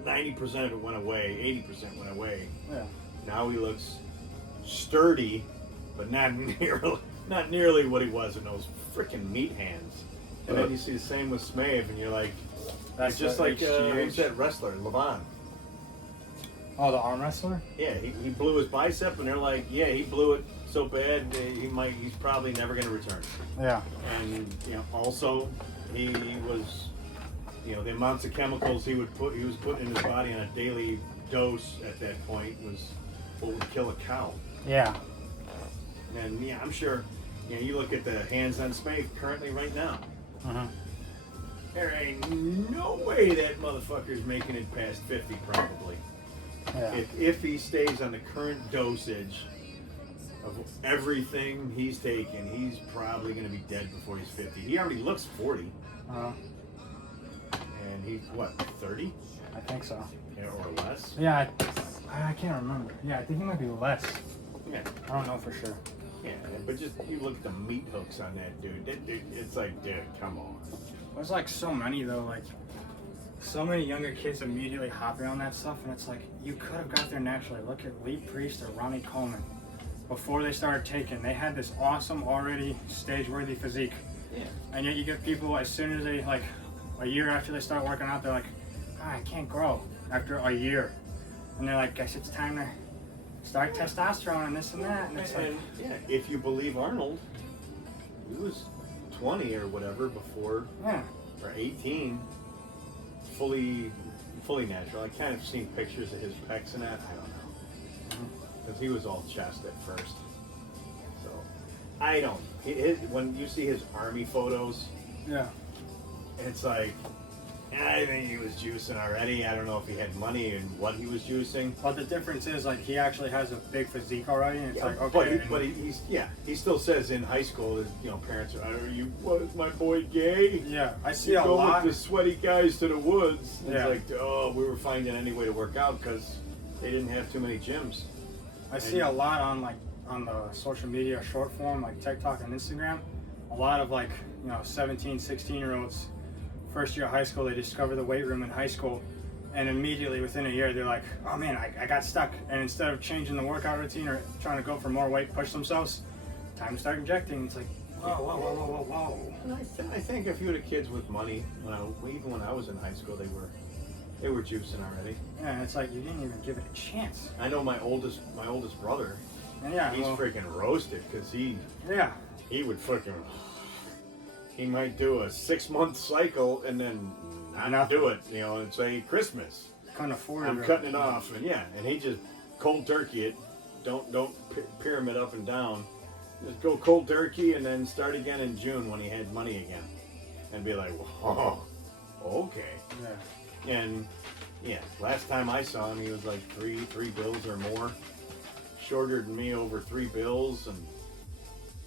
90% of it went away. 80% went away. Yeah. Now he looks sturdy, but not nearly what he was in those freaking meat hands. And then you see the same with Smyev, and you're like, That's it's just the like HGH. who's that wrestler, Levon? Oh, the arm wrestler? Yeah, he blew his bicep, and they're like, yeah, he blew it so bad he's probably never going to return. Yeah. And also he was You know, the amounts of chemicals he was putting in his body on a daily dose at that point was what would kill a cow. Yeah. And yeah, I'm sure, you know, you look at the Hands on Spade currently right now. Uh-huh. There ain't no way that motherfucker's making it past 50 probably. Yeah. If he stays on the current dosage of everything he's taking, he's probably going to be dead before he's 50. He already looks 40, Uh, and he's what, 30 I think so. or less? Yeah, I can't remember. Yeah, I think he might be less. Yeah, I don't know for sure. yeah. But just you look at the meat hooks on that dude. It's like, dude, come on. There's like so many though, like so many younger kids immediately hopping on that stuff, and it's like you could have got there naturally. Look at Lee Priest or Ronnie Coleman. Before they started taking, they had this awesome, already stage-worthy physique. Yeah. And yet you get people as soon as they like a year after they start working out, they're like, I can't grow after a year, and they're like, guess it's time to start testosterone and this and that. And it's like, And yeah, if you believe Arnold, he was 20 or whatever before, yeah, or 18, fully natural. I kind of seen pictures of his pecs and that. I don't know, because he was all chest at first. So I don't. When you see his army photos, yeah. it's like, I think he was juicing already. I don't know if he had money and what he was juicing. But the difference is like he actually has a big physique already, and it's Yeah, like okay. he still says in high school, his, you know, parents are you, what, is my boy gay? Yeah, I see You a go lot. with the sweaty guys to the woods. Yeah. It's like, oh, we were finding any way to work out because they didn't have too many gyms. I see a lot on the social media short form like TikTok and Instagram. A lot of 17, 16-year-olds, first year of high school, they discover the weight room in high school, and immediately within a year they're like, oh man, I got stuck. And instead of changing the workout routine or trying to go for more weight, push themselves, time to start injecting. It's like, whoa. And I think a few of the kids with money, even when I was in high school, they were juicing already. Yeah, and it's like you didn't even give it a chance. I know my oldest brother. And yeah, He's freaking roasted because he would freaking. He might do a 6-month cycle and then not do it, you know, and say Christmas. couldn't afford I'm it. cutting it off, and he just cold turkey it. Don't pyramid up and down. Just go cold turkey and then start again in June when he had money again, and be like, whoa, okay. Yeah. And yeah, last time I saw him, he was like three bills or more, shorter than me over 3 bills, and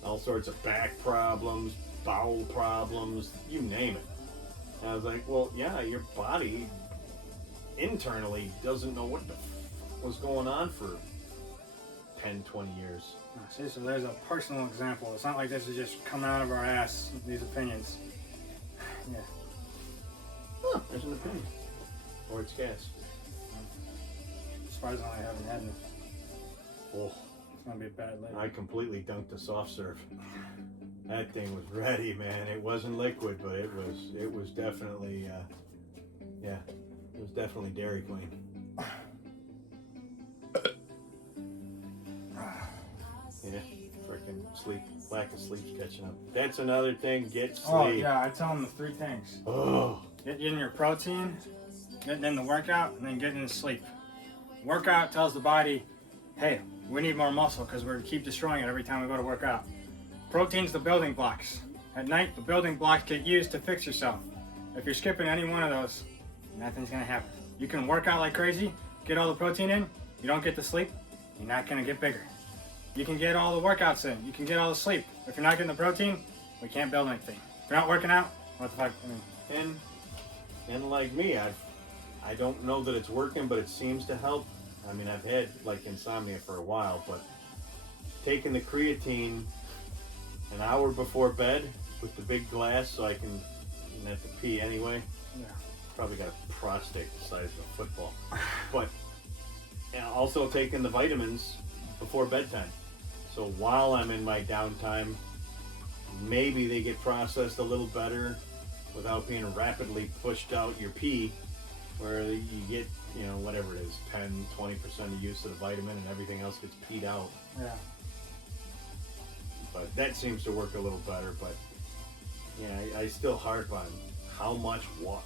all sorts of back problems, bowel problems, you name it. And I was like, well, yeah, your body internally doesn't know what was going on for 10, 20 years. See, so there's a personal example. It's not like this is just coming out of our ass, these opinions. Yeah. Huh, there's an opinion. Or it's gas. Surprisingly, I haven't had any. Oh, It's gonna be a bad later. I completely dunked the soft serve. That thing was ready, man. It wasn't liquid, but it was definitely, it was definitely Dairy Queen. Yeah, freaking lack of sleep's catching up. That's another thing, get sleep. Oh yeah, I tell them the 3 things. Oh, Get in your protein, getting in the workout, and then getting in sleep. Workout tells the body, hey, we need more muscle because we keep destroying it every time we go to work out. Protein's the building blocks. At night, the building blocks get used to fix yourself. If you're skipping any one of those, nothing's gonna happen. You can work out like crazy, get all the protein in, you don't get the sleep, you're not gonna get bigger. You can get all the workouts in, you can get all the sleep. If you're not getting the protein, we can't build anything. If you're not working out, what the fuck? and like me, I don't know that it's working, but it seems to help. I mean, I've had like insomnia for a while, but taking the creatine an hour before bed with the big glass so I can have to pee anyway. Yeah. Probably got a prostate the size of a football. But and also taking the vitamins before bedtime. So while I'm in my downtime, maybe they get processed a little better without being rapidly pushed out your pee, where you get, whatever it is, 10, 20% of use of the vitamin and everything else gets peed out. Yeah. But that seems to work a little better. But yeah, I still harp on how much water.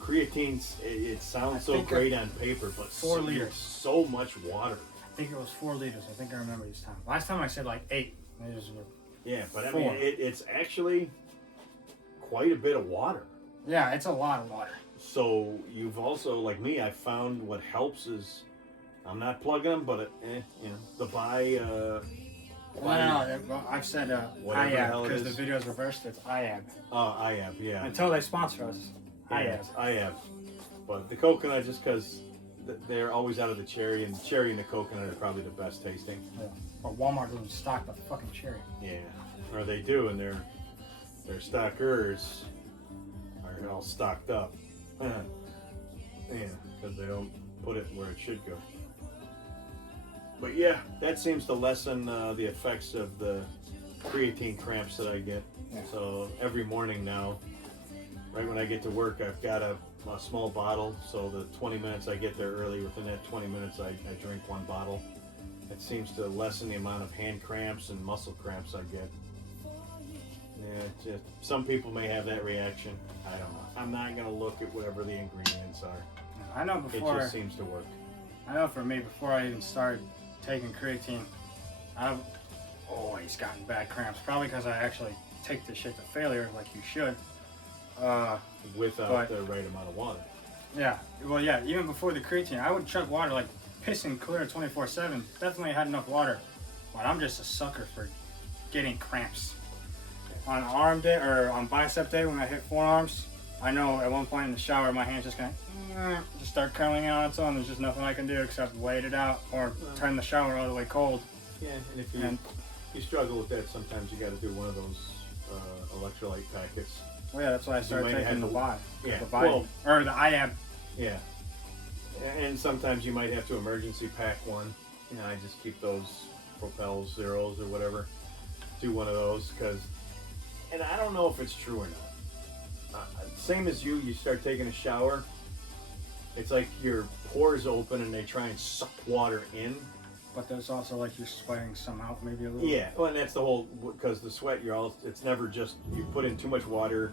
creatine's, it sounds I so think great on paper, but 4 so, liters. so much water. I think it was 4 liters. I think I remember this time. Last time I said like 8. It was, Yeah, but I 4. mean, it's actually quite a bit of water. yeah, it's a lot of water. So you've also, like me, I found what helps is, I'm not plugging them, but the buy. Well, I've said Whatever the hell IAB it because the is. video's reversed. It's IAB. IAB, yeah. Until they sponsor us, Yeah, IAB. it's IAB. But the coconut, just because they're always out of the cherry, and the cherry and the coconut are probably the best tasting. Yeah. But Walmart doesn't stock the fucking cherry. Yeah, or they do, and their stockers are all stocked up. Yeah, because they don't put it where it should go. But yeah, that seems to lessen the effects of the creatine cramps that I get. Yeah. So every morning now, right when I get to work, I've got a small bottle. So the 20 minutes I get there early, within that 20 minutes I drink 1 bottle. It seems to lessen the amount of hand cramps and muscle cramps I get. Yeah, just, some people may have that reaction. I don't know. I'm not going to look at whatever the ingredients are. I know It before. just seems to work. I know for me, before I even started taking creatine, I've always gotten bad cramps. Probably because I actually take this shit to failure, like you should. Without But- the right amount of water. Yeah. Well, yeah. Even before the creatine, I would chug water like pissing clear 24/7. Definitely had enough water, but I'm just a sucker for getting cramps. On arm day or on bicep day when I hit forearms, I know at one point in the shower my hand's just gonna just start curling out on its own. There's just nothing I can do except wait it out or turn the shower all the way cold. Yeah, and if you And you struggle with that, sometimes you got to do one of those electrolyte packets. well, yeah, that's why I started might have taking the to- Y. Yeah, The Y. well- Or the IAB. Yeah, and sometimes you might have to emergency pack one. You know, I just keep those Propel Zeros or whatever. Do one of those because, and I don't know if it's true or not. Same as you start taking a shower. It's like your pores open and they try and suck water in. But there's also like you're sweating some out maybe a little. Yeah, well, and that's the whole, because the sweat, it's never just, you put in too much water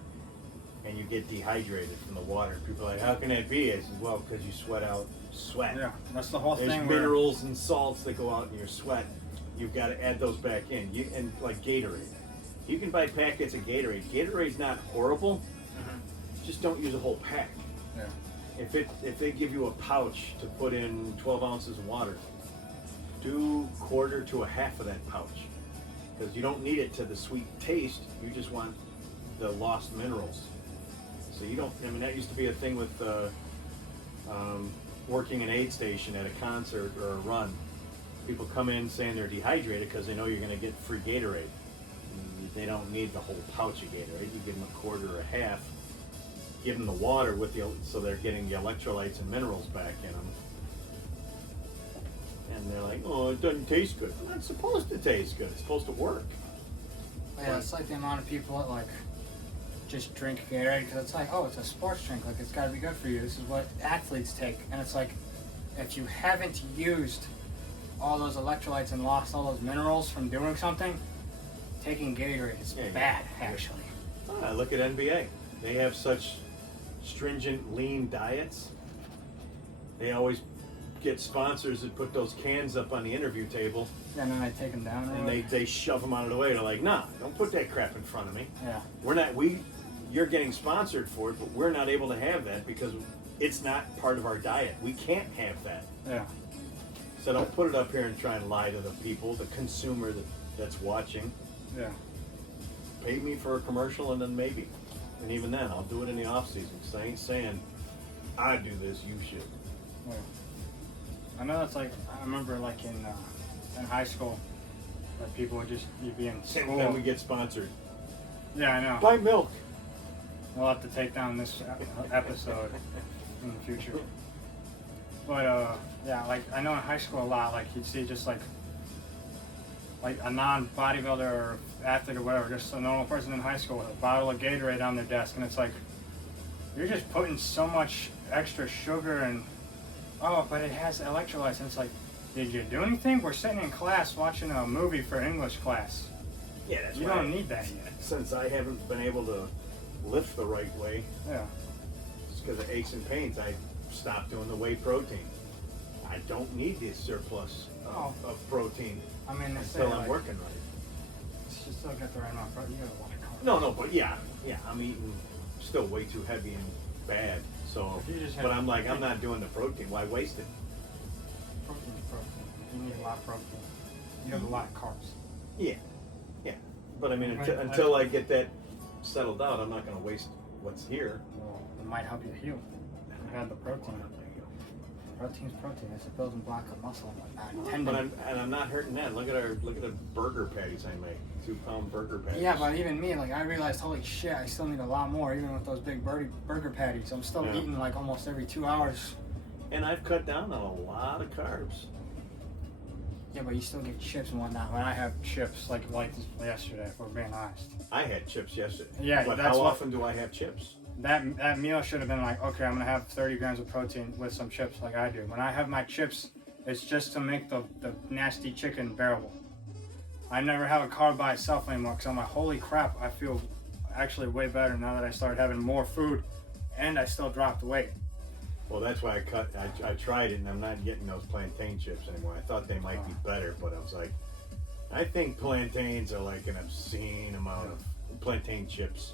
and you get dehydrated from the water. People are like, how can that be? I said, well, because you sweat out sweat. Yeah, that's the whole There's thing. where- minerals and salts that go out in your sweat. You've got to add those back in. And like Gatorade. You can buy packets of Gatorade. Gatorade's not horrible. Just don't use a whole pack. Yeah. If they give you a pouch to put in 12 ounces of water, do 1/4 to 1/2 of that pouch, because you don't need it to the sweet taste. You just want the lost minerals. So you don't. I mean, that used to be a thing with working an aid station at a concert or a run. People come in saying they're dehydrated because they know you're going to get free Gatorade. They don't need the whole pouch of Gatorade. You give them 1/4 or 1/2. Give them the water with so they're getting the electrolytes and minerals back in them. And they're like, oh, it doesn't taste good. Well, it's supposed to taste good. It's supposed to work. Yeah, it's like the amount of people that like just drink Gatorade because it's like, oh, it's a sports drink. Like it's got to be good for you. This is what athletes take, and it's like, if you haven't used all those electrolytes and lost all those minerals from doing something, taking Gatorade is Yeah, bad yeah. actually. Look at NBA. They have such stringent, lean diets. They always get sponsors that put those cans up on the interview table, And then I take them down. and they shove them out of the way. They're like, nah, don't put that crap in front of me. Yeah. You're getting sponsored for it, but we're not able to have that because it's not part of our diet. We can't have that. Yeah. So don't put it up here and try and lie to the people, the consumer that's watching. Yeah. Pay me for a commercial and then maybe. And even then, I'll do it in the off season. Because I ain't saying I do this, you should. Yeah. I know that's like I remember like in high school, like people would you'd be in And school. then we get sponsored. Yeah, I know. Buy milk. We'll have to take down this episode in the future. But yeah, like I know in high school a lot, like you'd see just like a non-bodybuilder or athlete or whatever, just a normal person in high school with a bottle of Gatorade on their desk, and it's like you're just putting so much extra sugar and but it has electrolytes, and it's like, did you do anything? We're sitting in class watching a movie for English class. Yeah, that's You why don't need that yet. Since I haven't been able to lift the right way, Yeah. it's because of aches and pains, I stopped doing the whey protein. I don't need the surplus of protein I mean, they say until I'm like, working right. you still get the right amount of protein. You got a lot of carbs. No, but yeah, I'm eating still way too heavy and bad. So, If you just but have- I'm like, I'm not doing the protein. Why waste it? Protein is protein. You need a lot of protein. You have a lot of carbs. Yeah. But I mean, Right, until I get that settled out, I'm not going to waste what's here. Well, it might help you heal. You have the protein. Protein's protein. It's a building block of muscle and whatnot. But I'm not hurting that. Look at the burger patties I make. 2-pound burger patties. Yeah, but even me, like I realized, holy shit, I still need a lot more, even with those big burger patties. I'm still Yeah. eating like almost every 2 hours. And I've cut down on a lot of carbs. Yeah, but you still get chips and whatnot. When I have chips, like yesterday, if we're being honest. I had chips yesterday. Yeah, but that's how what- often do I have chips? That meal should have been like, okay, I'm gonna have 30 grams of protein with some chips, like I do. When I have my chips, it's just to make the nasty chicken bearable. I never have a carb by itself anymore because I'm like, holy crap, I feel actually way better now that I started having more food, and I still dropped weight. Well, that's why I tried it, and I'm not getting those plantain chips anymore. I thought they might be better, but I was like, I think plantains are like an obscene amount of plantain chips.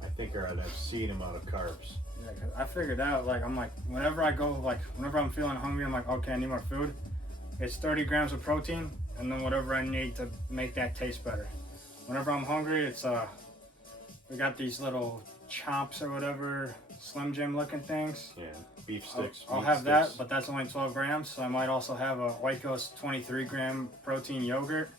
I think are an obscene amount of carbs. Yeah, 'cause I figured out, like, I'm like, whenever I'm feeling hungry, I'm like, okay, I need more food. It's 30 grams of protein, and then whatever I need to make that taste better. Whenever I'm hungry, it's, we got these little chomps or whatever, Slim Jim looking things. Yeah, beef sticks. I'll meat have that, sticks. but that's only 12 grams, so I might also have a Oikos 23 gram protein yogurt.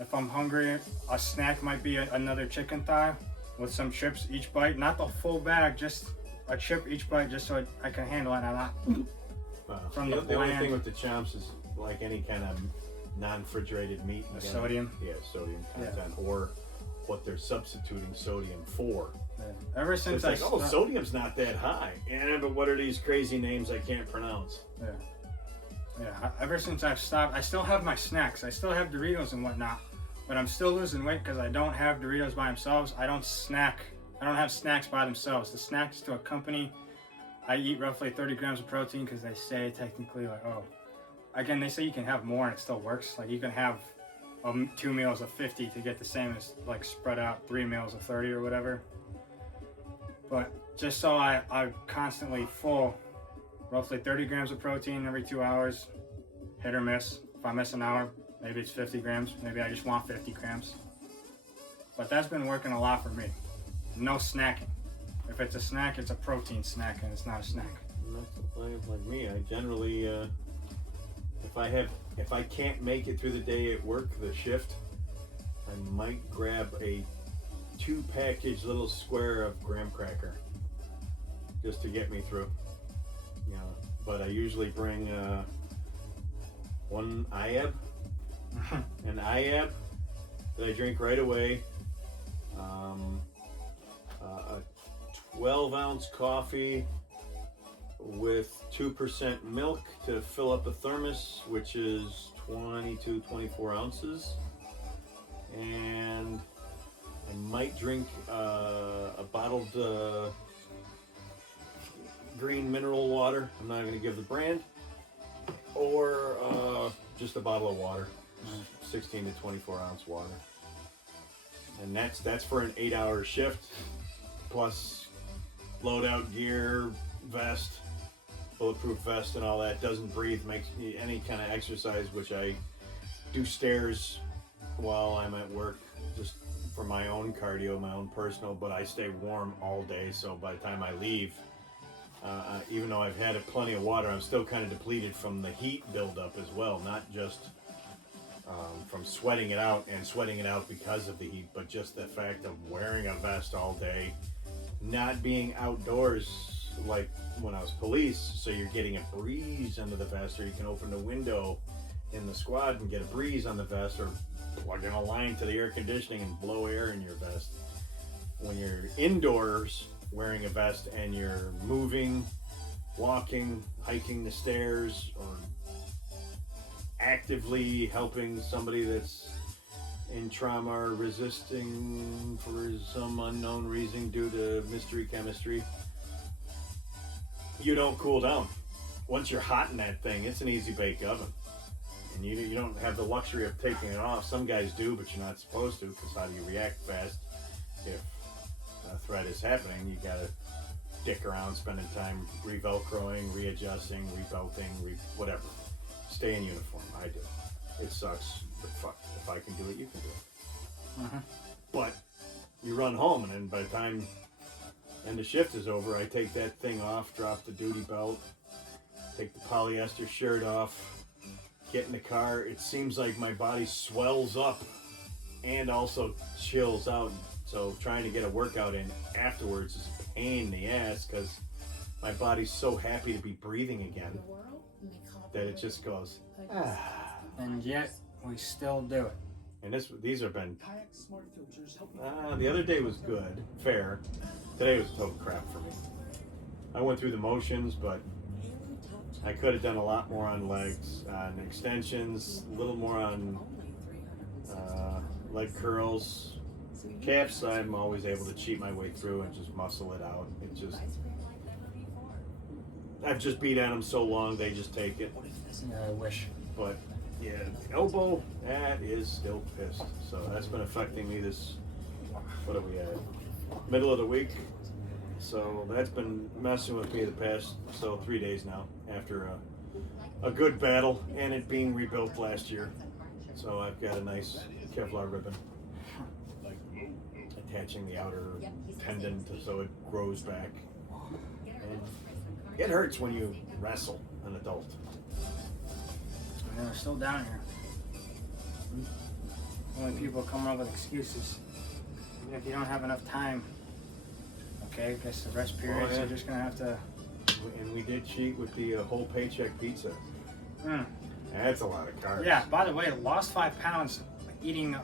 If I'm hungry, a snack might be another chicken thigh with some chips each bite. Not the full bag, just a chip each bite, just so I can handle it. And I'm not from the the only bland. thing with the chomps is like any kind of non-refrigerated meat. The you sodium. Yeah, sodium Yeah. content, or what they're substituting sodium for. Yeah. Ever So since it's like, oh, stopped- sodium's not that high. Yeah, but what are these crazy names I can't pronounce? Ever since I've stopped, I still have my snacks. I still have Doritos and whatnot, but I'm still losing weight because I don't have Doritos by themselves. I don't have snacks by themselves. The snacks to accompany. I eat roughly 30 grams of protein because they say technically like, oh, again, they say you can have more and it still works. Like you can have 2 meals of 50 to get the same as like spread out 3 meals of 30 or whatever. But just so I'm constantly full, roughly 30 grams of protein every 2 hours, hit or miss. If I miss an hour, maybe it's 50 grams. Maybe I just want 50 grams. But that's been working a lot for me. No snacking. If it's a snack, it's a protein snack and it's not a snack. And that's the thing, like me. I generally, if I can't make it through the day at work, the shift, I might grab a 2-package little square of graham cracker just to get me through. You know, but I usually bring one IAB, an IAB that I drink right away. A 12-ounce coffee with 2% milk to fill up a thermos, which is 22, 24 ounces. And I might drink a bottled green mineral water. I'm not going to give the brand. Or just a bottle of water, 16 to 24 ounce water. And that's for an 8-hour shift, plus loadout gear, vest, bulletproof vest and all that. Doesn't breathe, makes me any kind of exercise, which I do stairs while I'm at work, just for my own cardio, my own personal, but I stay warm all day, so by the time I leave, even though I've had plenty of water, I'm still kind of depleted from the heat buildup as well, not just from sweating it out because of the heat, but just the fact of wearing a vest all day, not being outdoors like when I was police, so you're getting a breeze under the vest, or you can open the window in the squad and get a breeze on the vest, or plug in a line to the air conditioning and blow air in your vest. When you're indoors wearing a vest and you're moving, walking, hiking the stairs, or actively helping somebody that's in trauma or resisting for some unknown reason due to mystery chemistry, you don't cool down. Once you're hot in that thing, it's an easy bake oven. And you don't have the luxury of taking it off. Some guys do, but you're not supposed to, because how do you react fast if a threat is happening? You gotta dick around, spending time re-velcroing, readjusting, rebelting, whatever. Stay in uniform. I do. It sucks, but fuck, if I can do it, you can do it. Uh-huh. But you run home, and then by the time and the shift is over, I take that thing off, drop the duty belt, take the polyester shirt off, get in the car. It seems like my body swells up and also chills out. So trying to get a workout in afterwards is a pain in the ass because my body's so happy to be breathing again that it just goes, ah. And yet, we still do it. And these have been, Kayak Smart Filters help you the other day was good, fair. Today was total crap for me. I went through the motions, but I could have done a lot more on legs, on extensions, a little more on leg curls. Calves, I'm always able to cheat my way through and just muscle it out. It just, I've just beat at them so long, they just take it. Yeah, I wish. But yeah, the elbow, that is still pissed. So that's been affecting me this, what are we at? Middle of the week. So that's been messing with me the past 3 days now after a good battle and it being rebuilt last year. So I've got a nice Kevlar ribbon attaching the outer tendon so it grows back. And it hurts when you wrestle an adult. And we're still down here. Only people come up with excuses. Even if you don't have enough time. Okay, I guess the rest periods yeah. you're just gonna have to. And we did cheat with the whole paycheck pizza. Mm. That's a lot of carbs. Yeah. By the way, I lost 5 pounds eating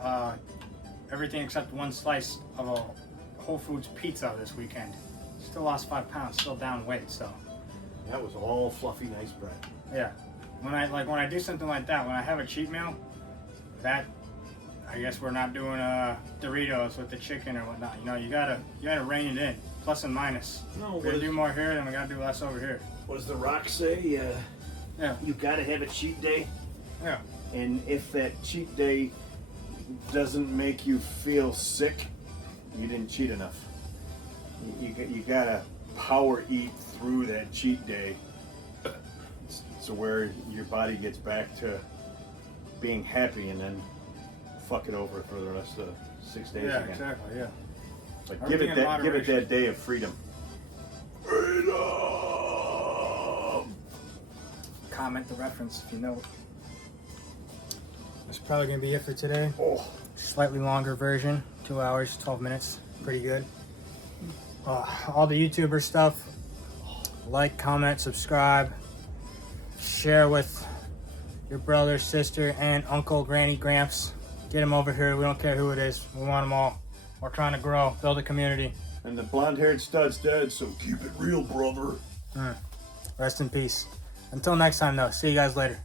everything except one slice of a Whole Foods pizza this weekend. Still lost 5 pounds. Still down weight. So. That was all fluffy, nice bread. Yeah. When I do something like that, when I have a cheat meal, that I guess we're not doing Doritos with the chicken or whatnot. You know, you gotta rein it in, plus and minus. No, We gotta do more here, then we gotta do less over here. What does The Rock say? Yeah. You gotta have a cheat day. Yeah. And if that cheat day doesn't make you feel sick, you didn't cheat enough. You gotta power eat through that cheat day, so where your body gets back to being happy, and then fuck it over for the rest of 6 days Yeah, again. exactly. Yeah. But give it that day of freedom. Freedom. Comment the reference if you know it. That's probably gonna be it for today. Oh, Slightly longer version, 2 hours, 12 minutes. Pretty good. All the YouTuber stuff. Like, comment, subscribe, share with your brother, sister, aunt, uncle, granny, gramps. Get them over here. We don't care who it is. We want them all. We're trying to grow, build a community. and the blonde-haired stud's dead, so keep it real, brother. Rest in peace. Until next time, though. See you guys later.